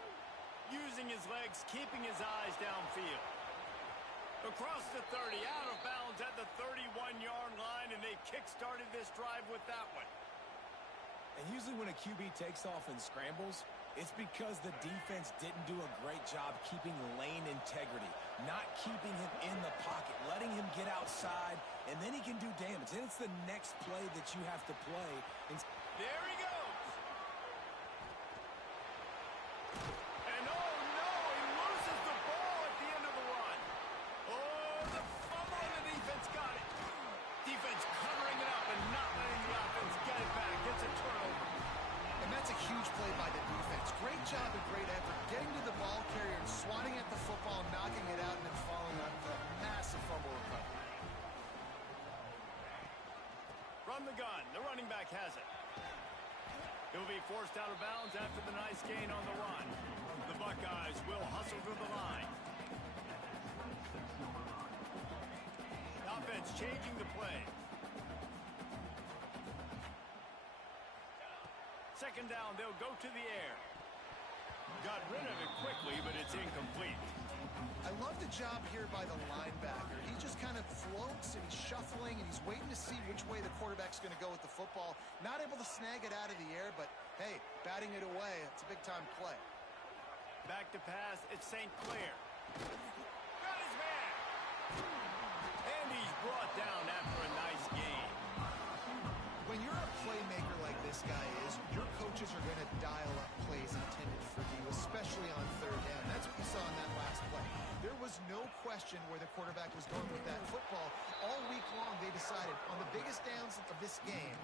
Using his legs, keeping his eyes downfield. Across the 30, out of bounds at the 31-yard line, and they kick-started this drive with that one. And usually when a QB takes off and scrambles, it's because the defense didn't do a great job keeping lane integrity, not keeping him in the pocket, letting him get outside, and then he can do damage. And it's the next play that you have to play. There he goes. And oh no, he loses the ball at the end of the run. Oh, the fumble, and the defense got it. Defense covering it up and not letting the offense get it back. Gets a turnover. And that's a huge play by the defense. Great job and great effort getting to the ball carrier and swatting at the football, knocking it out, and then falling on the massive fumble recovery. From the gun, the running back has it. He'll be forced out of bounds after the nice gain on the run. The Buckeyes will hustle to the line. Offense changing the play. 2nd down, they'll go to the air. Got rid of it quickly, but it's incomplete. I love the job here by the linebacker. He just kind of floats and he's shuffling and he's waiting to see which way the quarterback's going to go with the football. Not able to snag it out of the air, but hey, batting it away, it's a big-time play. Back to pass, it's St. Clair. Got his man. And he's brought down after a nice gain. When you're a playmaker like this guy is, your coaches are going to dial up plays intended for you, especially on third down. That's what you saw in that last play. There was no question where the quarterback was going with that football. All week long, they decided on the biggest downs of this game,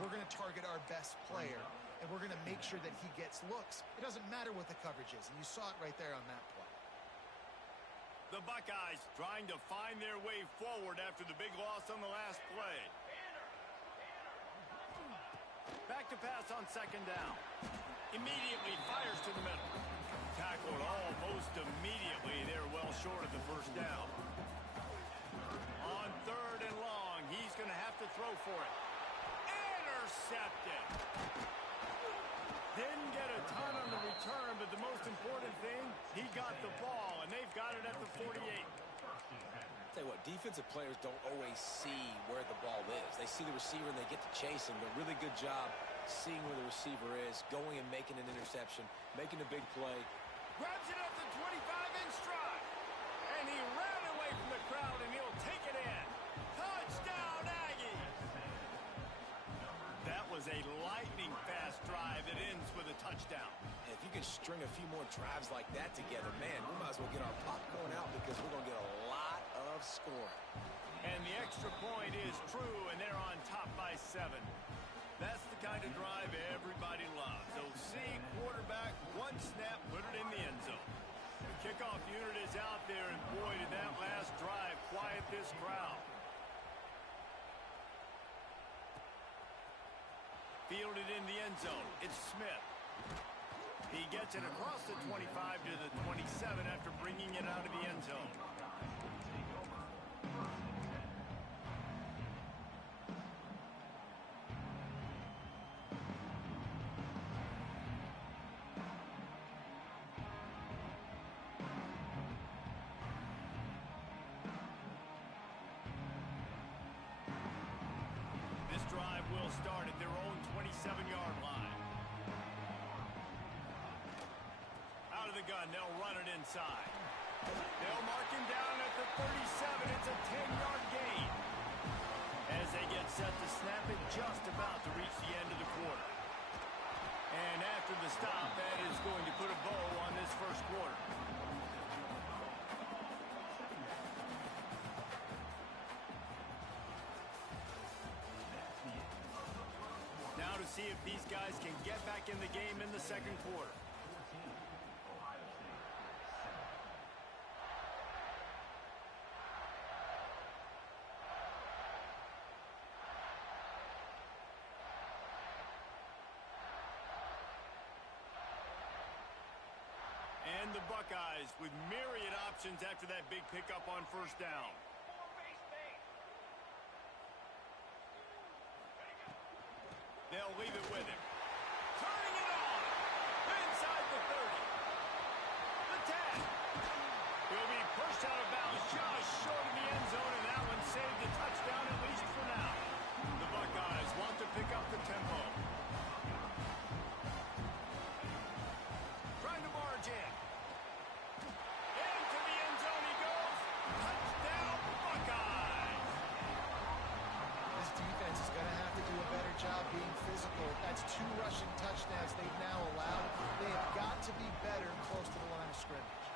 we're going to target our best player, and we're going to make sure that he gets looks. It doesn't matter what the coverage is, and you saw it right there on that play. The Buckeyes trying to find their way forward after the big loss on the last play. Back to pass on second down. Immediately fires to the middle. Tackled almost immediately. They're well short of the first down. On third and long, he's going to have to throw for it. Intercepted. Didn't get a ton on the return, but the most important thing, he got the ball, and they've got it at the 48. Tell you what, defensive players don't always see where the ball is. They see the receiver and they get to chase him. But really good job seeing where the receiver is, going and making an interception, making a big play. Grabs it at the 25 in stride. And he ran away from the crowd, and he'll take it in. Touchdown, Aggies! That was a lightning-fast drive that ends with a touchdown. And if you can string a few more drives like that together, man, we might as well get our popcorn out because we're going to get a lot of scoring. And the extra point is true, and they're on top by 7. That's the kind of drive everybody loves. OC quarterback, one snap, put it in the end zone. The kickoff unit is out there, and boy, did that last drive quiet this crowd. Fielded in the end zone. It's Smith. He gets it across the 25 to the 27 after bringing it out of the end zone. This drive will start at their own 27-yard line. Out of the gun, they'll run it inside. They'll mark him down at the 37. It's a 10-yard gain. As they get set to snap it, just about to reach the end of the quarter. And after the stop, that is going to put a bow on this first quarter. Now to see if these guys can get back in the game in the second quarter. And the Buckeyes with myriad options after that big pickup on first down. They'll leave it with him. Turning it on. Inside the 30. The 10. He'll be pushed out of bounds just short of the end zone, and that one saved a touchdown at least for now. The Buckeyes want to pick up the tempo. Trying to barge in. Into the end zone he goes. Touchdown, Buckeyes. This defense is going to have to do a better job being physical. That's 2 rushing touchdowns they've now allowed. They have got to be better close to the line of scrimmage.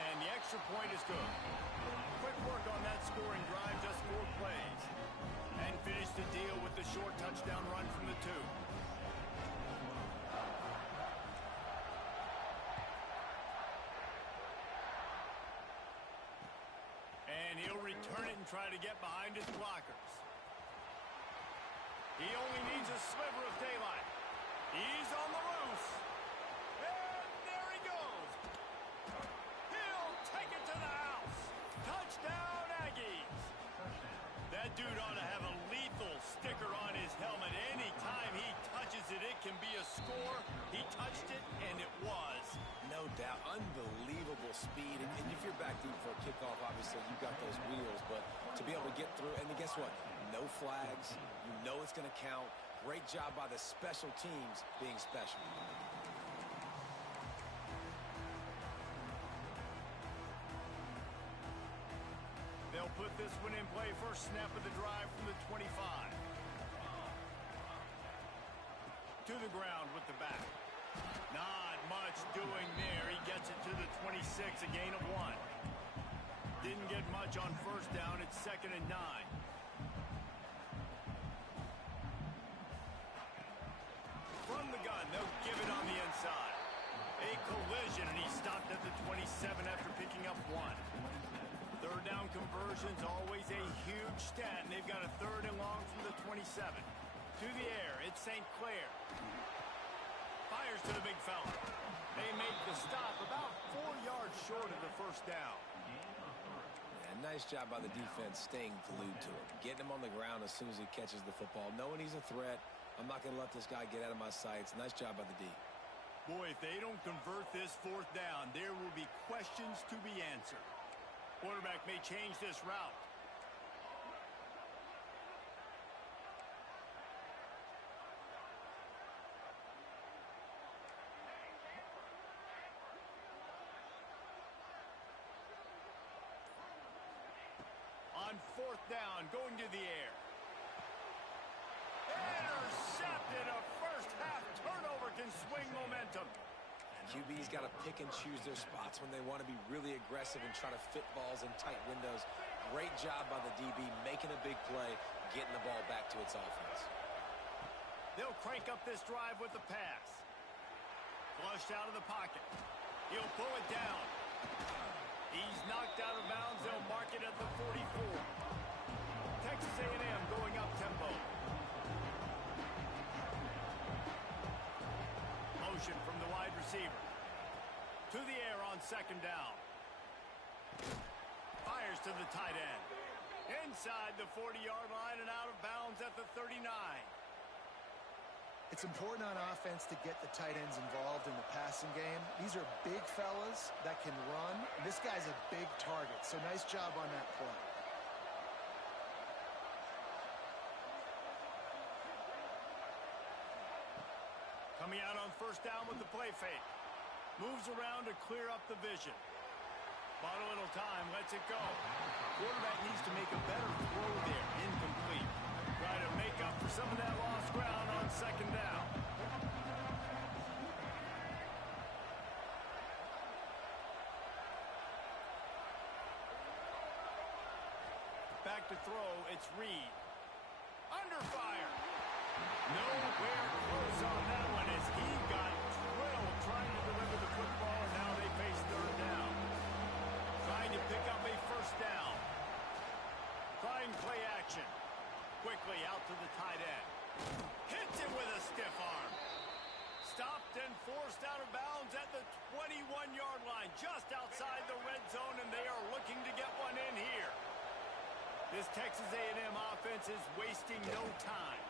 And the extra point is good. Quick work on that scoring drive, just 4 plays. And finish the deal with the short touchdown run from the 2. And he'll return it and try to get behind his blockers. He only needs a sliver of daylight. He's on the loose. And there he goes. He'll take it to the house. Touchdown, Aggies. That dude ought to have a lethal sticker on his helmet. Anytime he touches it, it can be a score. He touched it, and it was. No doubt. Unbelievable speed. And if you're back deep for a kickoff, obviously, you've got those wheels. But to be able to get through, and guess what? No flags. You know it's going to count. Great job by the special teams being special. They'll put this one in play. First snap of the drive from the 25. To the ground with the back. Not much doing there. He gets it to the 26, a gain of 1. Didn't get much on first down. It's 2nd and 9. From the gun, they'll give it on the inside. A collision, and he stopped at the 27 after picking up 1. Third down conversion's always a huge stat, and they've got a 3rd and long from the 27. To the air, it's St. Clair. Fires to the big fella. They make the stop about 4 yards short of the first down. Yeah, nice job by the defense staying glued to it. Getting him on the ground as soon as he catches the football. Knowing he's a threat, I'm not going to let this guy get out of my sights. Nice job by the D. Boy, if they don't convert this 4th down, there will be questions to be answered. Quarterback may change this route. On 4th down, going to the air. Intercepted. A first-half turnover can swing momentum. QB's got to pick and choose their spots when they want to be really aggressive and try to fit balls in tight windows. Great job by the DB making a big play, getting the ball back to its offense. They'll crank up this drive with the pass. Flushed out of the pocket. He'll pull it down. He's knocked out of bounds. They'll mark it at the 44. Texas A&M going up tempo. Motion from the wide receiver. To the air on 2nd down. Fires to the tight end. Inside the 40-yard line and out of bounds at the 39. It's important on offense to get the tight ends involved in the passing game. These are big fellas that can run. And this guy's a big target, so nice job on that play. Coming out on 1st down with the play fake. Moves around to clear up the vision. Bought a little time, lets it go. Quarterback needs to make a better throw there. Incomplete. Try to make up for some of that lost ground on 2nd down. Back to throw, it's Reed. Under fire. Nowhere close on that one as he got drilled trying to deliver the football, and now they face 3rd down. Trying to pick up a 1st down. Trying play action. Quickly out to the tight end. Hits him with a stiff arm. Stopped and forced out of bounds at the 21-yard line, just outside the red zone, and they are looking to get one in here. This Texas A&M offense is wasting no time.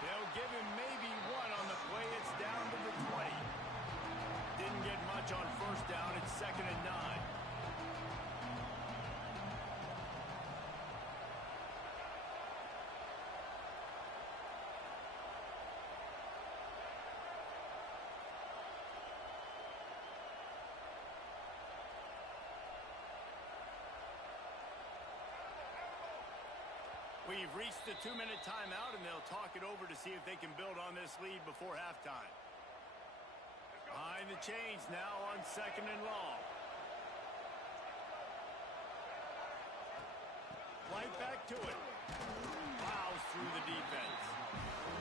They'll give him maybe 1 on the play. It's down to the 20. Didn't get much on 1st down. It's 2nd and 9. We've reached the 2-minute timeout, and they'll talk it over to see if they can build on this lead before halftime. Behind the chains now on 2nd and long. Right back to it. Plows through the defense.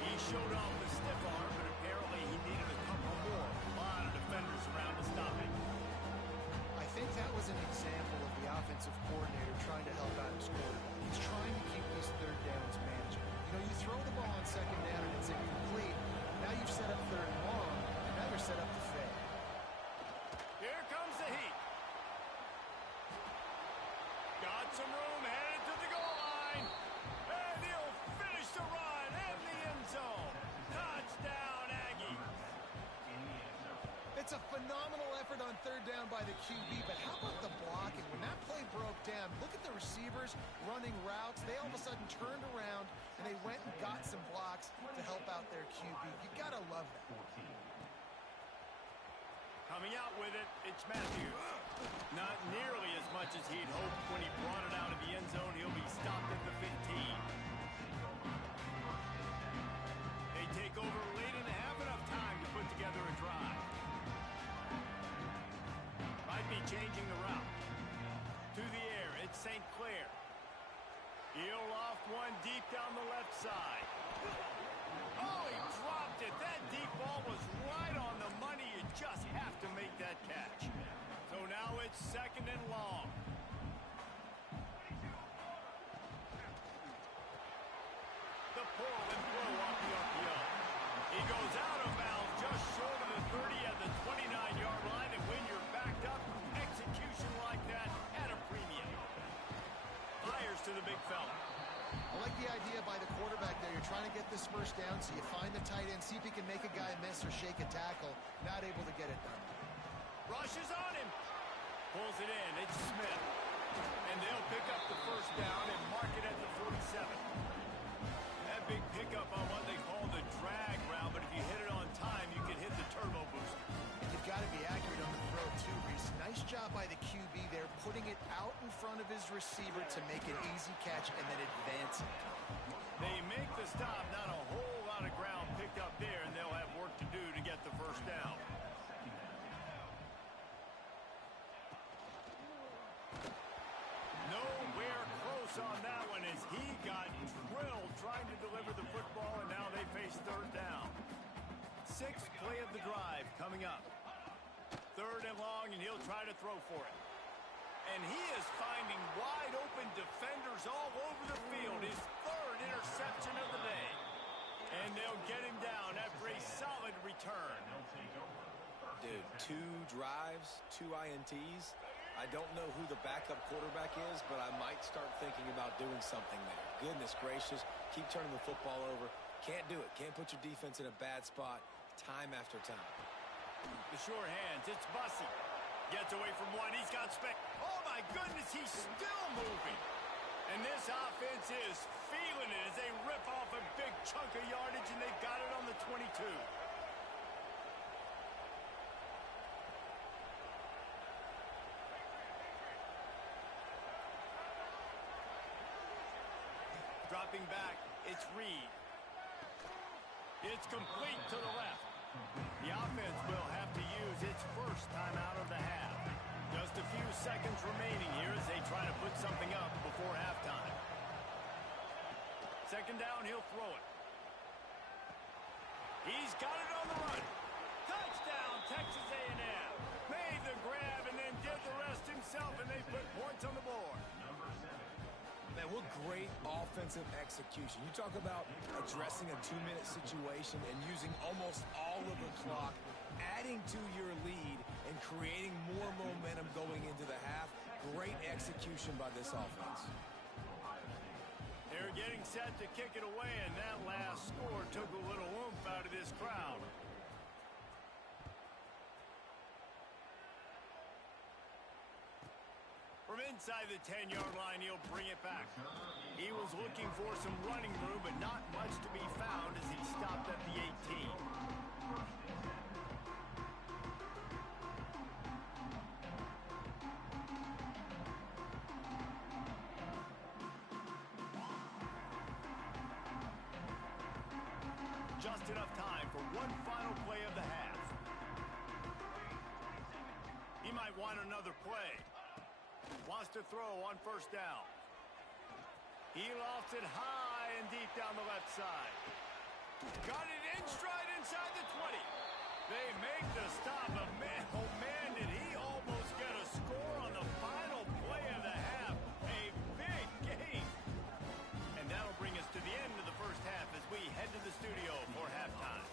He showed off the stiff arm, but apparently he needed a couple more. A lot of defenders around to stop him. I think that was an example of the offensive coordinator trying to help out his quarterback. He's trying to keep these 3rd downs manageable. You know, you throw the ball on 2nd down and it's incomplete. Now you've set up 3rd and long, and now you're set up to fail. Here comes the heat. Got some room, headed to the goal line. And he'll finish the run in the end zone. It's a phenomenal effort on third down by the QB, but how about the blocking? When that play broke down, look at the receivers running routes. They all of a sudden turned around, and they went and got some blocks to help out their QB. You got to love that. Coming out with it, it's Matthews. Not nearly as much as he'd hoped when he brought it out of the end zone. He'll be stopped at the 15. They take over late and have enough time to put together a drive. Might be changing the route. To the air, it's St. Clair. He'll loft one deep down the left side. Oh, he dropped it. That deep ball was right on the money. You just have to make that catch. So now it's second and long. The pull and throw off the RPO. He goes out of bounds just short of the 30 at the 29-yard line, and when you're backed up, execution like that at a premium. Fires to the big fella. I like the idea by the quarterback there. You're trying to get this first down, so you find the tight end, see if he can make a guy miss or shake a tackle. Not able to get it done. Rushes on him. Pulls it in. It's Smith. And they'll pick up the first down and mark it at the 47. That big pickup on what they call the drag route, but if you hit it on time, you can hit the turbo booster. You've got to be accurate on the throw, too, Reese. Nice job by the QB there, putting it out in front of his receiver to make an easy catch and then advance it. They make the stop. Not a whole lot of ground picked up there, and they'll have work to do to get the first down. Nowhere close on that one as he got drilled trying to deliver the football, and now they face third down. Sixth play of the drive coming up. Third and long, and he'll try to throw for it. And he is finding wide open defenders all over the field. His third interception of the day. And they'll get him down after a solid return. Dude, 2 drives, 2 INTs. I don't know who the backup quarterback is, but I might start thinking about doing something there. Goodness gracious, keep turning the football over. Can't do it. Can't put your defense in a bad spot time after time. The sure hands, it's Bussey. Gets away from one, he's got oh my goodness, he's still moving. And this offense is feeling it as they rip off a big chunk of yardage, and they've got it on the 22. Dropping back, it's Reed. It's complete to the left. The offense will have to use its first time out of the half. Just a few seconds remaining here as they try to put something up before halftime. Second down, he'll throw it. He's got it on the run. Touchdown, Texas A&M. Made the grab and then did the rest himself, and they put points on the board. Man, what great offensive execution. You talk about addressing a 2-minute situation and using almost all of the clock, adding to your lead and creating more momentum going into the half. Great execution by this offense. They're getting set to kick it away, and that last score took a little oomph out of this crowd. From inside the 10-yard line, he'll bring it back. He was looking for some running room, but not much to be found as he stopped at the 18. Just enough time for one final play of the half. He might want another play. Wants to throw on first down. He lofts it high and deep down the left side. Got it in stride inside the 20. They make the stop, but man, oh man, did he almost get a score on the final play of the half. A big game. And that'll bring us to the end of the first half as we head to the studio for halftime.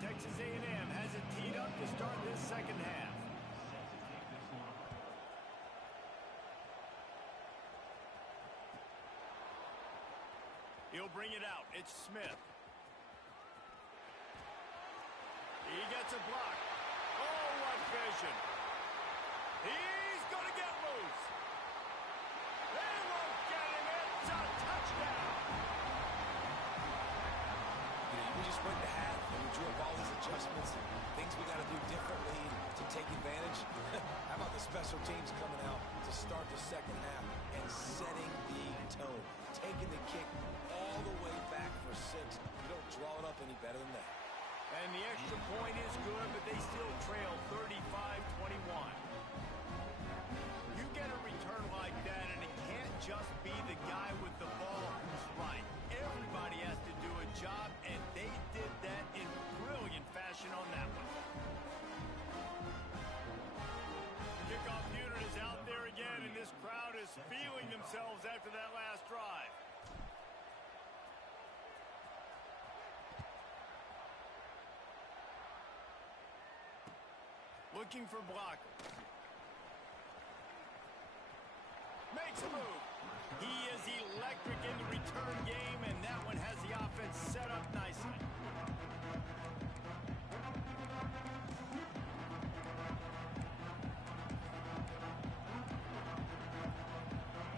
Texas A&M has it teed up to start this second half. He'll bring it out. It's Smith. He gets a block. Oh, what vision. He's going to get loose. They won't get him. It's a touchdown. We just went to half and we drew up all these adjustments and things we got to do differently to take advantage. How about the special teams coming out to start the second half and setting the tone, taking the kick all the way back for 6. You don't draw it up any better than that. And the extra point is good, but they still trail 35-21. You get a return like that, and it can't just be the guy with the ball who's right. Everybody has to do a job, and they did that in brilliant fashion on that one. Kickoff unit is out there again, and this crowd is feeling themselves after that last drive. Looking for blockers. Makes a move. He is electric in the return game, and that one has the offense set up nicely.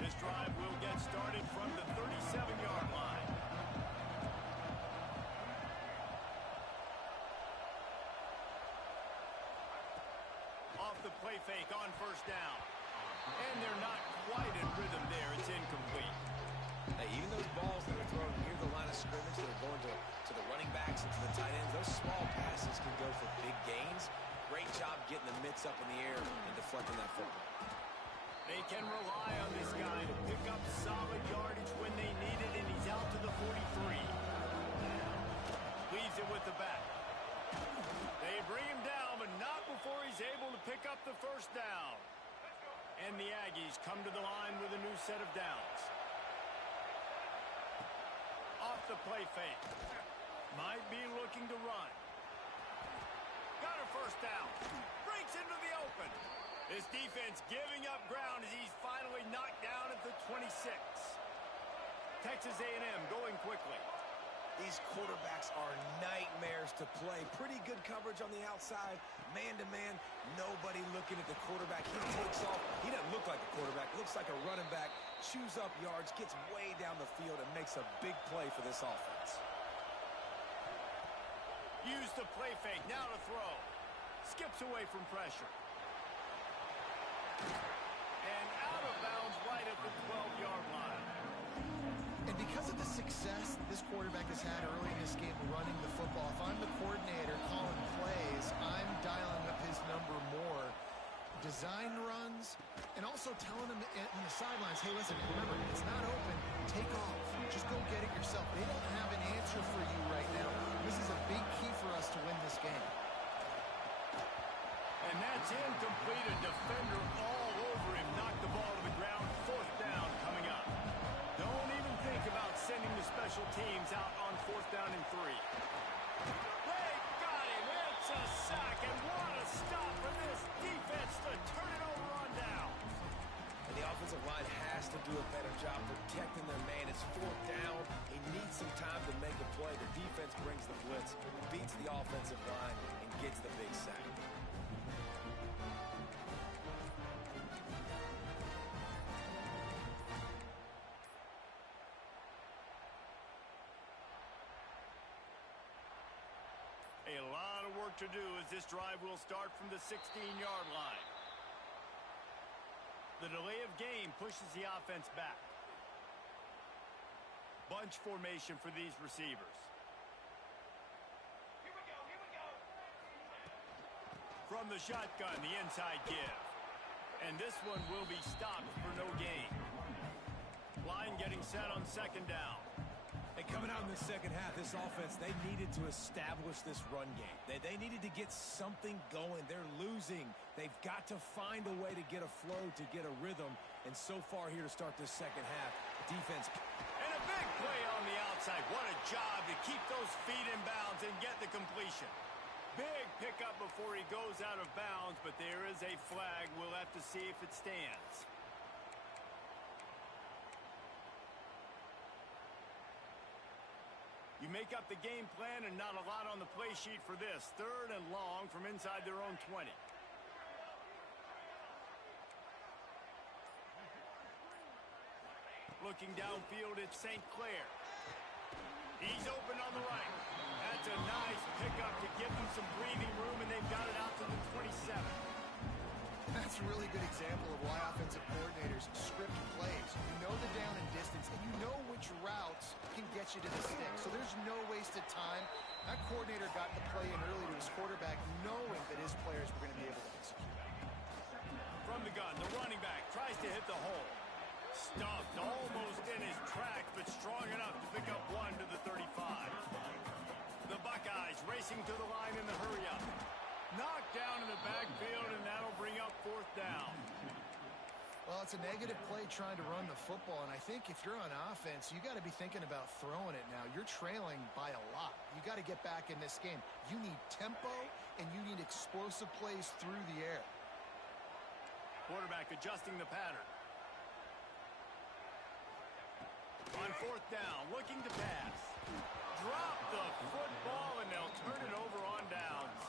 This drive will get started from the 37-yard line. The play fake on first down. And they're not quite in rhythm there. It's incomplete. Hey, even those balls that are thrown near the line of scrimmage that are going to the running backs and to the tight ends, those small passes can go for big gains. Great job getting the mitts up in the air and deflecting that football. They can rely on this guy to pick up solid yardage when they need it, and he's out to the 43. Leaves it with the back. They bring him down, but not before he's able to pick up the first down. And the Aggies come to the line with a new set of downs. Off the play fake. Might be looking to run. Got a first down. Breaks into the open. This defense giving up ground as he's finally knocked down at the 26. Texas A&M going quickly. These quarterbacks are nightmares to play. Pretty good coverage on the outside. Man-to-man, nobody looking at the quarterback. He takes off. He doesn't look like a quarterback. Looks like a running back. Chews up yards, gets way down the field, and makes a big play for this offense. Use the play fake. Now to throw. Skips away from pressure. And out of bounds right at the 12-yard line. And because of the success this quarterback has had early in this game running the football, if I'm the coordinator calling plays, I'm dialing up his number more. Design runs, and also telling him on the sidelines, hey, listen, remember, it's not open. Take off. Just go get it yourself. They don't have an answer for you right now. This is a big key for us to win this game. And that's incomplete. A defender all over him. Knocked the ball to the ground. Fourth down coming up. Don't even think about sending the special teams out on fourth down and 3. They got him. It's a sack. And what a stop for this defense to turn it over on down. And the offensive line has to do a better job protecting their man. It's fourth down. He needs some time to make a play. The defense brings the blitz, beats the offensive line, and gets the big sack. A lot of work to do as this drive will start from the 16-yard line. The delay of game pushes the offense back. Bunch formation for these receivers. Here we go. From the shotgun, the inside give. And this one will be stopped for no gain. Line getting set on second down. And coming out in the second half, this offense, they needed to establish this run game. They needed to get something going. They're losing. They've got to find a way to get a flow, to get a rhythm. And so far here to start this second half, defense. And a big play on the outside. What a job to keep those feet in bounds and get the completion. Big pickup before he goes out of bounds, but there is a flag. We'll have to see if it stands. You make up the game plan and not a lot on the play sheet for this. 3rd and long from inside their own 20. Looking downfield, it's St. Clair. He's open on the right. That's a nice pickup to give them some breathing room, and they've got it out to the 27. That's a really good example of why offensive coordinators script plays. You know the down and distance, and you know which routes can get you to the stick. So there's no wasted time. That coordinator got the play in early to his quarterback, knowing that his players were going to be able to execute. From the gun, the running back tries to hit the hole. Stuffed almost in his track, but strong enough to pick up 1 to the 35. The Buckeyes racing to the line in the hurry-up. Knocked down in the backfield, and that'll bring up 4th down. Well, it's a negative play trying to run the football, and I think if you're on offense, you got to be thinking about throwing it now. You're trailing by a lot. You got to get back in this game. You need tempo, and you need explosive plays through the air. Quarterback adjusting the pattern. On 4th down, looking to pass. Drop the football, and they'll turn it over on downs.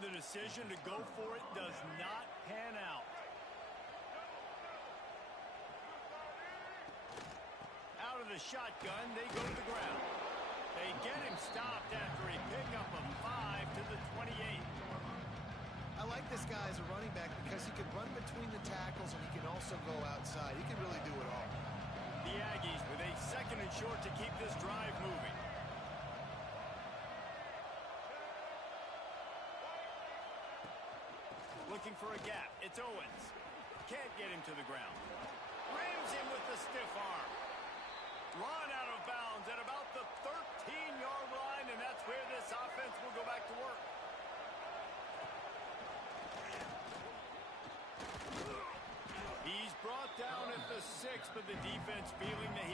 The decision to go for it does not pan out. Out of the shotgun, they go to the ground. They get him stopped after a pickup of 5 to the 28. I like this guy as a running back because he can run between the tackles and he can also go outside. He can really do it all. The Aggies with a 2nd and short to keep this drive moving. Looking for a gap. It's Owens. Can't get him to the ground. Rams him with the stiff arm. Run out of bounds at about the 13-yard line, and that's where this offense will go back to work. He's brought down at the 6, but the defense feeling the